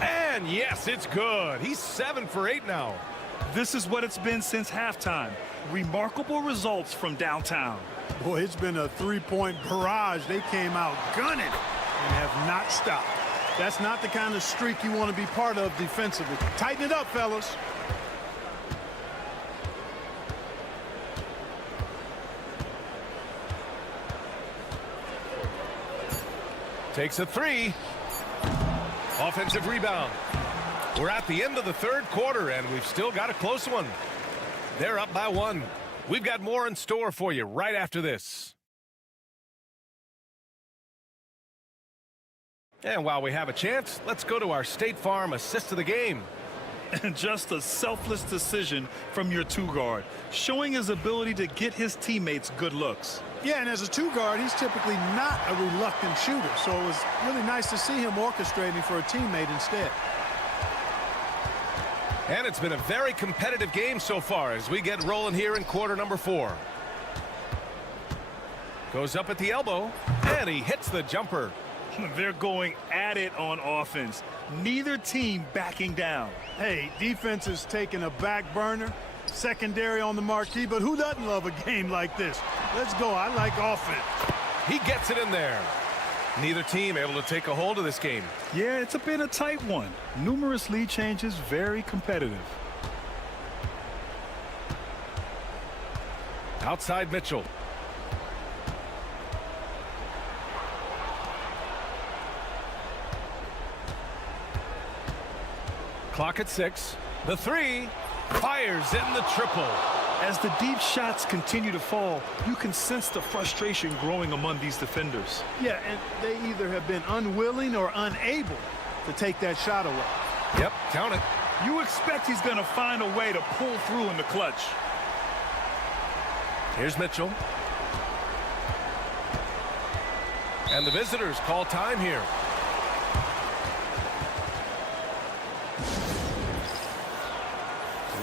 And yes, it's good. He's 7 for 8 now. This is what it's been since halftime. Remarkable results from downtown. Boy, it's been a three-point barrage. They came out gunning and have not stopped. That's not the kind of streak you want to be part of defensively. Tighten it up, fellas. Takes a 3. Offensive rebound. We're at the end of the third quarter, and we've still got a close one. They're up by 1. We've got more in store for you right after this. And while we have a chance, let's go to our State Farm assist of the game. And just a selfless decision from your two-guard, showing his ability to get his teammates good looks. Yeah, and as a two-guard, he's typically not a reluctant shooter, so it was really nice to see him orchestrating for a teammate instead. And it's been a very competitive game so far as we get rolling here in quarter number 4. Goes up at the elbow, and he hits the jumper. They're going at it on offense. Neither team backing down. Hey, defense is taking a back burner, secondary on the marquee, but who doesn't love a game like this? Let's go. I like offense. He gets it in there. Neither team able to take a hold of this game. Yeah, it's been a tight one. Numerous lead changes, very competitive. Outside Mitchell. Clock at 6. The 3 fires in the triple. As the deep shots continue to fall, you can sense the frustration growing among these defenders. Yeah, and they either have been unwilling or unable to take that shot away. Yep, count it. You expect he's going to find a way to pull through in the clutch. Here's Mitchell. And the visitors call time here.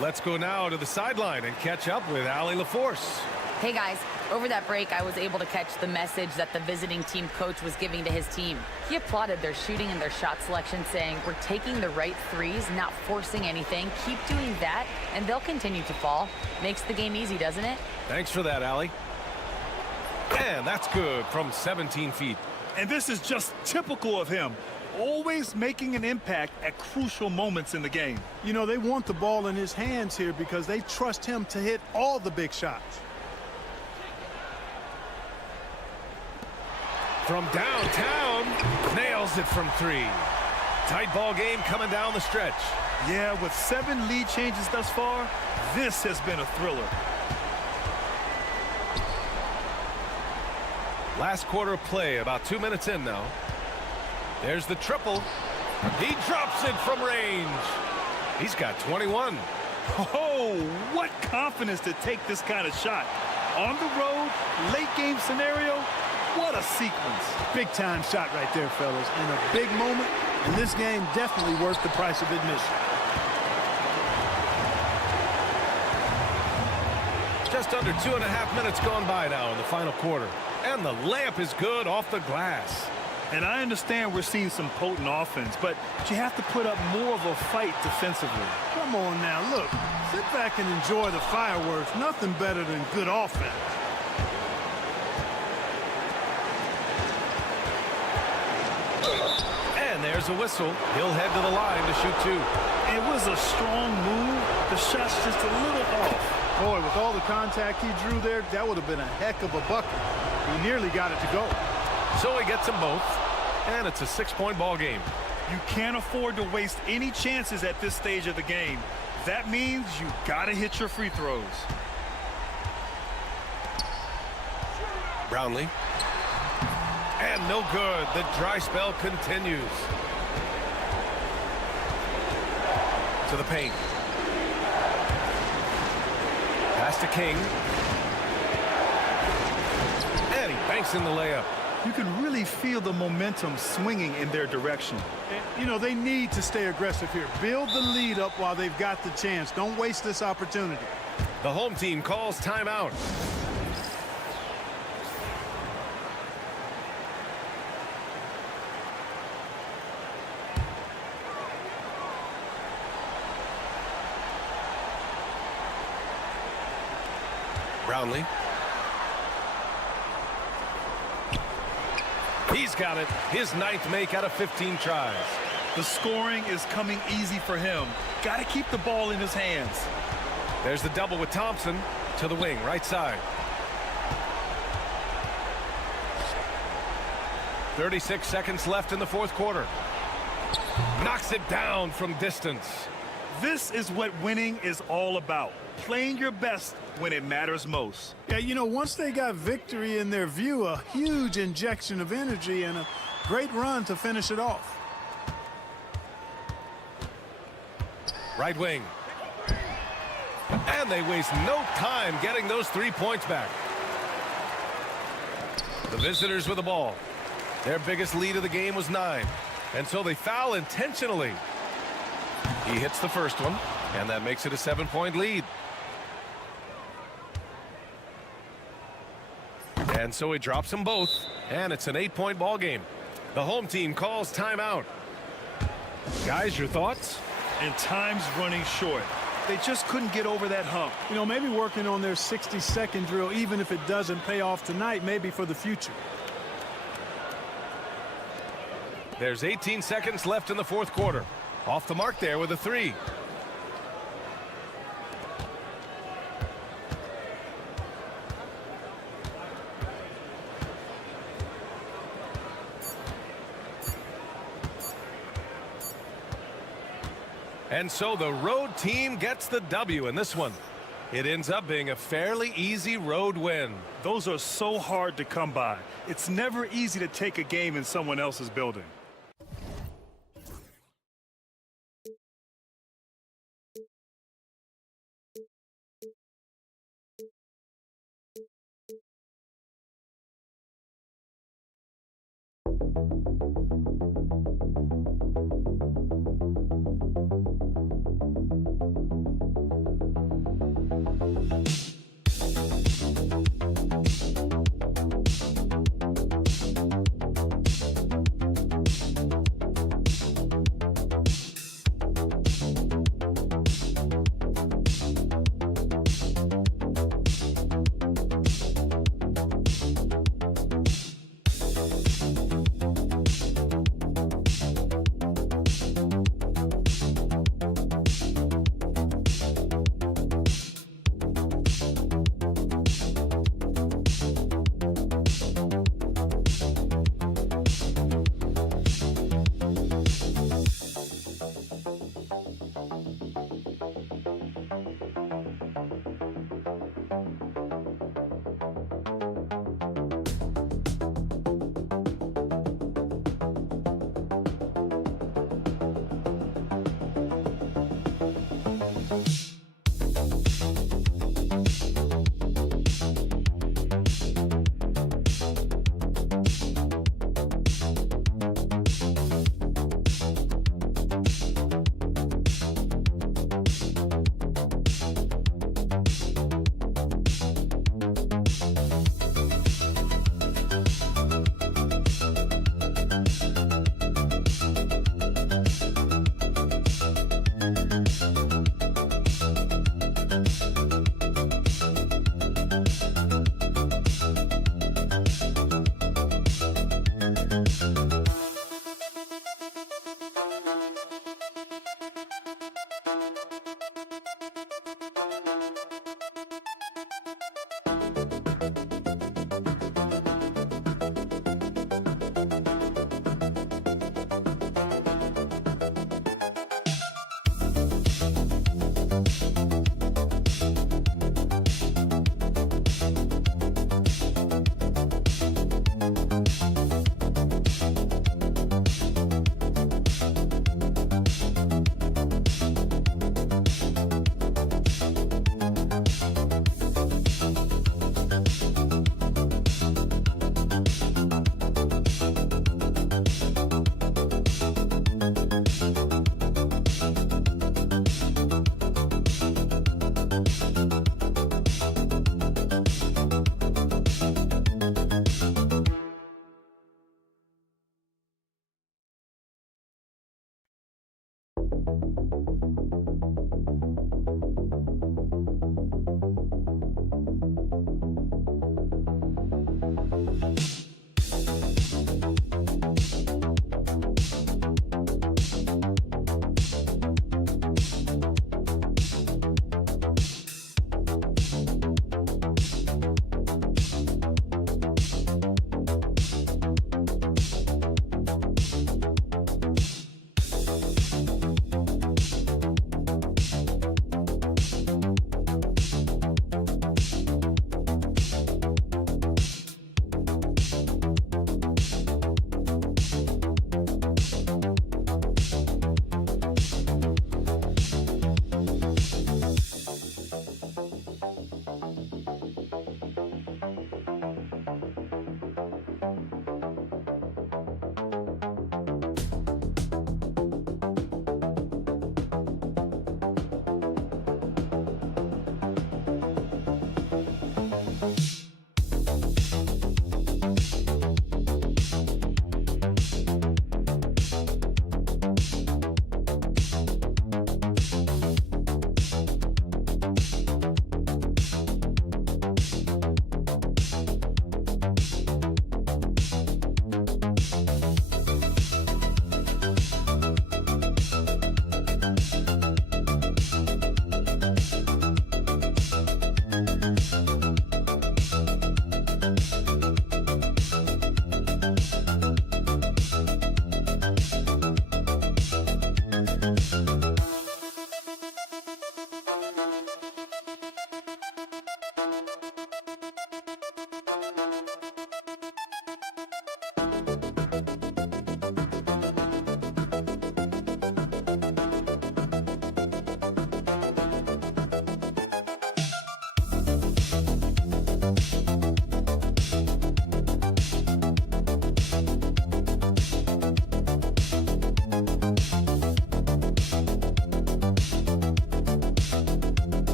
Let's go now to the sideline and catch up with Allie LaForce. Hey guys, over that break I was able to catch the message that the visiting team coach was giving to his team. He applauded their shooting and their shot selection, saying, "We're taking the right threes, not forcing anything. Keep doing that and they'll continue to fall." Makes the game easy, doesn't it? Thanks for that, Allie. And that's good from 17 feet. And this is just typical of him. Always making an impact at crucial moments in the game. You know, they want the ball in his hands here because they trust him to hit all the big shots. From downtown, nails it from 3. Tight ball game coming down the stretch. Yeah, with 7 lead changes thus far, this has been a thriller. Last quarter of play, about 2 minutes in now. There's the triple. He drops it from range. He's got 21. Oh, what confidence to take this kind of shot. On the road, late game scenario, what a sequence. Big time shot right there, fellas. In a big moment, and this game definitely worth the price of admission. Just under 2.5 minutes gone by now in the final quarter. And the layup is good off the glass. And I understand we're seeing some potent offense, but you have to put up more of a fight defensively. Come on now, look. Sit back and enjoy the fireworks. Nothing better than good offense. And there's a whistle. He'll head to the line to shoot 2. It was a strong move. The shot's just a little off. Boy, with all the contact he drew there, that would have been a heck of a bucket. He nearly got it to go. So he gets them both, and it's a 6-point ball game. You can't afford to waste any chances at this stage of the game. That means you gotta hit your free throws. Brownlee. And no good. The dry spell continues. To the paint. Pass to King. And he banks in the layup. You can really feel the momentum swinging in their direction. And, you know, they need to stay aggressive here. Build the lead up while they've got the chance. Don't waste this opportunity. The home team calls timeout. Brownlee. He's got it. His 9th make out of 15 tries. The scoring is coming easy for him. Got to keep the ball in his hands. There's the double with Thompson to the wing, right side. 36 seconds left in the 4th quarter. Knocks it down from distance. This is what winning is all about. Playing your best when it matters most. Yeah, you know, once they got victory in their view, a huge injection of energy and a great run to finish it off. Right wing. And they waste no time getting those 3 points back. The visitors with the ball. Their biggest lead of the game was 9. And so they foul intentionally. He hits the first one, and that makes it a 7-point lead. And so he drops them both, and it's an 8-point ball game. The home team calls timeout. Guys, your thoughts? And time's running short. They just couldn't get over that hump. You know, maybe working on their 60-second drill, even if it doesn't pay off tonight, maybe for the future. There's 18 seconds left in the 4th quarter. Off the mark there with a 3. And so the road team gets the W in this one. It ends up being a fairly easy road win. Those are so hard to come by. It's never easy to take a game in someone else's building.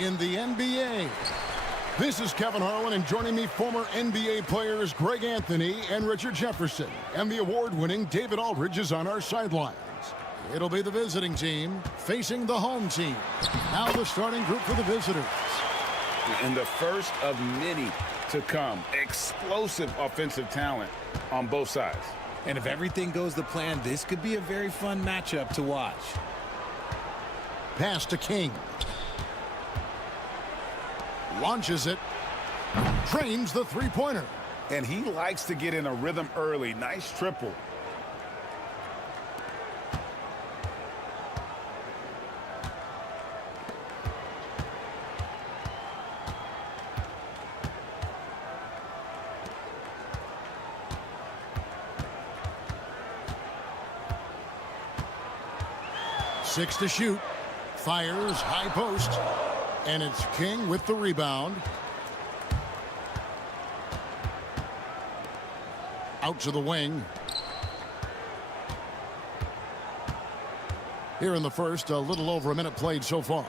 In the NBA. This is Kevin Harlan, and joining me, former NBA players Greg Anthony and Richard Jefferson. And the award-winning David Aldridge is on our sidelines. It'll be the visiting team facing the home team. Now the starting group for the visitors. And the first of many to come. Explosive offensive talent on both sides. And if everything goes to plan, this could be a very fun matchup to watch. Pass to King. Launches it. Trains the three-pointer. And he likes to get in a rhythm early. Nice triple. Six to shoot. Fires high post. And it's King with the rebound. Out to the wing. Here in the first, a little over a minute played so far.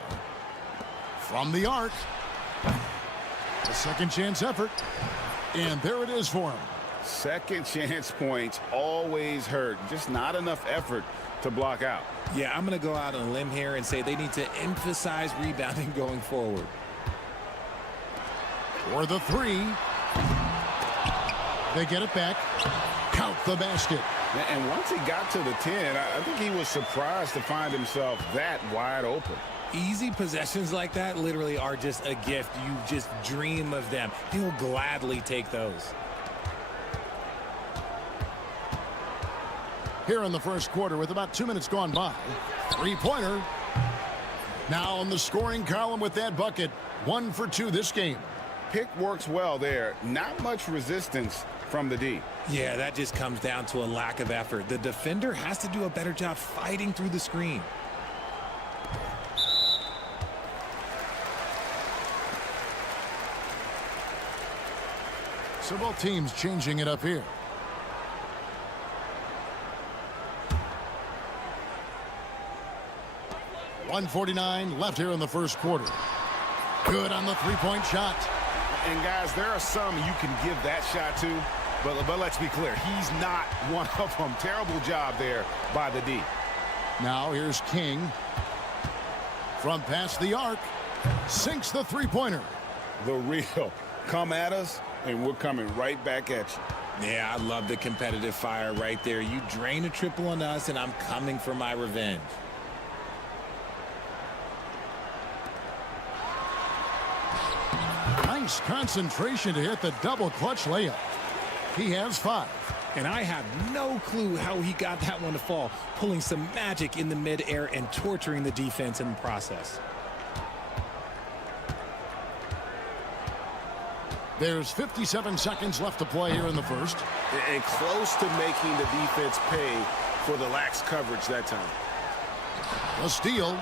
From the arc. A second chance effort. And there it is for him. Second chance points always hurt. Just not enough effort to block out. Yeah, I'm going to go out on a limb here and say they need to emphasize rebounding going forward. For the three. They get it back. Count the basket. And once he got to the 10, I think he was surprised to find himself that wide open. Easy possessions like that literally are just a gift. You just dream of them. He'll gladly take those. here in the first quarter with about 2 minutes gone by. Three-pointer. Now on the scoring column with that bucket. 1 for 2 this game. Pick works well there. Not much resistance from the D. Yeah, that just comes down to a lack of effort. The defender has to do a better job fighting through the screen. So both teams changing it up here. .149 left here in the first quarter. Good on the three-point shot. And guys, there are some you can give that shot to, but let's be clear, he's not one of them. Terrible job there by the D. Now here's King. From past the arc. Sinks the three-pointer. The real. Come at us, and we're coming right back at you. Yeah, I love the competitive fire right there. You drain a triple on us, and I'm coming for my revenge. Nice concentration to hit the double clutch layup. He has 5. And I have no clue how he got that one to fall, pulling some magic in the midair and torturing the defense in the process. There's 57 seconds left to play here in the first. And close to making the defense pay for the lax coverage that time. A steal.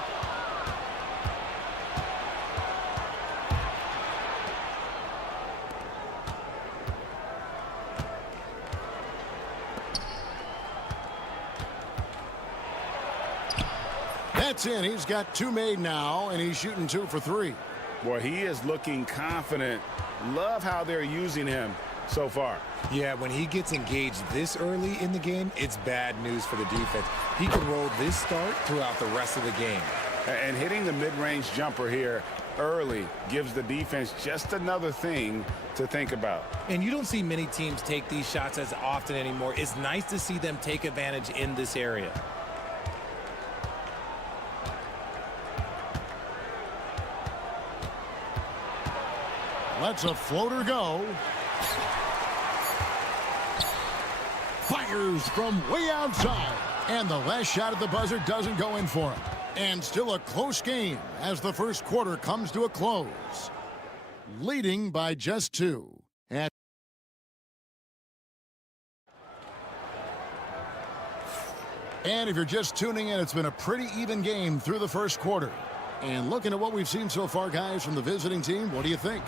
That's in. He's got 2 made now, and he's shooting 2 for 3. Boy, he is looking confident. Love how they're using him so far. Yeah, when he gets engaged this early in the game, it's bad news for the defense. He can roll this start throughout the rest of the game. And hitting the mid-range jumper here early gives the defense just another thing to think about. And you don't see many teams take these shots as often anymore. It's nice to see them take advantage in this area. Lets a floater go. Fires from way outside. And the last shot at the buzzer doesn't go in for him. And still a close game as the first quarter comes to a close. Leading by just 2. And if you're just tuning in, it's been a pretty even game through the first quarter. And looking at what we've seen so far, guys, from the visiting team, what do you think?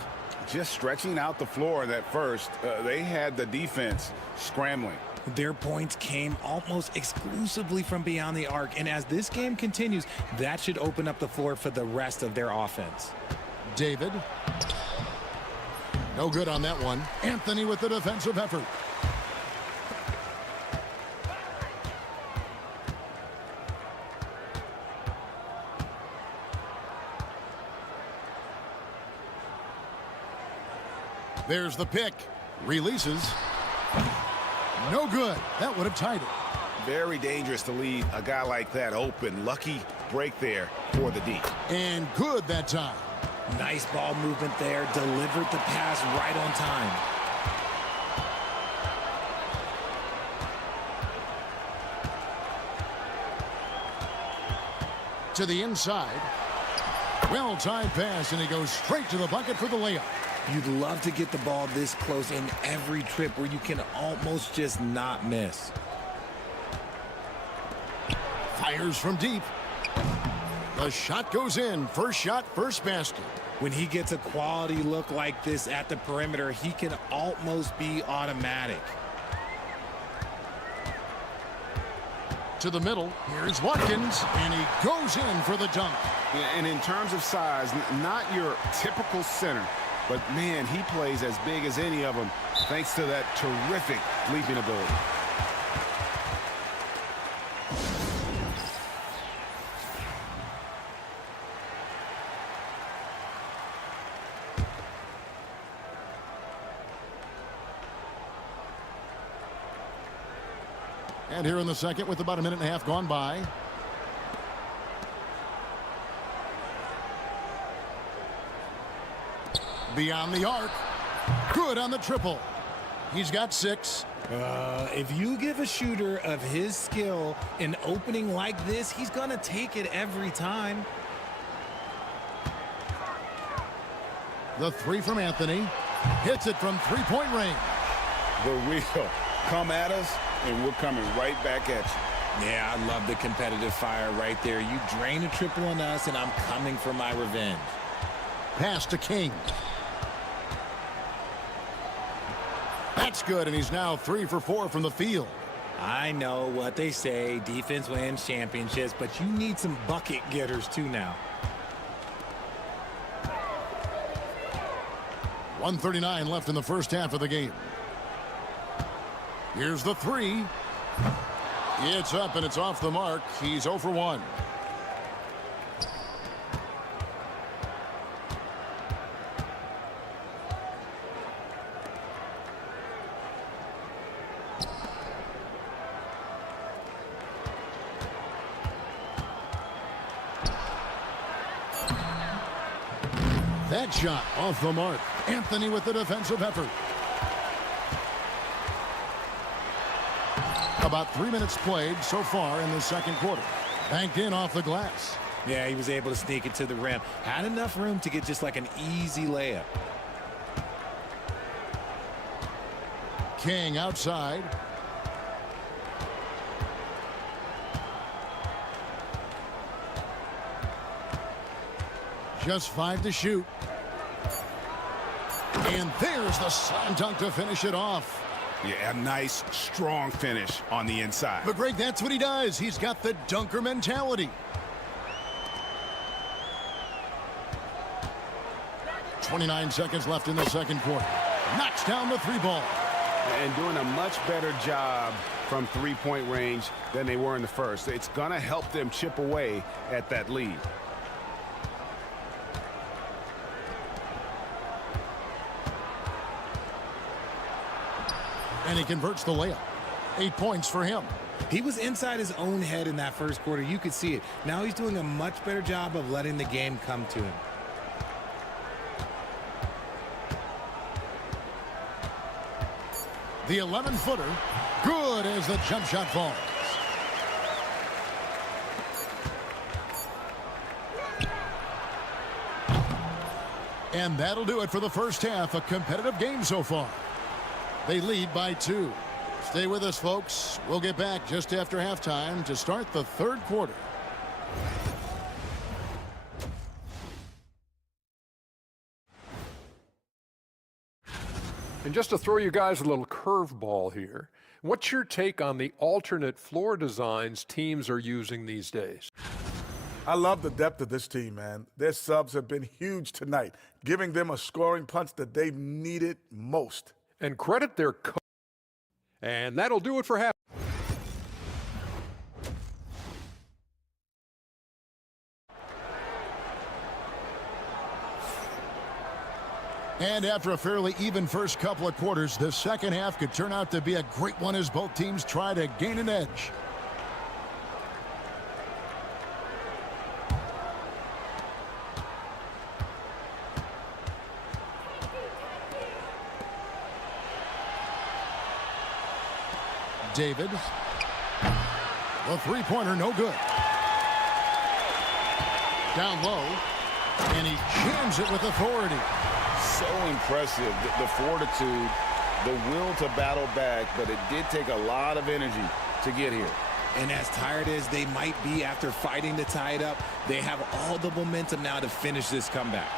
Just stretching out the floor that first. They had the defense scrambling. Their points came almost exclusively from beyond the arc. And as this game continues, that should open up the floor for the rest of their offense. David. No good on that one. Anthony with the defensive effort. There's the pick. Releases. No good. That would have tied it. Very dangerous to leave a guy like that open. Lucky break there for the D. And good that time. Nice ball movement there. Delivered the pass right on time. To the inside. Well-timed pass, and he goes straight to the bucket for the layup. You'd love to get the ball this close in every trip where you can almost just not miss. Fires from deep. The shot goes in. First shot, first basket. When he gets a quality look like this at the perimeter, he can almost be automatic. To the middle. Here's Watkins, and he goes in for the dunk. And in terms of size, not your typical center. But, man, he plays as big as any of them thanks to that terrific leaping ability. And here in the second with about a minute and a half gone by. Beyond the arc. Good on the triple. He's got 6. If you give a shooter of his skill an opening like this, he's going to take it every time. The 3 from Anthony. Hits it from three-point range. The real come at us, and we're coming right back at you. Yeah, I love the competitive fire right there. You drain a triple on us, and I'm coming for my revenge. Pass to King. That's good, and he's now 3 for 4 from the field. I know what they say, defense wins championships, but you need some bucket getters too now. 1:39 left in the first half of the game. Here's the 3. It's up and it's off the mark. He's 0 for 1. That shot off the mark. Anthony with the defensive effort. About 3 minutes played so far in the second quarter. Banked in off the glass. Yeah, he was able to sneak it to the rim. Had enough room to get just like an easy layup. King outside. Just 5 to shoot. And there's the slam dunk to finish it off. Yeah, a nice, strong finish on the inside. But Greg, that's what he does. He's got the dunker mentality. 29 seconds left in the second quarter. Knocks down the 3 ball. And doing a much better job from three-point range than they were in the first. It's going to help them chip away at that lead. And he converts the layup. 8 points for him. He was inside his own head in that first quarter. You could see it. Now he's doing a much better job of letting the game come to him. The 11-footer. Good as the jump shot falls. And that'll do it for the first half. A competitive game so far. They lead by 2. Stay with us, folks. We'll get back just after halftime to start the third quarter. And just to throw you guys a little curveball here, what's your take on the alternate floor designs teams are using these days? I love the depth of this team, man. Their subs have been huge tonight, giving them a scoring punch that they've needed most. And credit their coach. And that'll do it for half. And after a fairly even first couple of quarters, the second half could turn out to be a great one as both teams try to gain an edge. David. The three-pointer, no good. Down low. And he jams it with authority. So impressive, the fortitude, the will to battle back, but it did take a lot of energy to get here. And as tired as they might be after fighting to tie it up, they have all the momentum now to finish this comeback.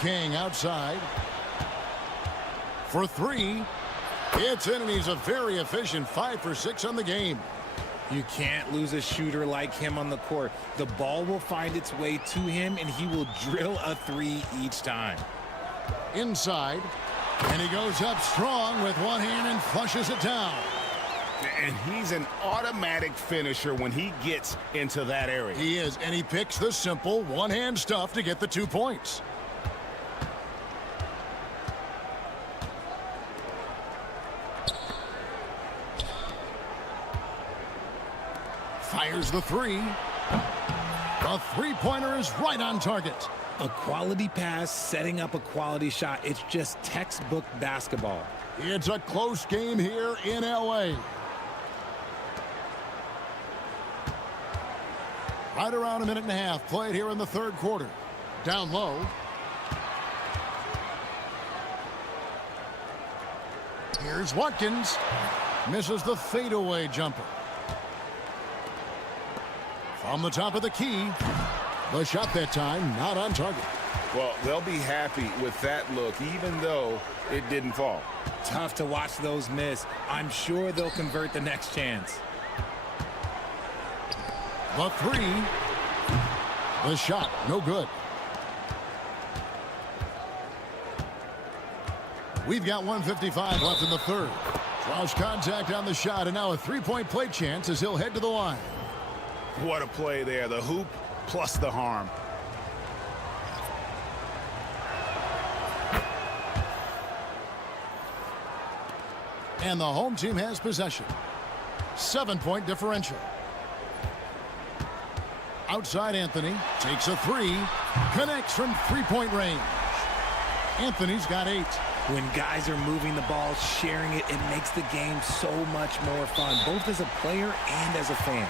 King outside. For 3. It's in, and he's a very efficient 5 for 6 on the game. You can't lose a shooter like him on the court. The ball will find its way to him, and he will drill a 3 each time. Inside, and he goes up strong with one hand and flushes it down. And he's an automatic finisher when he gets into that area. He is, and he picks the simple one-hand stuff to get the 2 points. Fires the 3. The three-pointer is right on target. A quality pass, setting up a quality shot. It's just textbook basketball. It's a close game here in L.A. Right around a minute and a half played here in the third quarter. Down low. Here's Watkins. Misses the fadeaway jumper. From the top of the key. The shot that time not on target. Well, they'll be happy with that look, even though it didn't fall. Tough to watch those miss. I'm sure they'll convert the next chance. The three. The shot, no good. We've got 1:55 left in the third. Draws contact on the shot, and now a three-point play chance as he'll head to the line. What a play there. The hoop plus the harm. And the home team has possession. 7-point differential. Outside Anthony. Takes a three. Connects from three-point range. Anthony's got 8. When guys are moving the ball, sharing it, it makes the game so much more fun, both as a player and as a fan.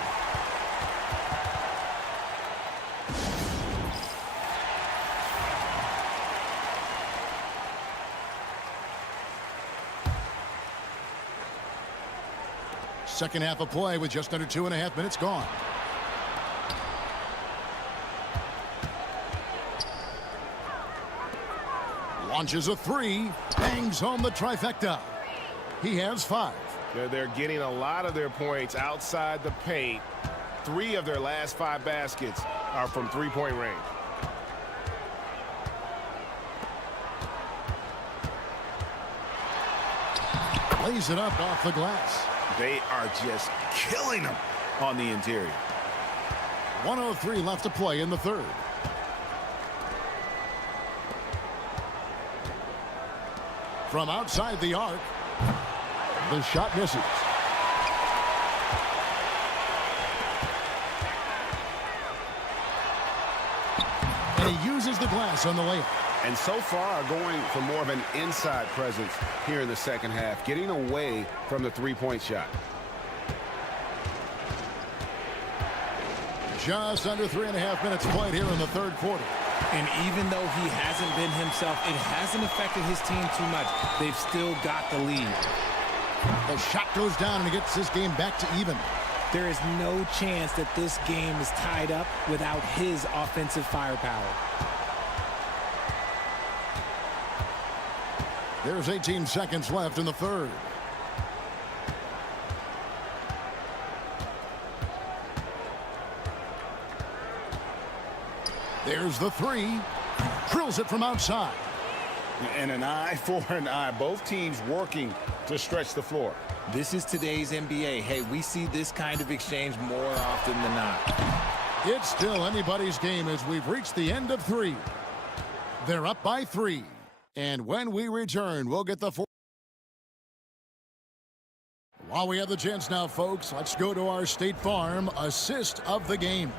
Second half of play with just under 2.5 minutes gone. Launches a three. Bangs home the trifecta. He has 5. They're getting a lot of their points outside the paint. 3 of their last 5 baskets are from three-point range. Lays it up off the glass. They are just killing them on the interior. 1:03 left to play in the third. From outside the arc, the shot misses. And he uses the glass on the layup. And so far going for more of an inside presence here in the second half, getting away from the three-point shot. Just under 3.5 minutes played here in the third quarter. And even though he hasn't been himself, it hasn't affected his team too much. They've still got the lead. The shot goes down and it gets this game back to even. There is no chance that this game is tied up without his offensive firepower. There's 18 seconds left in the third. There's the three. Drills it from outside. And an eye for an eye. Both teams working to stretch the floor. This is today's NBA. Hey, we see this kind of exchange more often than not. It's still anybody's game as we've reached the end of 3. They're up by 3. And when we return, we'll get the 4. While we have the chance now, folks, let's go to our State Farm assist of the game.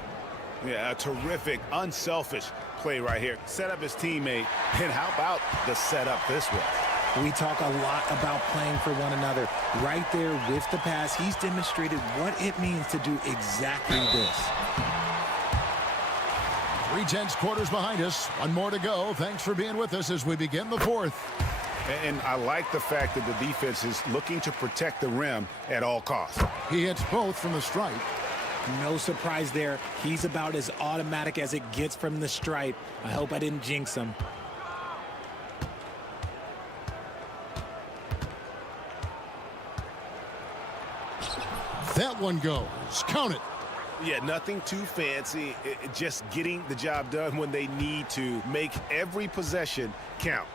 Yeah, a terrific, unselfish play right here. Set up his teammate, and how about the setup this way? We talk a lot about playing for one another. Right there with the pass, he's demonstrated what it means to do exactly this. 3/10 quarters behind us. One more to go. Thanks for being with us as we begin the fourth. And I like the fact that the defense is looking to protect the rim at all costs. He hits both from the stripe. No surprise there. He's about as automatic as it gets from the stripe. I hope I didn't jinx him. That one goes. Count it. Yeah, nothing too fancy. Just getting the job done when they need to. Make every possession count.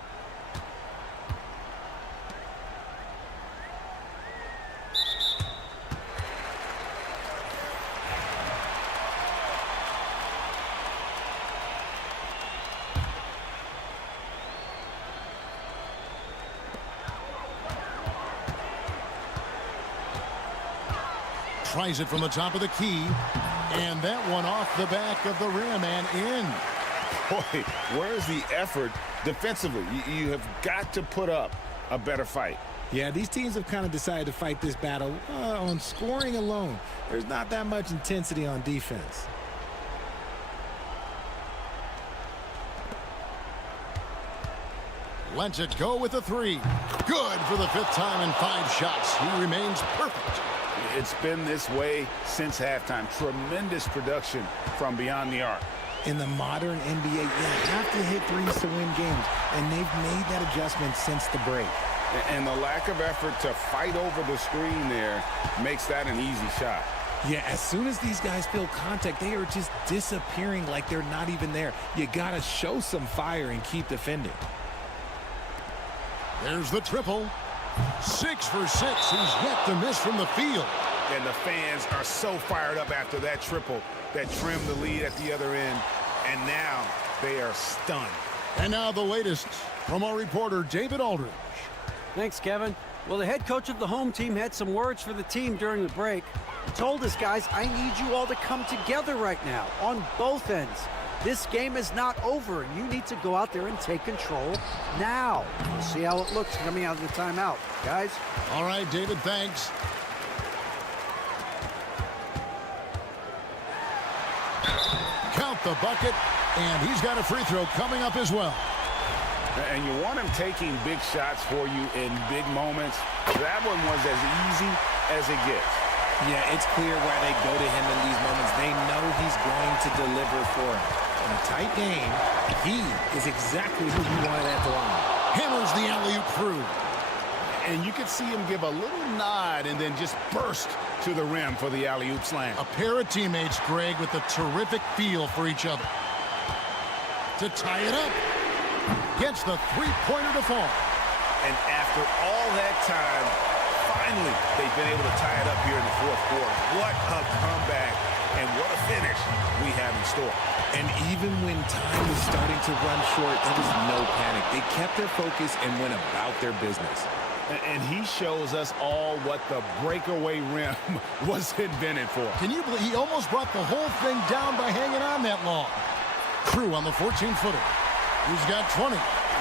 Tries it from the top of the key. And that one off the back of the rim and in. Boy, where's the effort defensively? You have got to put up a better fight. Yeah, these teams have kind of decided to fight this battle on scoring alone. There's not that much intensity on defense. Lets it go with a three. Good for the 5th time in 5 shots. He remains perfect. It's been this way since halftime. Tremendous production from beyond the arc. In the modern NBA, you have to hit threes to win games, and they've made that adjustment since the break. And the lack of effort to fight over the screen there makes that an easy shot. Yeah, as soon as these guys feel contact, they are just disappearing like they're not even there. You got to show some fire and keep defending. There's the triple. 6 for 6. He's yet to miss from the field. And the fans are so fired up after that triple that trimmed the lead at the other end. And now they are stunned. And now the latest from our reporter, David Aldridge. Thanks, Kevin. Well, the head coach of the home team had some words for the team during the break. He told us, guys, I need you all to come together right now on both ends. This game is not over. You need to go out there and take control now. We'll see how it looks coming out of the timeout. Guys? All right, David, thanks. Count the bucket, and he's got a free throw coming up as well. And you want him taking big shots for you in big moments. That one was as easy as it gets. Yeah, it's clear why they go to him in these moments. They know he's going to deliver for him. In a tight game, he is exactly who you wanted at the line. Hammers the alley-oop through. And you could see him give a little nod and then just burst to the rim for the alley-oop slam. A pair of teammates, Greg, with a terrific feel for each other. To tie it up. Gets the three-pointer to fall. And after all that time, finally, they've been able to tie it up here in the 4th quarter. What a comeback and what a finish we have in store. And even when time was starting to run short, there was no panic. They kept their focus and went about their business. And he shows us all what the breakaway rim was invented for. Can you believe he almost brought the whole thing down by hanging on that long? Crew on the 14-footer. He's got 20.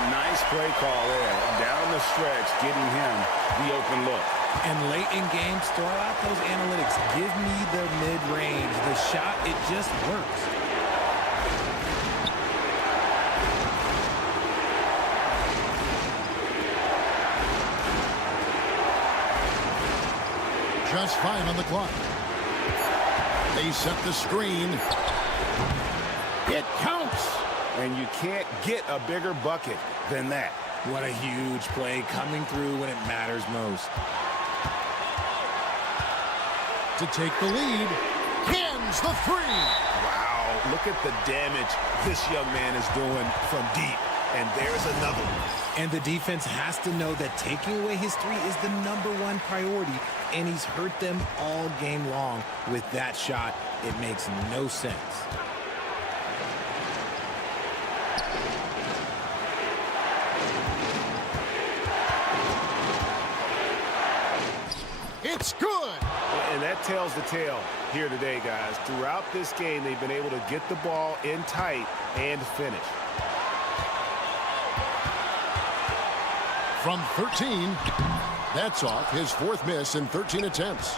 Nice play call there. Down the stretch, getting him the open look. And late in games, throw out those analytics. Give me the mid-range. The shot, it just works. Just 5 on the clock. They set the screen. It counts. And you can't get a bigger bucket than that. What a huge play coming through when it matters most. To take the lead. Cans the three. Wow, look at the damage this young man is doing from deep. And there's another one. And the defense has to know that taking away his three is the #1 priority, and he's hurt them all game long with that shot. It makes no sense. It's good. And that tells the tale here today, guys. Throughout this game, they've been able to get the ball in tight and finish. From 13, that's off his 4th miss in 13 attempts.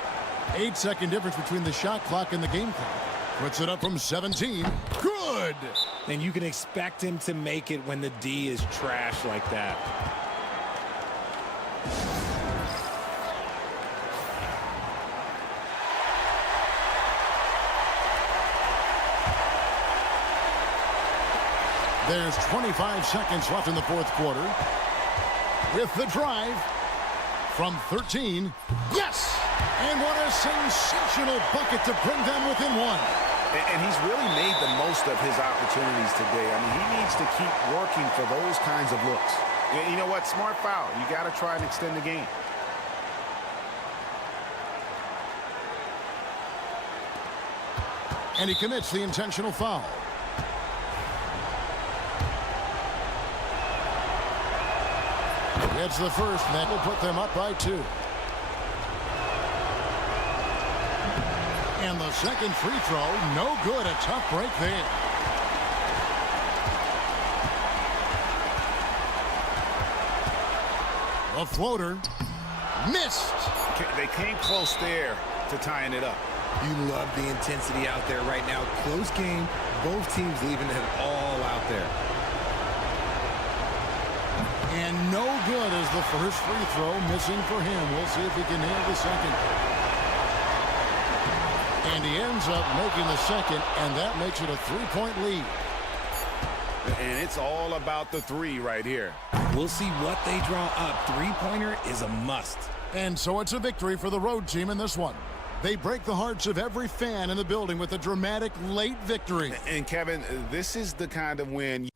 8-second difference between the shot clock and the game clock. Puts it up from 17. Good! And you can expect him to make it when the D is trash like that. There's 25 seconds left in the 4th quarter. With the drive from 13. Yes! And what a sensational bucket to bring them within 1. And he's really made the most of his opportunities today. I mean, he needs to keep working for those kinds of looks. You know what? Smart foul. You got to try and extend the game. And he commits the intentional foul. Gets the first, and that will put them up by 2. And the second free throw, no good. A tough break there. A floater. Missed. They came close there to tying it up. You love the intensity out there right now. Close game. Both teams leaving it all out there. And no good as the first free throw missing for him. We'll see if he can nail the second. And he ends up making the second, and that makes it a 3-point lead. And it's all about the three right here. We'll see what they draw up. Three-pointer is a must. And so it's a victory for the road team in this one. They break the hearts of every fan in the building with a dramatic late victory. And Kevin, this is the kind of win.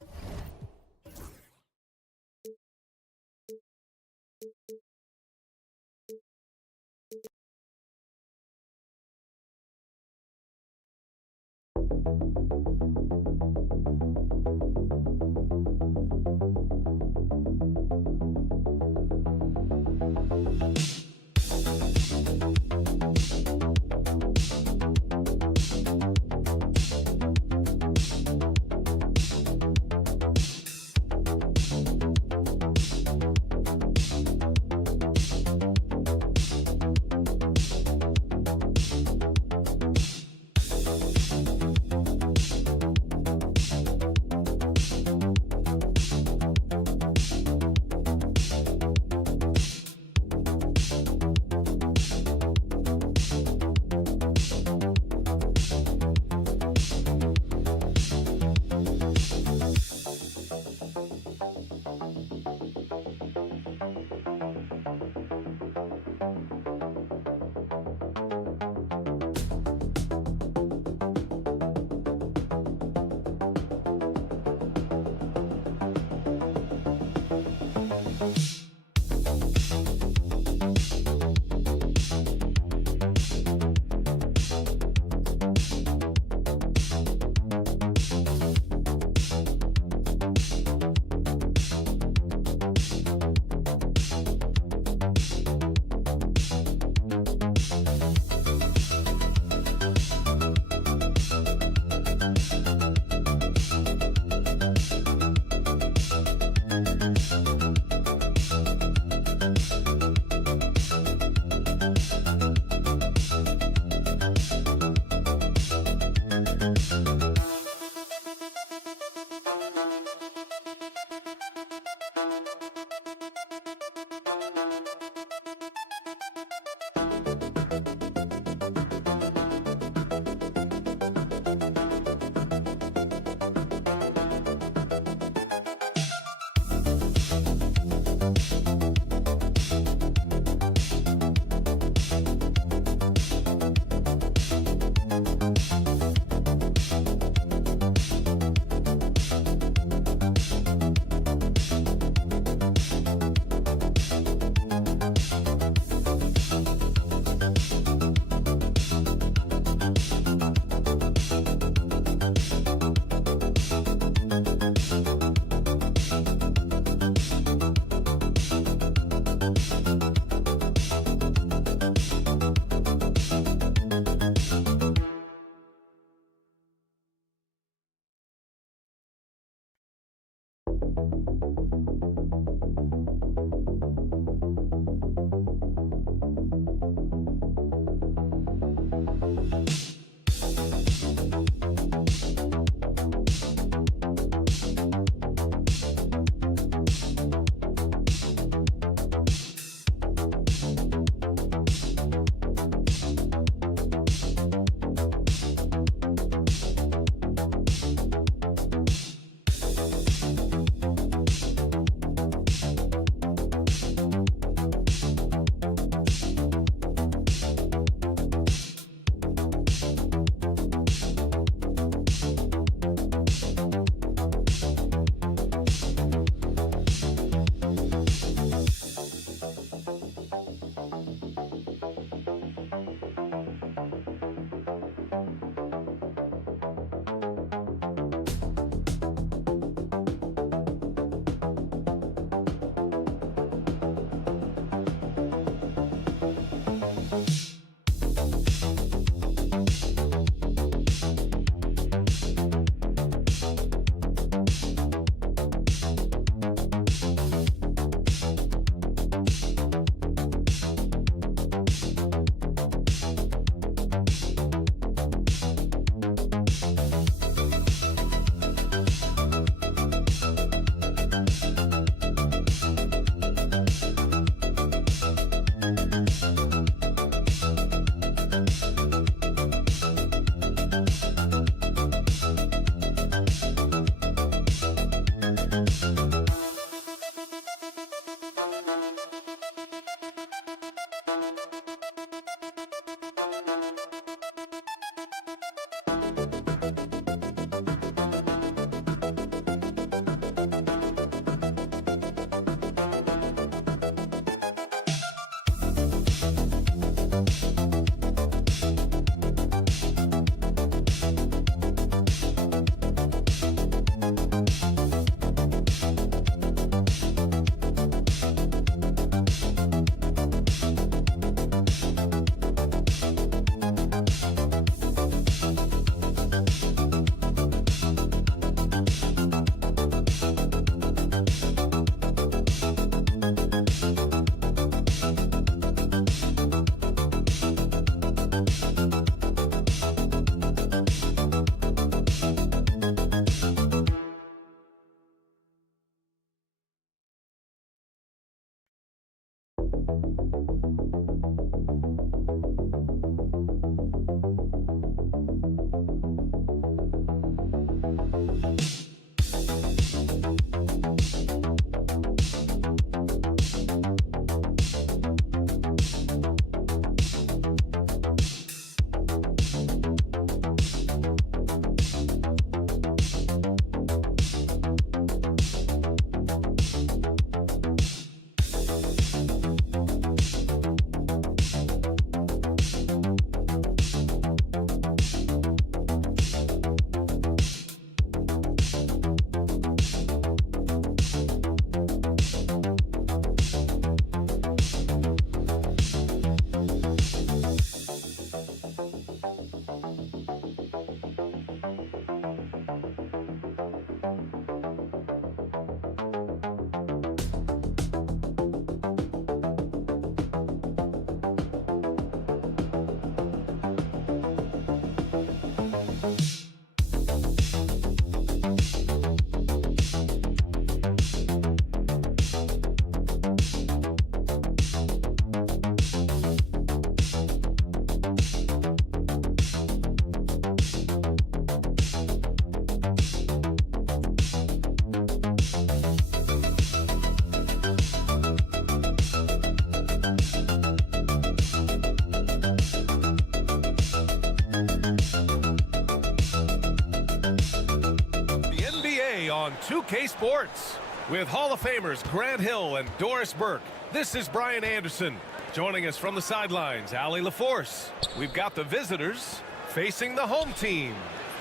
on 2K Sports. With Hall of Famers Grant Hill and Doris Burke, this is Brian Anderson. Joining us from the sidelines, Allie LaForce. We've got the visitors facing the home team.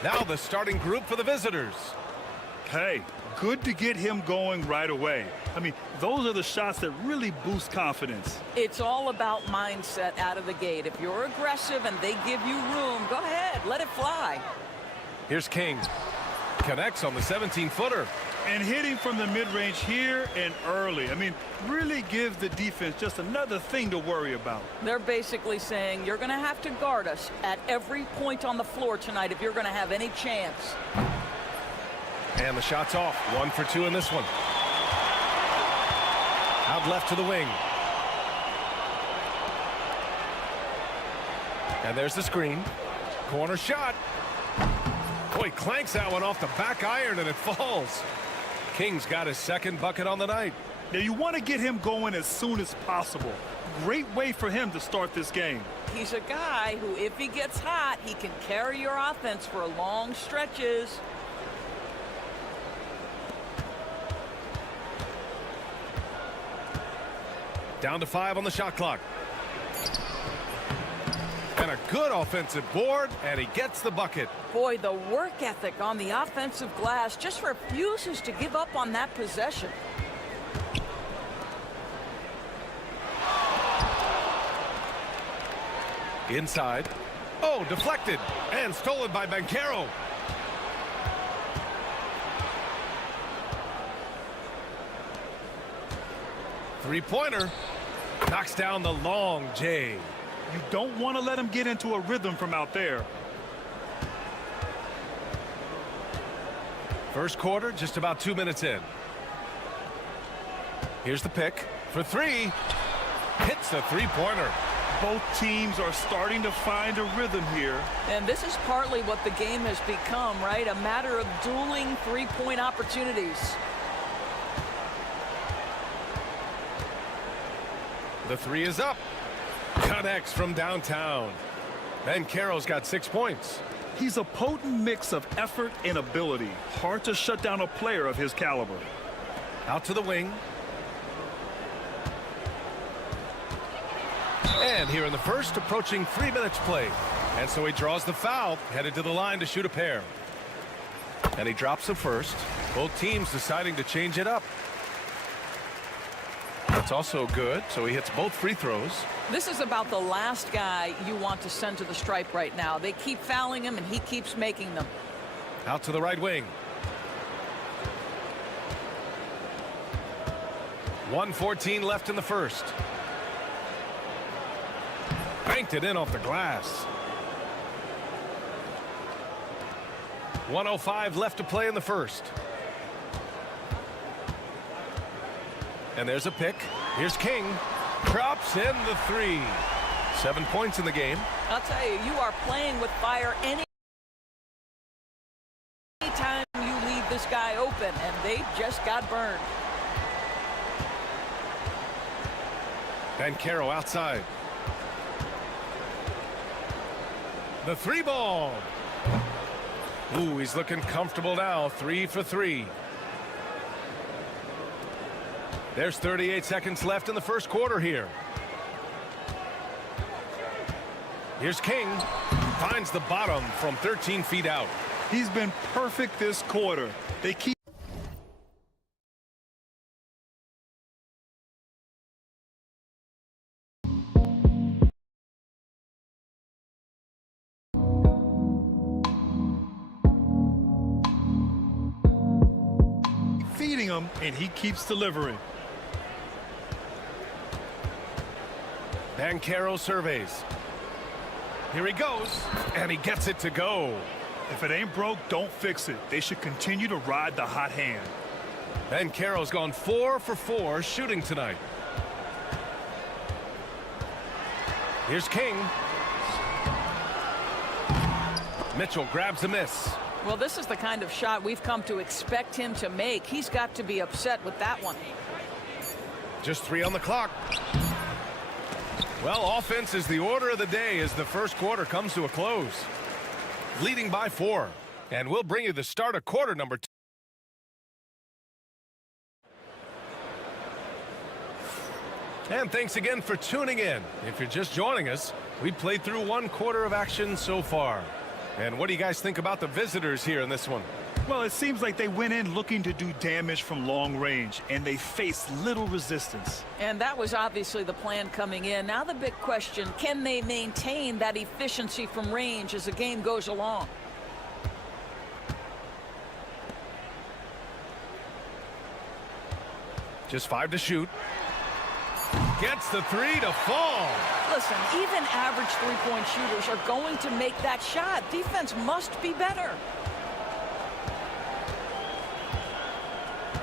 Now the starting group for the visitors. Hey, good to get him going right away. I mean, those are the shots that really boost confidence. It's all about mindset out of the gate. If you're aggressive and they give you room, go ahead, let it fly. Here's King. Connects on the 17-footer. And hitting from the mid-range here and early. I mean, really gives the defense just another thing to worry about. They're basically saying you're going to have to guard us at every point on the floor tonight if you're going to have any chance. And the shot's off. 1 for 2 in this one. Out left to the wing. And there's the screen. Corner shot. Boy, clanks that one off the back iron and it falls. King's got his second bucket on the night. Now you want to get him going as soon as possible. Great way for him to start this game. He's a guy who, if he gets hot, he can carry your offense for long stretches. Down to 5 on the shot clock. And a good offensive board, and he gets the bucket. Boy, the work ethic on the offensive glass just refuses to give up on that possession. Inside. Oh, deflected and stolen by Banchero. Three-pointer. Knocks down the long J. You don't want to let him get into a rhythm from out there. First quarter, just about 2 minutes in. Here's the pick for 3. Hits the three-pointer. Both teams are starting to find a rhythm here. And this is partly what the game has become, right? A matter of dueling three-point opportunities. The 3 is up. Connects from downtown. Banchero's got 6 points. He's a potent mix of effort and ability. Hard to shut down a player of his caliber. Out to the wing. And here in the first, approaching 3 minutes played. And so he draws the foul, headed to the line to shoot a pair. And he drops the first. Both teams deciding to change it up. That's also good, so he hits both free throws. This is about the last guy you want to send to the stripe right now. They keep fouling him, and he keeps making them. Out to the right wing. 1:14 left in the first. Banked it in off the glass. 1:05 left to play in the first. And there's a pick. Here's King. Drops in the 3. 7 points in the game. I'll tell you, you are playing with fire any time you leave this guy open, and they just got burned. Banchero outside. The 3 ball. Ooh, he's looking comfortable now. 3 for 3. There's 38 seconds left in the first quarter here. Here's King. Finds the bottom from 13 feet out. He's been perfect this quarter. They keep feeding him, and he keeps delivering. Banchero surveys. Here he goes, and he gets it to go. If it ain't broke, don't fix it. They should continue to ride the hot hand. Banchero's gone 4 for 4 shooting tonight. Here's King. Mitchell grabs a miss. Well, this is the kind of shot we've come to expect him to make. He's got to be upset with that one. Just 3 on the clock. Well, offense is the order of the day as the first quarter comes to a close. Leading by 4. And we'll bring you the start of quarter number 2. And thanks again for tuning in. If you're just joining us, we played through 1/4 of action so far. And what do you guys think about the visitors here in this one? Well, it seems like they went in looking to do damage from long range, and they faced little resistance. And that was obviously the plan coming in. Now the big question, can they maintain that efficiency from range as the game goes along? Just 5 to shoot. Gets the 3 to fall. Listen, even average three-point shooters are going to make that shot. Defense must be better.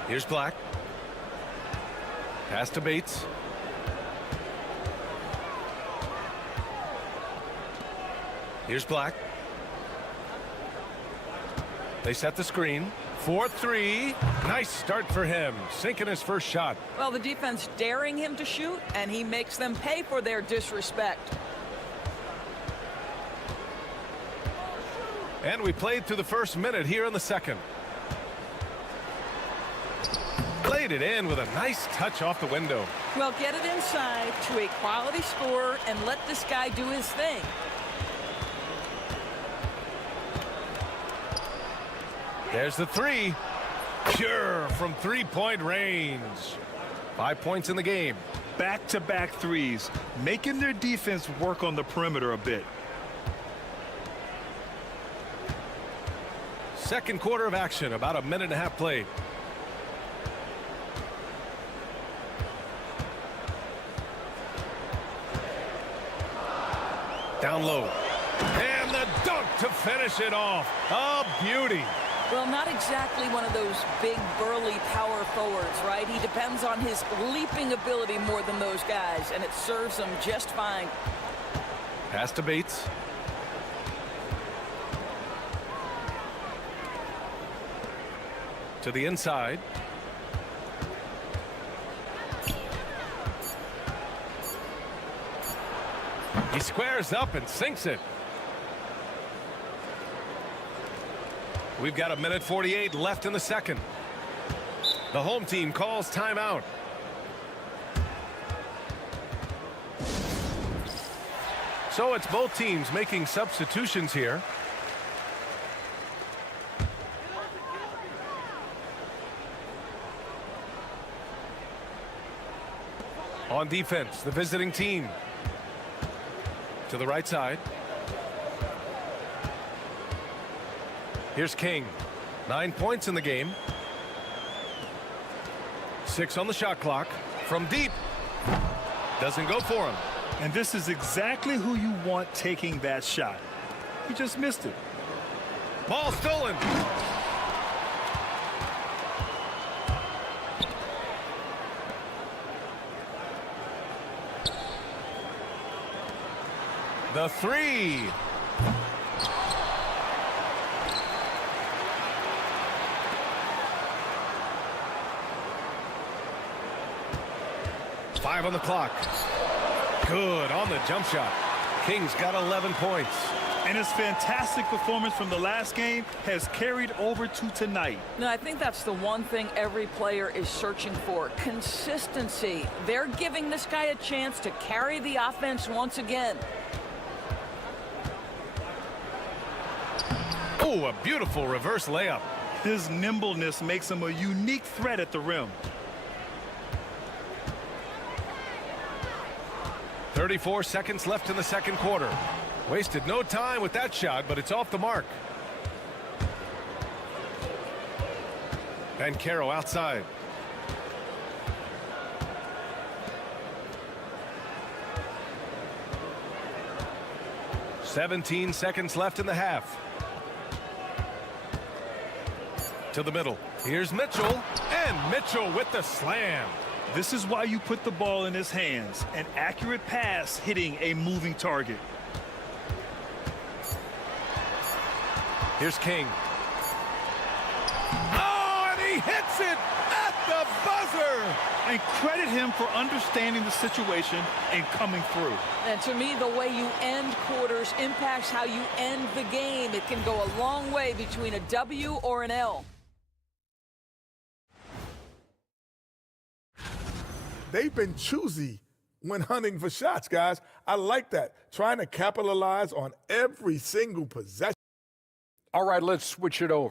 Here's Black. Pass to Bates. Here's Black. They set the screen. 4-3. Nice start for him. Sinking his first shot. Well, the defense daring him to shoot, and he makes them pay for their disrespect. And we played through the first minute here in the second. Played it in with a nice touch off the window. Well, get it inside to a quality scorer and let this guy do his thing. There's the 3. Pure from three-point range. 5 points in the game. Back-to-back threes, making their defense work on the perimeter a bit. Second quarter of action, about a minute and a half played. Down low. And the dunk to finish it off. A beauty. Well, not exactly one of those big, burly power forwards, right? He depends on his leaping ability more than those guys, and it serves him just fine. Pass to Bates. To the inside. He squares up and sinks it. We've got a minute 48 left in the second. The home team calls timeout. So it's both teams making substitutions here. On defense, the visiting team. To the right side. Here's King. 9 points in the game. 6 on the shot clock. From deep. Doesn't go for him. And this is exactly who you want taking that shot. He just missed it. Ball stolen. The 3. Five on the clock. Good on the jump shot. King's got 11 points. And his fantastic performance from the last game has carried over to tonight. No, I think that's the one thing every player is searching for. Consistency. They're giving this guy a chance to carry the offense once again. Oh, a beautiful reverse layup. His nimbleness makes him a unique threat at the rim. 34 seconds left in the second quarter. Wasted no time with that shot, but it's off the mark. And Caro outside. "17 seconds left in the half. To the middle. Here's Mitchell. And Mitchell with the slam. This is why you put the ball in his hands. An accurate pass hitting a moving target. Here's King. Oh, and he hits it at the buzzer. And credit him for understanding the situation and coming through. And to me, the way you end quarters impacts how you end the game. It can go a long way between a W or an L. They've been choosy when hunting for shots, guys. I like that. Trying to capitalize on every single possession. All right, let's switch it over.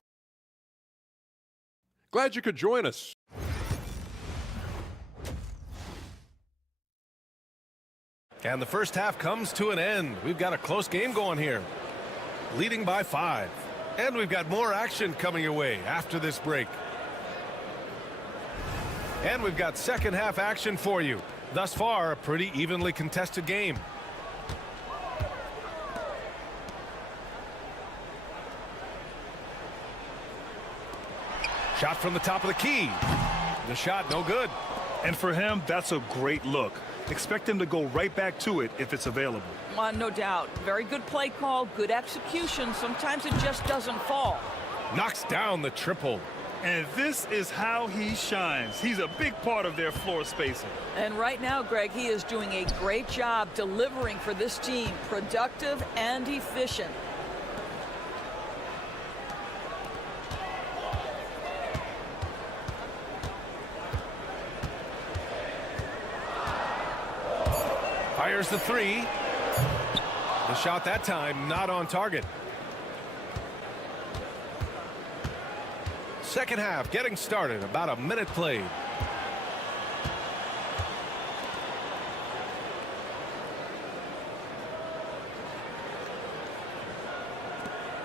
Glad you could join us. And the first half comes to an end. We've got a close game going here. Leading by 5. And we've got more action coming your way after this break. And we've got second half action for you. Thus far, a pretty evenly contested game. Shot from the top of the key. The shot no good. And for him, that's a great look. Expect him to go right back to it if it's available. No doubt. Very good play call, good execution. Sometimes it just doesn't fall. Knocks down the triple. And this is how he shines. He's a big part of their floor spacing. And right now, Greg, he is doing a great job delivering for this team. Productive and efficient. Fires the 3. The shot that time not on target. Second half getting started. About a minute played.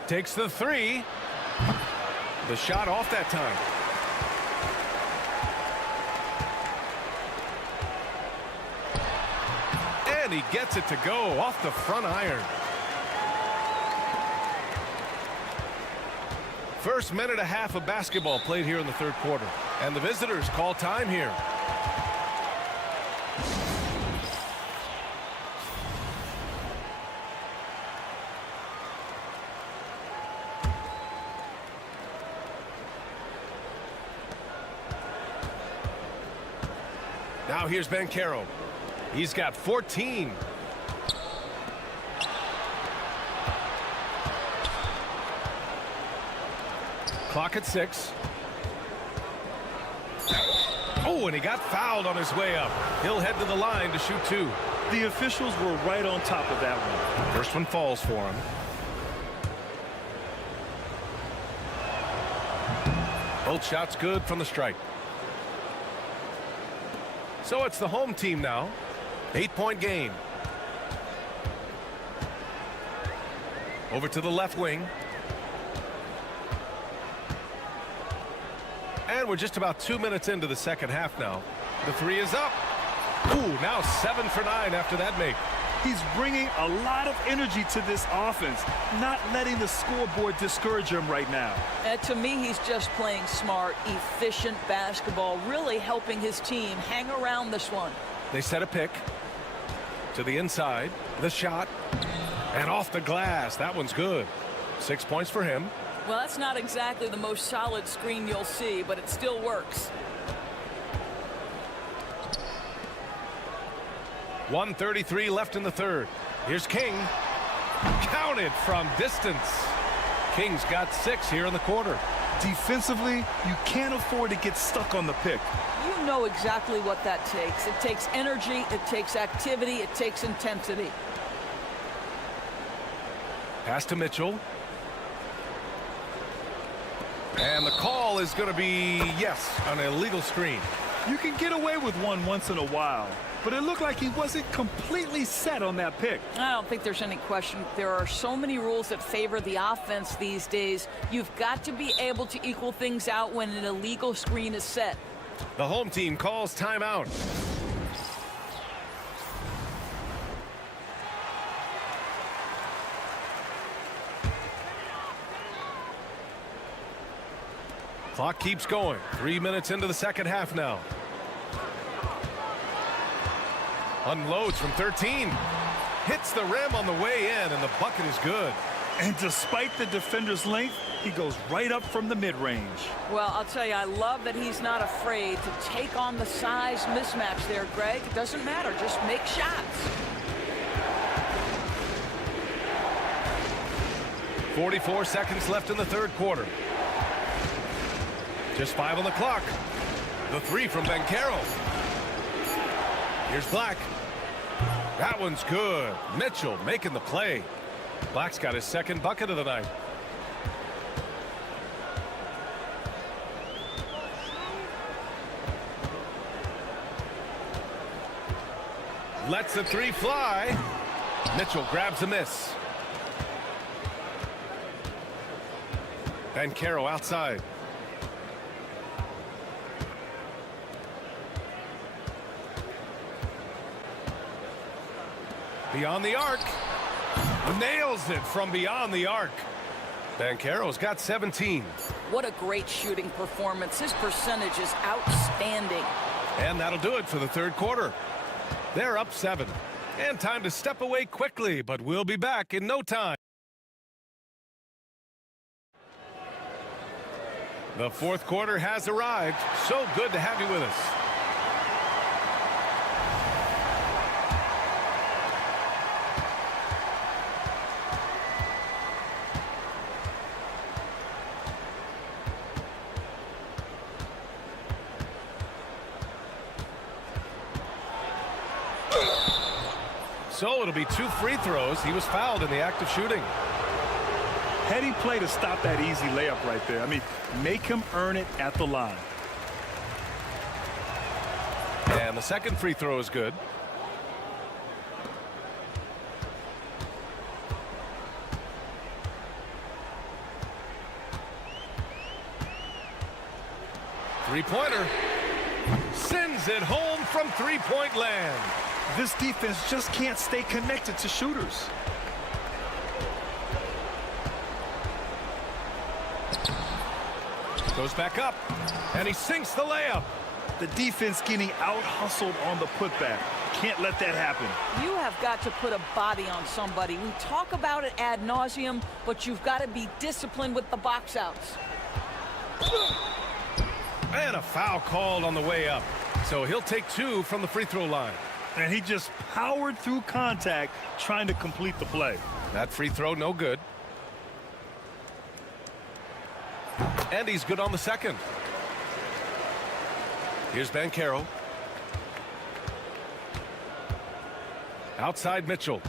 Takes the 3. The shot off that time. And he gets it to go off the front iron. First minute and a half of basketball played here in the third quarter. And the visitors call time here. Now here's Bancaro. He's got 14. Clock at 6. Oh, and he got fouled on his way up. He'll head to the line to shoot 2. The officials were right on top of that one. First one falls for him. Both shots good from the stripe. So it's the home team now. 8-point game. Over to the left wing. And we're just about 2 minutes into the second half now. The 3 is up. Ooh, now 7 for 9 after that make. He's bringing a lot of energy to this offense, not letting the scoreboard discourage him right now. To me, he's just playing smart, efficient basketball, really helping his team hang around this one. They set a pick to the inside. The shot. And off the glass. That one's good. 6 points for him. Well, that's not exactly the most solid screen you'll see, but it still works. 1:33 left in the third. Here's King. Counted from distance. King's got 6 here in the quarter. Defensively, you can't afford to get stuck on the pick. You know exactly what that takes. It takes energy, it takes activity, it takes intensity. Pass to Mitchell. And the call is going to be, yes, an illegal screen. You can get away with one once in a while, but it looked like he wasn't completely set on that pick. I don't think there's any question. There are so many rules that favor the offense these days. You've got to be able to equal things out when an illegal screen is set. The home team calls timeout. Clock keeps going. 3 minutes into the second half now. Unloads from 13. Hits the rim on the way in, and the bucket is good. And despite the defender's length, he goes right up from the mid-range. Well, I'll tell you, I love that he's not afraid to take on the size mismatch there, Greg. It doesn't matter. Just make shots. 44 seconds left in the third quarter. Just 5 on the clock. The 3 from Bancaro. Here's Black. That one's good. Mitchell making the play. Black's got his second bucket of the night. Lets the three fly. Mitchell grabs a miss. Banchero outside. Beyond the arc. Nails it from beyond the arc. Banchero's got 17. What a great shooting performance. His percentage is outstanding. And that'll do it for the third quarter. They're up 7. And time to step away quickly, but we'll be back in no time. The fourth quarter has arrived. So good to have you with us. So it'll be 2 free throws. He was fouled in the act of shooting. Heady play to stop that easy layup right there. I mean, make him earn it at the line. And the second free throw is good. Three-pointer. Sends it home from three-point land. This defense just can't stay connected to shooters. Goes back up, and he sinks the layup. The defense getting out-hustled on the putback. Can't let that happen. You have got to put a body on somebody. We talk about it ad nauseum, but you've got to be disciplined with the box outs. And a foul called on the way up. So he'll take 2 from the free throw line. And he just powered through contact trying to complete the play. That free throw no good. And he's good on the second. Here's Banchero. Outside Mitchell.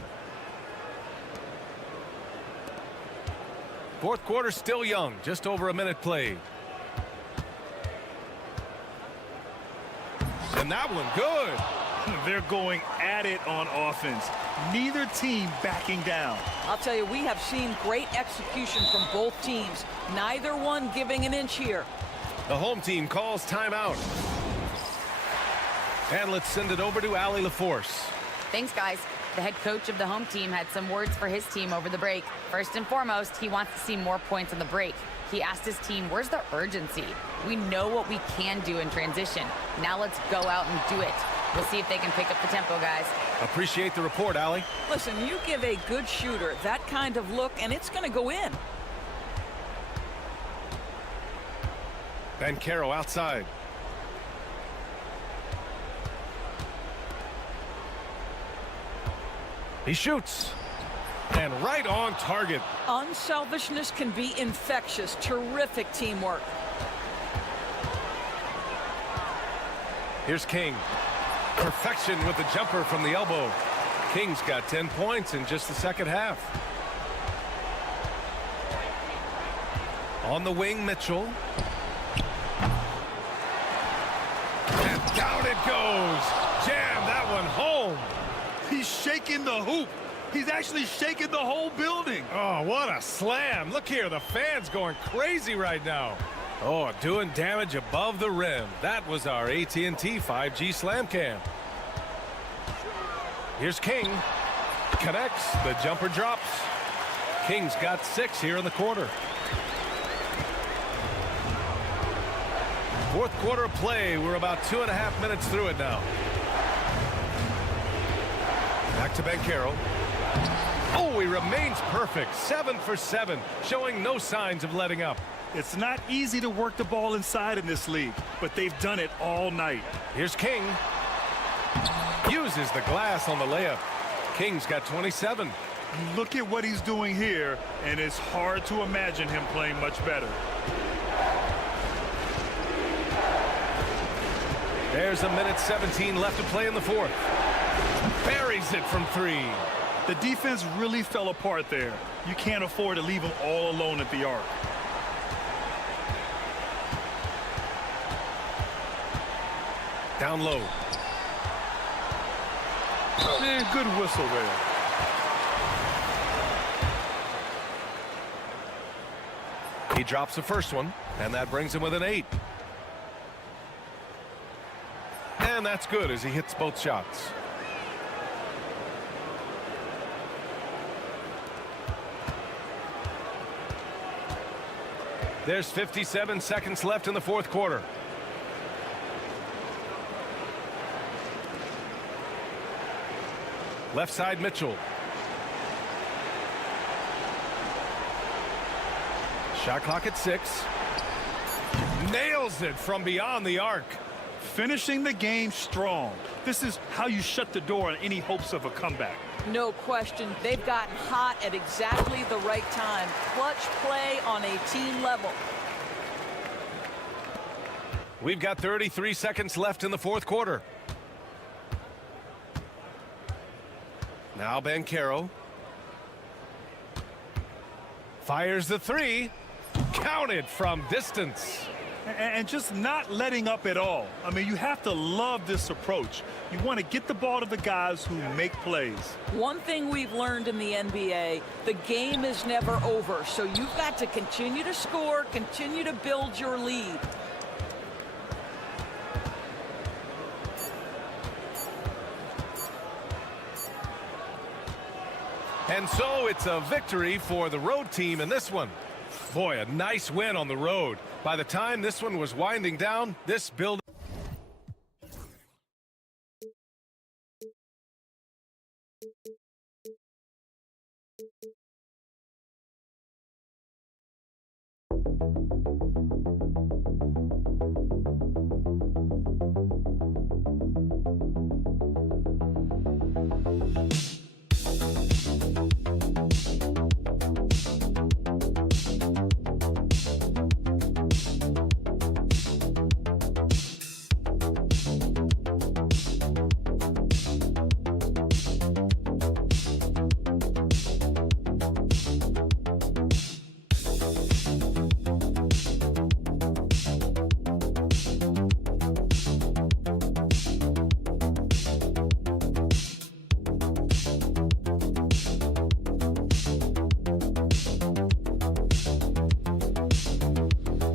Fourth quarter still young. Just over a minute played. And that one good. They're going at it on offense. Neither team backing down. I'll tell you, we have seen great execution from both teams. Neither one giving an inch here. The home team calls timeout. And let's send it over to Allie LaForce. Thanks, guys. The head coach of the home team had some words for his team over the break. First and foremost, he wants to see more points on the break. He asked his team, where's the urgency? We know what we can do in transition. Now let's go out and do it. We'll see if they can pick up the tempo, guys. Appreciate the report, Allie. Listen, you give a good shooter that kind of look, and it's going to go in. Banchero outside. He shoots. And right on target. Unselfishness can be infectious. Terrific teamwork. Here's King. Perfection with the jumper from the elbow. King's got 10 points in just the second half. On the wing, Mitchell. And down it goes. Jam that one home. He's shaking the hoop. He's actually shaking the whole building. Oh, what a slam. Look here, the fans going crazy right now. Oh, doing damage above the rim. That was our AT&T 5G Slam Cam. Here's King. Connects. The jumper drops. King's got 6 here in the quarter. Fourth quarter of play. We're about 2.5 minutes through it now. Back to Banchero. Oh, he remains perfect. 7 for 7, showing no signs of letting up. It's not easy to work the ball inside in this league, but they've done it all night. Here's King. Uses the glass on the layup. King's got 27. Look at what he's doing here, and it's hard to imagine him playing much better. There's a minute 17 left to play in the fourth. Buries it from 3. The defense really fell apart there. You can't afford to leave them all alone at the arc. Down low. Man, good whistle there. He drops the first one, and that brings him with an 8. And that's good as he hits both shots. There's 57 seconds left in the fourth quarter. Left side, Mitchell. Shot clock at 6. Nails it from beyond the arc. Finishing the game strong. This is how you shut the door on any hopes of a comeback. No question. They've gotten hot at exactly the right time. Clutch play on a team level. We've got 33 seconds left in the fourth quarter. Now Banchero. Fires the 3. Counted from distance. And just not letting up at all. I mean, you have to love this approach. You want to get the ball to the guys who make plays. One thing we've learned in the NBA, the game is never over. So you've got to continue to score, continue to build your lead. And so it's a victory for the road team in this one. Boy, a nice win on the road. By the time this one was winding down, this build